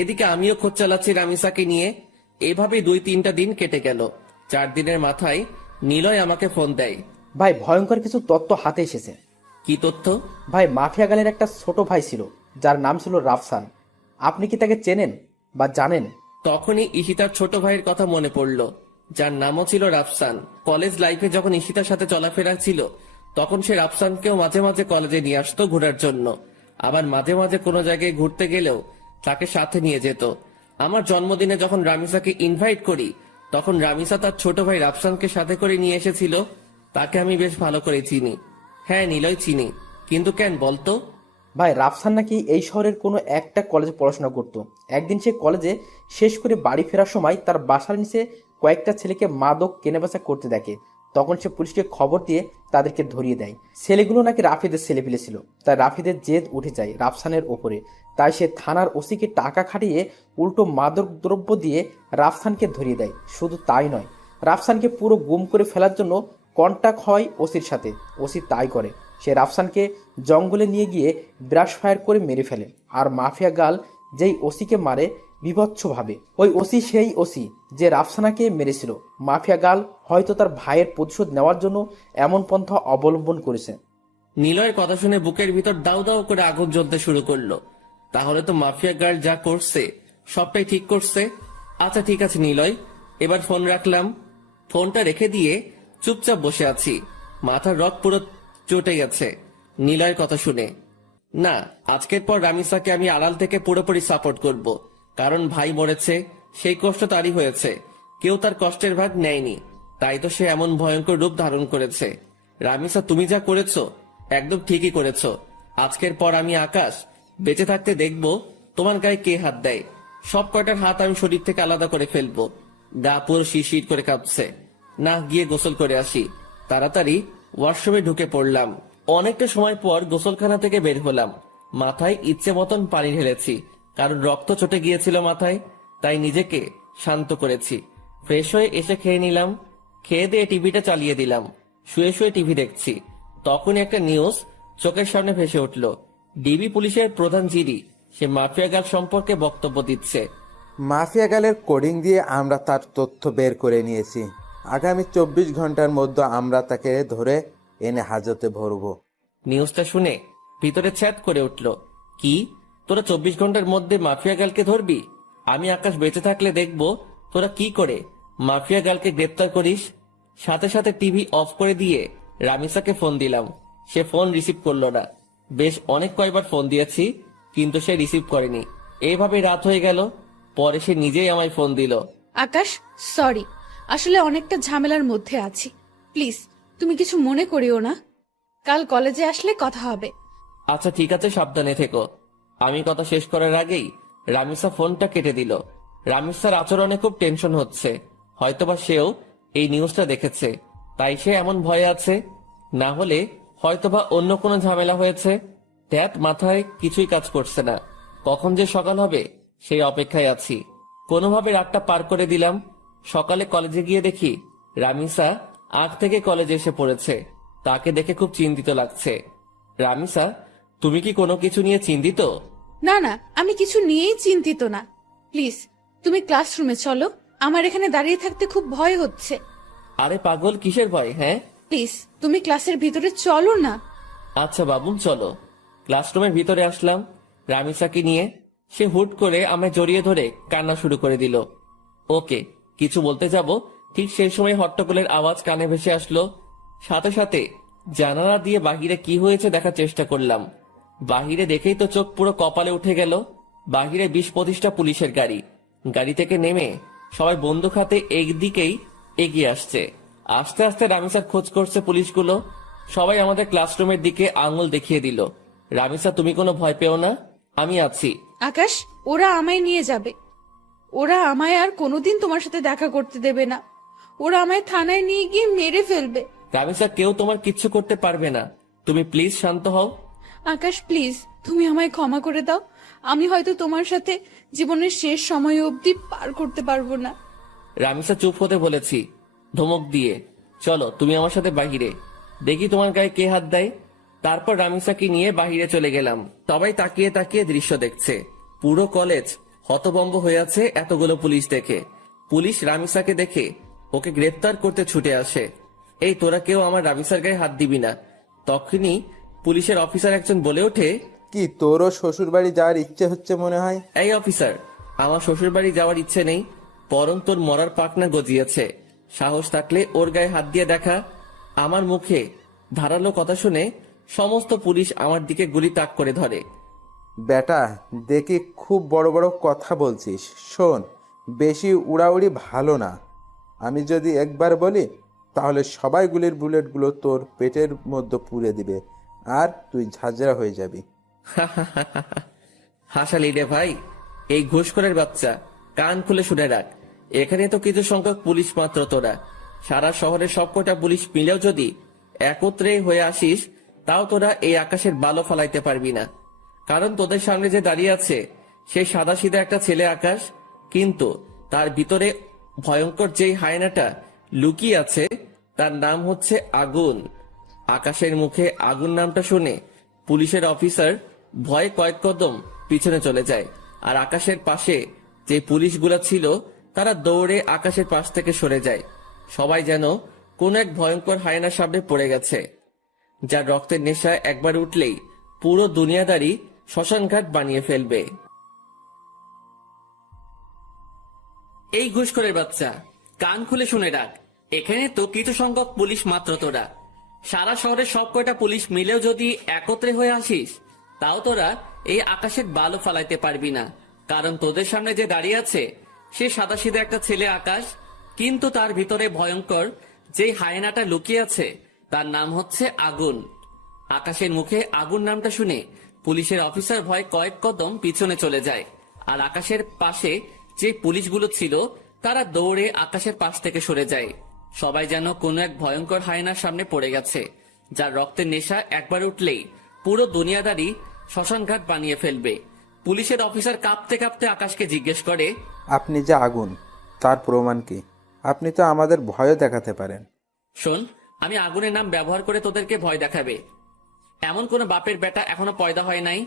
এদিকে আমিও খোঁজ চালাচ্ছি রামিসাকে নিয়ে। এভাবে 2-3টা দিন কেটে গেল। 4 দিনের মাথায় নিলয় আমাকে ফোন দেয়। ভাই ভয়ঙ্কর কিছু তথ্য হাতে এসেছে। কি তথ্য? ভাই মাফিয়া গালের একটা ছোট ভাই ছিল, যার নাম ছিল রাফসান। আপনি কি তাকে চেনেন বা জানেন? তখনই ঈশিতার ছোট ভাইয়ের কথা মনে পড়ল, যার নামও ছিল রাফসান। কলেজ লাইফে যখন ঈশিতার সাথে চলাফেরা ছিল, তখন সে রাফসানকেও মাঝে মাঝে কলেজে নিয়ে আসতো ঘোরার জন্য। আবার মাঝে মাঝে কোনো জায়গায় ঘুরতে গেলেও তাকে সাথে নিয়ে যেত। আমার জন্মদিনে যখন রামিসাকে ইনভাইট করি, তখন রামিসা তার ছোট ভাই রাফসানকে সাথে করে নিয়ে এসেছিল। তাকে আমি বেশ ভালো করে চিনি। হ্যাঁ নিলয়, চিনি। কিন্তু কেন বলতো? ভাই রাফসান নাকি এই শহরের কোনো একটা কলেজে পড়াশোনা করত। একদিন সে কলেজে শেষ করে বাড়ি ফেরার সময় তার বাসার নিচে কয়েকটা ছেলেকে মাদক কেনাবেচা করতে দেখে। তখন সে পুলিশকে খবর দিয়ে তাদেরকে ধরিয়ে দেয়। ছেলেগুলো নাকি রাফিদের ছেলে ছিল, তাই রাফিদের জেদ উঠে যায় রাফসানের ওপরে। তাই সে থানার ওসিকে টাকা খাটিয়ে উল্টো মাদক দ্রব্য দিয়ে রাফসানকে ধরিয়ে দেয়। শুধু তাই নয়, রাফসানকে পুরো গুম করে ফেলার জন্য কন্ট্যাক্ট হয় ওসির সাথে। ওসি তাই করে, সে রাফসানকে জঙ্গলে নিয়ে গিয়ে ব্রাশ ফায়ার করে মেরে ফেলে। আর মাফিয়া গাল যেই ওসিকে মারে বিভৎসভাবে, ওই ওসি সেই ওসি যে রাফসানাকে মেরেছিল। মাফিয়া গাল হয়তো তার ভাইয়ের প্রতিশোধ নেওয়ার জন্য এমন পন্থা অবলম্বন করেছে। নিলয়ের কথা শুনে বুকের ভিতর দাউ দাউ করে আগুন জ্বলতে শুরু করলো। তাহলে তো মাফিয়া গার্ড যা করছে সবটাই ঠিক করছে। আচ্ছা ঠিক আছে নিলয়, এবার ফোন রাখলাম। ফোনটা রেখে দিয়ে চুপচাপ বসে আছি। মাথার রক পুরো চটে গেছে নিলয়ের কথা শুনে। না, আজকের পর রামিসাকে আমি আড়াল থেকে পুরোপুরি সাপোর্ট করব, কারণ ভাই মরেছে, সেই কষ্ট তারই হয়েছে, কেউ তার কষ্টের ভাগ নেয়নি, তাই তো সে এমন ভয়ঙ্কর রূপ ধারণ করেছে। রামিসা, তুমি যা করেছো একদম ঠিকই করেছো। আজকের পর আমি আকাশ বেঁচে থাকতে দেখব তোমার গায়ে কে হাত দেয়। সব কয়টার হাত আমি শরীর থেকে আলাদা করে ফেলবো। গা পুরো শিরশির করে কাঁপছে। না, গিয়ে গোসল করে আসি। তাড়াতাড়ি ওয়াশরুমে ঢুকে পড়লাম। অনেকটা সময় পর গোসলখানা থেকে বের হলাম। মাথায় ইচ্ছে মতন পানি ঢেলেছি, কারণ রক্ত চটে গিয়েছিল মাথায়, তাই নিজেকে শান্ত করেছি। ফ্রেশ হয়ে এসে খেয়ে নিলাম। খেয়ে দিয়ে টিভিটা চালিয়ে দিলাম। শুয়ে শুয়ে টিভি দেখছি, তখনই একটা নিউজ চোখের সামনে ভেসে উঠল। ডিবি পুলিশের প্রধান জিডি সে মাফিয়া গাল সম্পর্কে বক্তব্য দিচ্ছে। মাফিয়া গালের কোডিং দিয়ে আমরা তার তথ্য বের করে নিয়েছি। আগামী 24 ঘন্টার মধ্যে আমরা তাকে ধরে এনে হাজতে ভরবো। নিউজটা শুনে ভিতরে ছ্যাদ করে উঠল। কি, তোরা 24 ঘন্টার মধ্যে মাফিয়া গালকে ধরবি? আমি আকাশ বেঁচে থাকলে দেখবো তোরা কি করে মাফিয়া গালকে গ্রেপ্তার করিস। সাথে সাথে টিভি অফ করে দিয়ে রামিসাকে ফোন দিলাম। সে ফোন রিসিভ করলো না। বেশ অনেক কয়বার ফোন দিয়েছি, কিন্তু সে রিসিভ করেনি। এইভাবে রাত হয়ে গেল। পরে সে নিজেই আমায় ফোন দিল। আকাশ, সরি, আসলে অনেকটা ঝামেলার মধ্যে আছি। প্লিজ তুমি কিছু মনে করিও না, কাল কলেজে আসলে কথা হবে। আচ্ছা ঠিক আছে, সাবধানে থেকো। আমি কথা শেষ করার আগেই রামিসা ফোনটা কেটে দিল। রামিসার আচরণে খুব টেনশন হচ্ছে। হয়তোবা সেও এই নিউজটা দেখেছে, তাই সে এমন ভয়ে আছে। না হলে হয়তোবা অন্য কোনো ঝামেলা হয়েছে। ধ্যাত মাথায় কিছুই কাজ করছে না। কখন যে সকাল হবে সেই অপেক্ষায় আছি। কোনোভাবে রাতটা পার করে দিলাম। সকালে কলেজে গিয়ে দেখি রামিসা আগ থেকে কলেজে এসে পড়েছে। তাকে দেখে খুব চিন্তিত লাগছে। রামিসা, তুমি কি কোনো কিছু নিয়ে চিন্তিত? না না, আমি কিছু নিয়েই চিন্তিত না। প্লিজ তুমি ক্লাসরুমে চলো, আমার এখানে দাঁড়িয়ে থাকতে খুব ভয় হচ্ছে। আরে পাগল, কিসের ভয়? হ্যাঁ প্লিজ তুমি ক্লাসের ভিতরে চলো না। আচ্ছা বাবুন, চলো। ক্লাসরুমের ভিতরে আসলাম রামিসাকে নিয়ে। সে হুট করে আমায় জড়িয়ে ধরে কান্না শুরু করে দিল। ওকে কিছু বলতে যাব, ঠিক সেই সময় হট্টগোলের আওয়াজ কানে ভেসে আসলো। সাথে সাথে জানালা দিয়ে বাহিরে কি হয়েছে দেখার চেষ্টা করলাম। বাহিরে দেখেই তো চোখ পুরো কপালে উঠে গেল। বাহিরে 20-25টা পুলিশের গাড়ি। গাড়ি থেকে নেমে সবাই বন্দুক হাতে একদিকেই এগিয়ে আসছে। আস্তে আস্তে রামিসার খোঁজ করছে পুলিশগুলো। সবাই আমাদের ক্লাসরুমের দিকে আঙুল দেখিয়ে দিল। রামিসা, তুমি কোনো ভয় পেও না, আমি আছি। আকাশ, ওরা আমায় নিয়ে যাবে। ওরা আমায় আর কোনোদিন তোমার সাথে দেখা করতে দেবে না। ওরা আমায় থানায় নিয়ে গিয়ে মেরে ফেলবে। রামিসা, কেউ তোমার কিচ্ছু করতে পারবে না। তুমি প্লিজ শান্ত হও। আকাশ প্লিজ, তুমি আমায় ক্ষমা করে দাও। আমি হয়তো তোমার সাথে জীবনের শেষ সময় অবধি পার করতে পারবো না। রামিসা, চুপ হতে বলেছি ধমক দিয়ে। চলো তুমি আমার সাথে বাহিরে, দেখি তোমার গায়ে কে হাত দেয়। তারপর রামিসাকে নিয়ে বাহিরে চলে গেলাম। সবাই তাকিয়ে তাকিয়ে দৃশ্য দেখছে। পুরো কলেজ হতভম্ব হয়ে আছে এতগুলো পুলিশ দেখে। পুলিশ রামিসাকে দেখে ওকে গ্রেফতার করতে ছুটে আসে। এই তোরা কেউ আমার রামিসার গায়ে হাত দিবি না। তখনই পুলিশের অফিসার একজন বলে ওঠে, কি তোরও শ্বশুর বাড়ি যাওয়ার ইচ্ছে হচ্ছে মনে হয়? এই অফিসার, আমার শ্বশুর বাড়ি যাওয়ার ইচ্ছে নেই, বরং তোর মরার পাকনা গজিয়েছে। সাহস থাকলে ওর গায়ে হাত দিয়ে দেখা। আমার মুখে ধারালো কথা শুনে সমস্ত পুলিশ আমার দিকে গুলি তাক করে ধরে। বেটা, দেখি খুব বড় বড় কথা বলছিস। শোন, বেশি উড়াউড়ি ভালো না। আমি যদি একবার বলি তাহলে সবাই গুলির বুলেটগুলো তোর পেটের মধ্যে পুড়ে দিবে আর তুই ঝাঁঝরা হয়ে যাবি। হাসালি রে ভাই, এই ঘুষখোরের বাচ্চা, কান খুলে শুনে রাখ। এখানে তো কিছু সংখ্যক পুলিশ মাত্র তোরা, সারা শহরের সবকটা পুলিশ মিলেও যদি একত্রে হয়ে আসিস, তাও তোরা এই আকাশের বালো ফলাইতে পারবি না। কারণ তোদের সামনে যে দাঁড়িয়ে আছে সেই সাদাসিধা একটা ছেলে আকাশ, কিন্তু তার ভিতরে ভয়ঙ্কর যেই হায়নাটা লুকিয়ে আছে তার নাম হচ্ছে আগুন। আকাশের মুখে আগুন নামটা শুনে পুলিশের অফিসার ভয়ে কয়েক কদম পিছনে চলে যায়, আর আকাশের পাশে যে পুলিশগুলা ছিল তারা দৌড়ে আকাশের পাশ থেকে সরে যায়। সবাই যেন কোন এক ভয়ঙ্কর হায়নার সামনে পড়ে গেছে, যার রক্তের নেশা একবার উঠলেই পুরো দুনিয়াদারি শ্মশানঘাট বানিয়ে ফেলবে। এই ঘুষখোরের বাচ্চা, কান খুলে শুনে রাখ, এখানে তো কিছু সংখ্যক পুলিশ মাত্র তোরা। সারা শহরের সব কয়টা পুলিশ মিলেও যদি একত্রে হয়ে আসিস, তাও তোরা এই আকাশের বালু ফালাইতে পারবি না। কারণ তোদের সামনে যে দাঁড়িয়ে আছে সে সাদাসিধা একটা ছেলে আকাশ, কিন্তু তার ভিতরে ভয়ঙ্কর যেই হায়নাটা লুকিয়ে আছে তার নাম হচ্ছে আগুন। আকাশের মুখে আগুন নামটা শুনে পুলিশের অফিসার ভয় কয়েক কদম পিছনে চলে যায়, আর আকাশের পাশে যে পুলিশগুলো ছিল তারা দৌড়ে আকাশের পাশ থেকে সরে যায়। সবাই যেন কোনো এক ভয়ঙ্কর হায়নার সামনে পড়ে গেছে, যার রক্তের নেশা একবার উঠলেই পুরো দুনিয়াদারি শ্মশানঘাট বানিয়ে ফেলবে। পুলিশের অফিসার কাঁপতে কাঁপতে আকাশকে জিজ্ঞেস করে, আপনি যে আগুন, তার প্রমাণ কি? আপনি তো আমাদের ভয়ও দেখাতে পারেন। শোন, আমি আগুনের নাম ব্যবহার করে তোদেরকে ভয় দেখাবে এমন কোন বাপের বেটা এখনো পয়দা হয় নাই।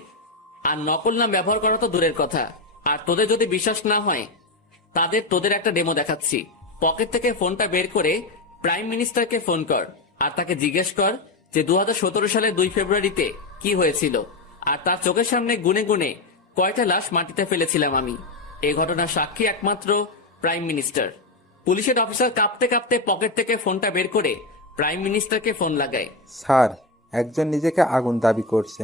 আর নকল নাম ব্যবহার করা তো দূরের কথা। আর তোদের যদি বিশ্বাস না হয় তোদের একটা ডেমো দেখাচ্ছি। পকেট থেকে ফোনটা বের করে প্রাইম মিনিস্টারকে ফোন কর, আর তাকে জিজ্ঞেস কর যে 2017 সালের 2 ফেব্রুয়ারিতে কি হয়েছিল, আর তার চোখের সামনে গুনে গুনে কয়টা লাশ মাটিতে ফেলেছিলাম আমি। এই ঘটনার সাক্ষী একমাত্র প্রাইম মিনিস্টার। পুলিশের অফিসার কাঁপতে কাঁপতে পকেট থেকে ফোনটা বের করে প্রাইম মিনিস্টারকে ফোন লাগায়। স্যার, একজন নিজেকে আগুন দাবি করছে।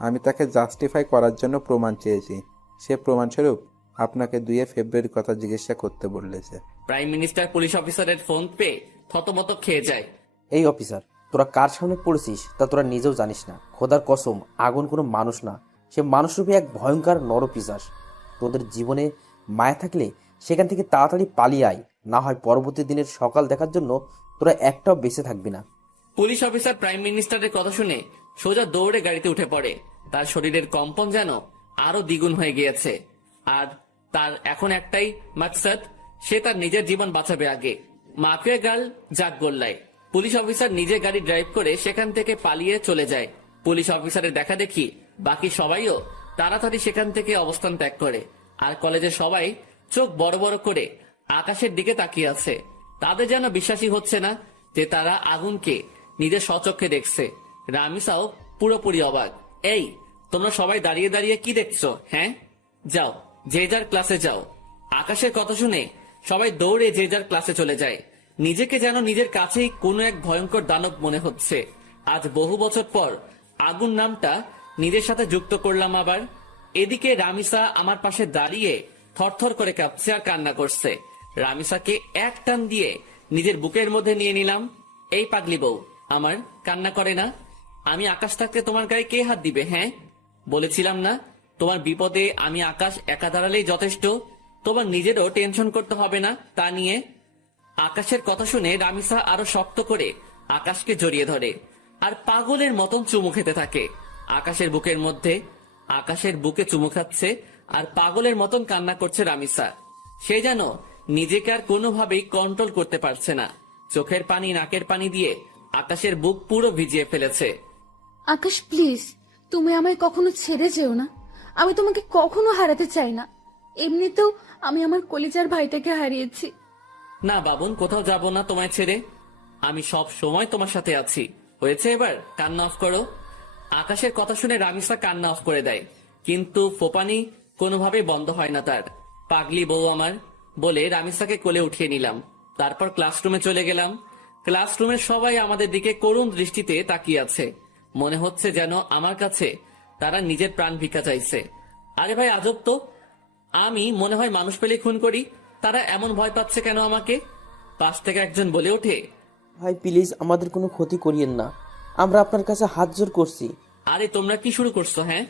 আমি তাকে জাস্টিফাই করার জন্য প্রমাণ চেয়েছি। সে প্রমাণস্বরূপ আপনাকে 2 ফেব্রুয়ারির কথা জিজ্ঞাসা করতে বলেছে। প্রাইম মিনিস্টার পুলিশ অফিসারের ফোন পেয়ে থতমত খেয়ে যায়। এই অফিসার, তোরা কার সামনে পড়েছিস তা তোরা নিজেও জানিস না। খোদার কসম, আগুন কোনো মানুষ না, সে মানুষরূপী এক ভয়ঙ্কর নরপিশাচ। তোদের জীবনে মায়া থাকলে সেখান থেকে তাড়াতাড়ি পালিয়ে আয়, না হয় পরবর্তী দিনের সকাল দেখার জন্য তোরা একটাও বেঁচে থাকবি না। পুলিশ অফিসার প্রাইম মিনিস্টারের কথা শুনে সোজা দৌড়ে গাড়িতে উঠে পড়ে। তার শরীরের কম্পন যেন আরো দ্বিগুণ হয়ে গিয়েছে, আর তার এখন একটাই মাকসাদ, সে তার নিজের জীবন বাঁচাবে আগে। মাফিয়া গার্ল জাগ গোল্লায় পুলিশ অফিসার নিজে গাড়ি ড্রাইভ করে সেখান থেকে পালিয়ে চলে যায়। পুলিশ অফিসারের দেখা দেখি বাকি সবাইও তাড়াতাড়ি সেখান থেকে অবস্থান ত্যাগ করে, আর কলেজের সবাই চোখ বড় বড় করে আকাশের দিকে তাকিয়ে আছে। তাদের যেন বিশ্বাসই হচ্ছে না যে তারা আগুনকে নিজের স্বচক্ষে দেখছে। রামিসাও পুরোপুরি অবাক। এই, তোমরা সবাই দাঁড়িয়ে দাঁড়িয়ে কি দেখছো? হ্যাঁ, যাও যে যার ক্লাসে যাও। আকাশের কথা শুনে সবাই দৌড়ে যে যার ক্লাসে চলে যায়। নিজেকে যেন নিজের কাছেই কোনো এক ভয়ঙ্কর দানব মনে হচ্ছে। আজ বহু বছর পর আগুন নামটা নিজের সাথে যুক্ত করলাম আবার। এদিকে রামিসা আমার পাশে দাঁড়িয়ে থরথর করে কাঁপছে আর কান্না করছে। রামিসাকে এক টান দিয়ে নিজের বুকের মধ্যে নিয়ে নিলাম। এই পাগলি বউ আমার, কান্না করে না। আমি আকাশ থাকতে তোমার গায়ে কে হাত দিবে? হ্যাঁ, বলেছিলাম না তোমার বিপদে আমি আকাশ একা দাঁড়ালেই যথেষ্ট, তোমার নিজেরও টেনশন করতে হবে না তা নিয়ে। আকাশের কথা শুনে রামিসা আরো শক্ত করে আকাশকে জড়িয়ে ধরে আর পাগলের মতন চুমু খেতে থাকে আকাশের বুকের মধ্যে। আকাশের বুকে চুমু খাচ্ছে আর পাগলের মতন কান্না করছে রামিসা। সে যেন নিজেকে আর কোনোভাবেই কন্ট্রোল করতে পারছে না। চোখের পানি নাকের পানি দিয়ে আকাশের বুক পুরো ভিজিয়ে ফেলেছে। আকাশ প্লিজ, তুমি আমায় কখনো ছেড়ে যেও না। আমি তোমাকে কখনো হারাতে চাই না। এমনিতেও আমি আমার কলিজার ভাইটাকে হারিয়েছি। না বাবুন, কোথাও যাব না তোমায় ছেড়ে। আমি সব সময় তোমার সাথে আছি। হয়েছে, এবার কান্না অফ করো। আকাশের কথা শুনে রামিসা কান্না অফ করে দেয়, কিন্তু ফোপানি কোনোভাবেই বন্ধ হয় না তার। পাগলি বউ আমার বলে রামিসাকে কোলে উঠিয়ে নিলাম। তারপর ক্লাসরুমে চলে গেলাম। ক্লাসরুমের সবাই আমাদের দিকে করুণ দৃষ্টিতে তাকিয়ে আছে। মনে হচ্ছে যেন আমার কাছে তারা নিজের প্রাণ ভিক্ষা চাইছে। আরে ভাই, আজব তো, আমি মনে হয় মানুষ পেলে খুন করি, তারা এমন ভয় পাচ্ছে কেন আমাকে? পাশ থেকে একজন বলে ওঠে, ভাই প্লিজ আমাদের কোনো ক্ষতি করিয়েন না, আমরা আপনার কাছে হাত জোর করছি। আরে তোমরা কি শুরু করছো? হ্যাঁ,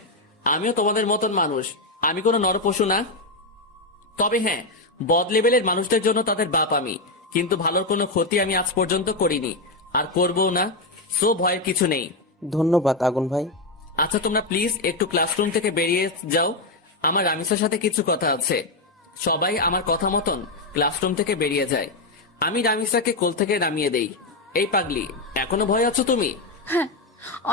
আমিও তোমাদের মতন মানুষ, আমি কোনো নরপশু না। তবে হ্যাঁ, বদ লেভেলের মানুষদের জন্য তাদের বাপ আমি। কিন্তু ভালোর কোনো ক্ষতি আমি আজ পর্যন্ত করিনি, আর করবও না। সো ভয়ের কিছু নেই। ধন্যবাদ আগুন ভাই। আচ্ছা তোমরা প্লিজ একটু ক্লাসরুম থেকে বেরিয়ে যাও, আমার রামিসার সাথে কিছু কথা আছে। সবাই আমার কথা মতন ক্লাসরুম থেকে বেরিয়ে যায়। আমি রামিসাকে কোল থেকে নামিয়ে দেই। এই পাগলি, এখনো ভয় আছো তুমি? হ্যাঁ,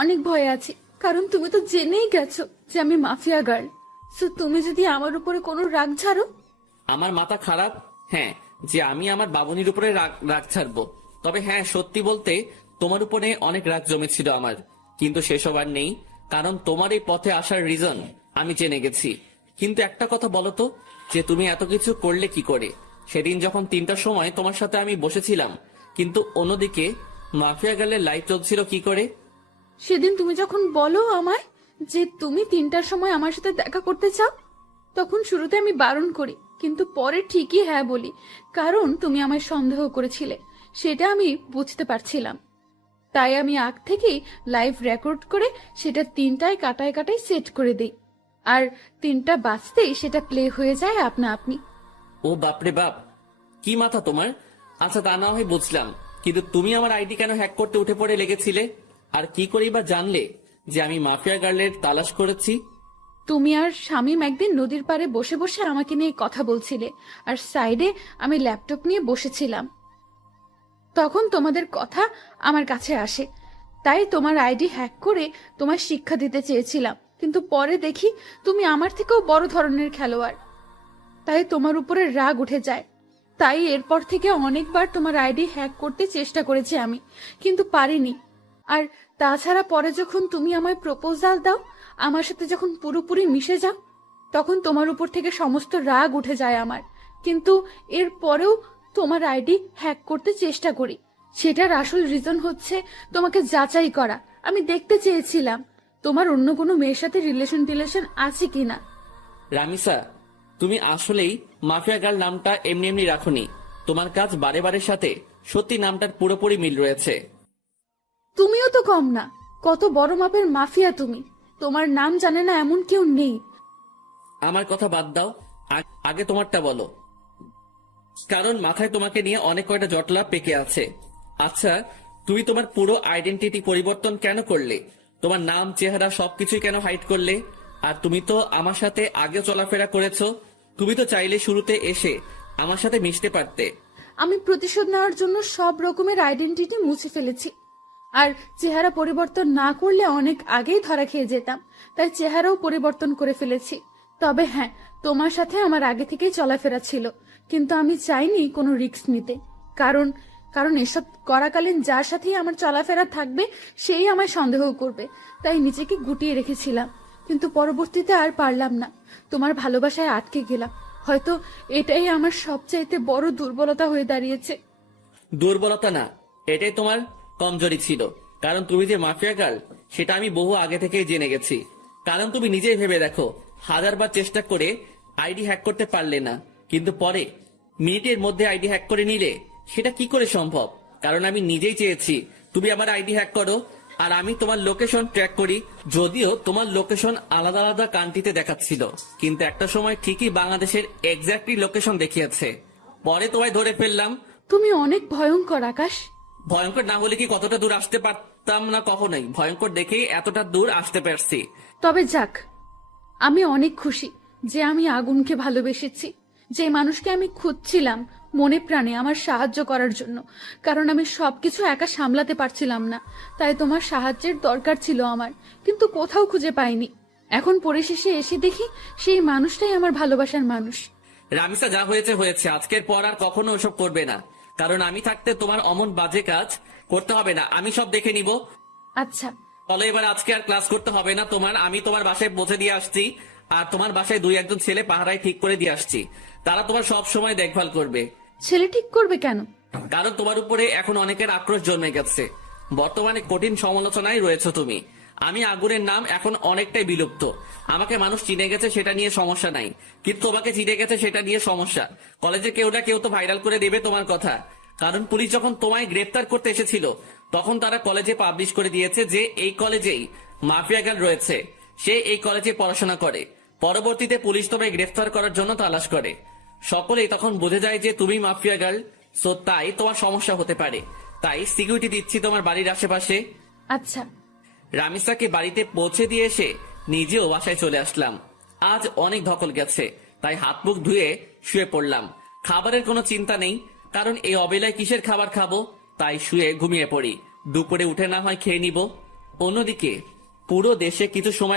অনেক ভয় আছি, কারণ তুমি তো জেনেই গেছো যে আমি মাফিয়া গার্ল। সো তুমি যদি আমার উপরে কোনো রাগ ঝাড়ো। আমার মাথা খারাপ? হ্যাঁ, যে আমি আমার বাবুনির উপরে রাগ ছাড়বো? তবে হ্যাঁ, সত্যি বলতে তোমার উপরে অনেক রাগ জমেছিল আমার, কিন্তু সেসব আর নেই, কারণ তোমার এই পথে আসার রিজন আমি জেনে গেছি। কিন্তু একটা কথা বলো তো, যে তুমি এত কিছু করলে কি করে? সেদিন যখন 3টার সময় তোমার সাথে আমি বসেছিলাম, কিন্তু অন্যদিকে মাফিয়া গার্লের লাইফ চলছিল কি করে? সেদিন তুমি যখন বলো আমায় যে তুমি 3টার সময় আমার সাথে দেখা করতে চাও, তখন শুরুতে আমি বারণ করি, কিন্তু পরে ঠিকই হ্যাঁ বলি, কারণ তুমি আমায় সন্দেহ করেছিলে, সেটা আমি বুঝতে পারছিলাম। তাই আমি আগ থেকেই লাইভ রেকর্ড করে সেটা 3টায় কাটায় কাটায় সেট করে দিই, আর 3টা বাজতেই সেটা প্লে হয়ে যায় আপনা আপনি। ও বাপরে বাপ, কি মাথা তোমার! আচ্ছা তা না হয় বুঝলাম, কিন্তু তুমি আমার আইডি কেন হ্যাক করতে উঠে পড়ে লেগেছিলে? আর কি করেই বা জানলে যে আমি মাফিয়া গার্লের তালাশ করেছি? তুমি আর শামীম একদিন নদীর পাড়ে বসে বসে আমাকে নিয়ে কথা বলছিলে, আর সাইডে আমি ল্যাপটপ নিয়ে বসেছিলাম। তখন তোমাদের কথা আমার কাছে আসে, তাই তোমার আইডি হ্যাক করে তোমার শিক্ষা দিতে চেয়েছিলাম, কিন্তু পরে দেখি তুমি আমার থেকেও বড় ধরনের খেলোয়াড়, তাই তোমার উপরে রাগ উঠে যায়। তাই এরপর থেকে অনেকবার তোমার আইডি হ্যাক করতে চেষ্টা করেছি আমি, কিন্তু পারিনি। আর তাছাড়া পরে যখন তুমি আমায় প্রপোজাল দাও, আমার সাথে যখন পুরোপুরি মিশে যাও, তখন তোমার উপর থেকে সমস্ত রাগ উঠে যায় আমার, কিন্তু এর পরেও তোমার আইডি হ্যাক করতে চেষ্টা করি। সেটার আসল রিজন হচ্ছে তোমাকে যাচাই করা। আমি দেখতে চেয়েছিলাম তোমার অন্য কোনো মেয়ের সাথে রিলেশন আছে কিনা। রামিসা, তুমি আসলেই মাফিয়া গার্ল নামটা এমনি এমনি রাখোনি। তোমার কাজ বারে বারের সাথে সত্যি নামটার পুরোপুরি মিল রয়েছে। তুমিও তো কম না, কত বড় মাপের মাফিয়া তুমি, তোমার নাম জানে না এমন কেউ নেই। আমার কথা বাদ দাও, আগে তোমারটা বলো, কারণ মাথায় তোমাকে নিয়ে অনেক কয়টা জটলা পেকে আছে। আচ্ছা, তুমি তোমার পুরো আইডেন্টিটি পরিবর্তন কেন করলে? তোমার নাম, চেহারা সবকিছুই কেন হাইড করলে? আর তুমি তো আমার সাথে আগে চলাফেরা করেছো, তুমি তো চাইলে শুরুতে এসে আমার সাথে মিশতে পারতে। আমি প্রতিশোধ নেওয়ার জন্য সব রকমের আইডেন্টিটি মুছে ফেলেছি, আর চেহারা পরিবর্তন না করলে অনেক আগেই ধরা খেয়ে যেতাম, তাই চেহারাও পরিবর্তন করে ফেলেছি। তবে হ্যাঁ, তোমার সাথে আমার আগে থেকেই চলাফেরা ছিল, কিন্তু আমি চাইনি কোনো রিস্ক নিতে, কারণ কারণ এসব করাকালীন যার সাথেই আমার চলাফেরা থাকবে সেই আমায় সন্দেহ করবে, তাই নিজেকে গুটিয়ে রেখেছিলাম। কিন্তু পরবর্তীতে আর পারলাম না, তোমার ভালোবাসায় আটকে গেলাম। হয়তো এটাই আমার সবচাইতে বড় দুর্বলতা হয়ে দাঁড়িয়েছে। দুর্বলতা না, এটাই তোমার কমজোরি ছিল, কারণ তুমি যে মাফিয়া গার্ল সেটা আমি বহু আগে থেকেই জেনে গেছি। কারণ তুমি নিজেই ভেবে দেখো, 1000বার চেষ্টা করে আইডি হ্যাক করতে পারলে না, কিন্তু পরে মিনিটের মধ্যে আইডি হ্যাক করে নিলে, সেটা কি করে সম্ভব? কারণ আমি নিজেই চেয়েছি তুমি আমার আইডি হ্যাক করো, আর আমি তোমার লোকেশন ট্র্যাক করি। যদিও তোমার লোকেশন আলাদা আলাদা কান্ট্রিতে দেখাচ্ছিল, কিন্তু একটা সময় ঠিকই বাংলাদেশের এক্স্যাক্টলি লোকেশন দেখিয়েছে। পরে তোমায় ধরে ফেললাম। তুমি অনেক ভয়ঙ্কর আকাশ। ভয়ঙ্কর না হলে কি কতটা দূর আসতে পারতাম না? কখনোই। ভয়ঙ্কর দেখেই এতটা দূর আসতে পারছি। তবে যাক, আমি অনেক খুশি যে আমি আগুনকে ভালোবেসেছি, যে মানুষকে আমি খুঁজছিলাম মনে প্রাণে আমার সাহায্য করার জন্য, কারণ আমি সবকিছু একা সামলাতে পারছিলাম না, তাই তোমার সাহায্যের দরকার ছিল আমার, কিন্তু কোথাও খুঁজে পাইনি। এখন পরিশেষে এসে দেখি সেই মানুষটাই আমার ভালোবাসার মানুষ। রামিসা, যা হয়েছে হয়েছে, আজকের পর আর কখনো ওসব করবে না, কারণ আমি থাকতে তোমার অমন বাজে কাজ করতে হবে না, আমি সব দেখে নিব। আচ্ছা, ফলে এবার আজকে আর ক্লাস করতে হবে না তোমার। আমি তোমার বাসায় পৌঁছে দিয়ে আসছি, আর তোমার বাসায় 2-1জন ছেলে পাহারায় ঠিক করে দিয়ে আসছি, তারা তোমার সব সময় দেখভাল করবে। ছেলে ঠিক করবে কেন? কারণ তোমার উপরে এখন অনেকের আক্রোশ জন্মে গেছে, বর্তমানে কঠিন সমালোচনায় রয়েছে তুমি। আমি আগুনের নাম এখন অনেকটাই বিলুপ্ত, আমাকে মানুষ চিনে গেছে সেটা নিয়ে সমস্যা নাই, কিন্তু তোমাকে চিনে গেছে সেটা নিয়ে সমস্যা। কলেজে কেউ না কেউ তো ভাইরাল করে দেবে তোমার কথা, কারণ পুলিশ যখন তোমায় গ্রেফতার করতে এসেছিল তখন তারা কলেজে পাবলিশ করে দিয়েছে যে এই কলেজেই মাফিয়া গার্ল রয়েছে, সে এই কলেজে পড়াশোনা করে। পরবর্তীতে পুলিশ তোমায় গ্রেফতার করার জন্য তালাশ করে, সকলেই তখন বুঝে যায় যে তুমি মাফিয়া গার্ল। সো তাই তোমার সমস্যা হতে পারে, তাই সিকিউরিটি দিচ্ছি তোমার বাড়ির আশেপাশে। আচ্ছা। রামিসাকে বাড়িতে পৌঁছে দিয়ে এসে নিজেও বাসায় চলে আসলাম। আজ অনেক ধকল গেছে, তাই হাত মুখ ধুয়ে শুয়ে পড়লাম। খাবারের কোনো চিন্তা নেই, কারণ এই অবেলায় কিসের খাবার খাবো, তাই শুয়ে ঘুমিয়ে পড়ি। দুপুরে উঠে না হয় খেয়ে নিব। অন্যদিকে পুরো দেশে কিছু সময়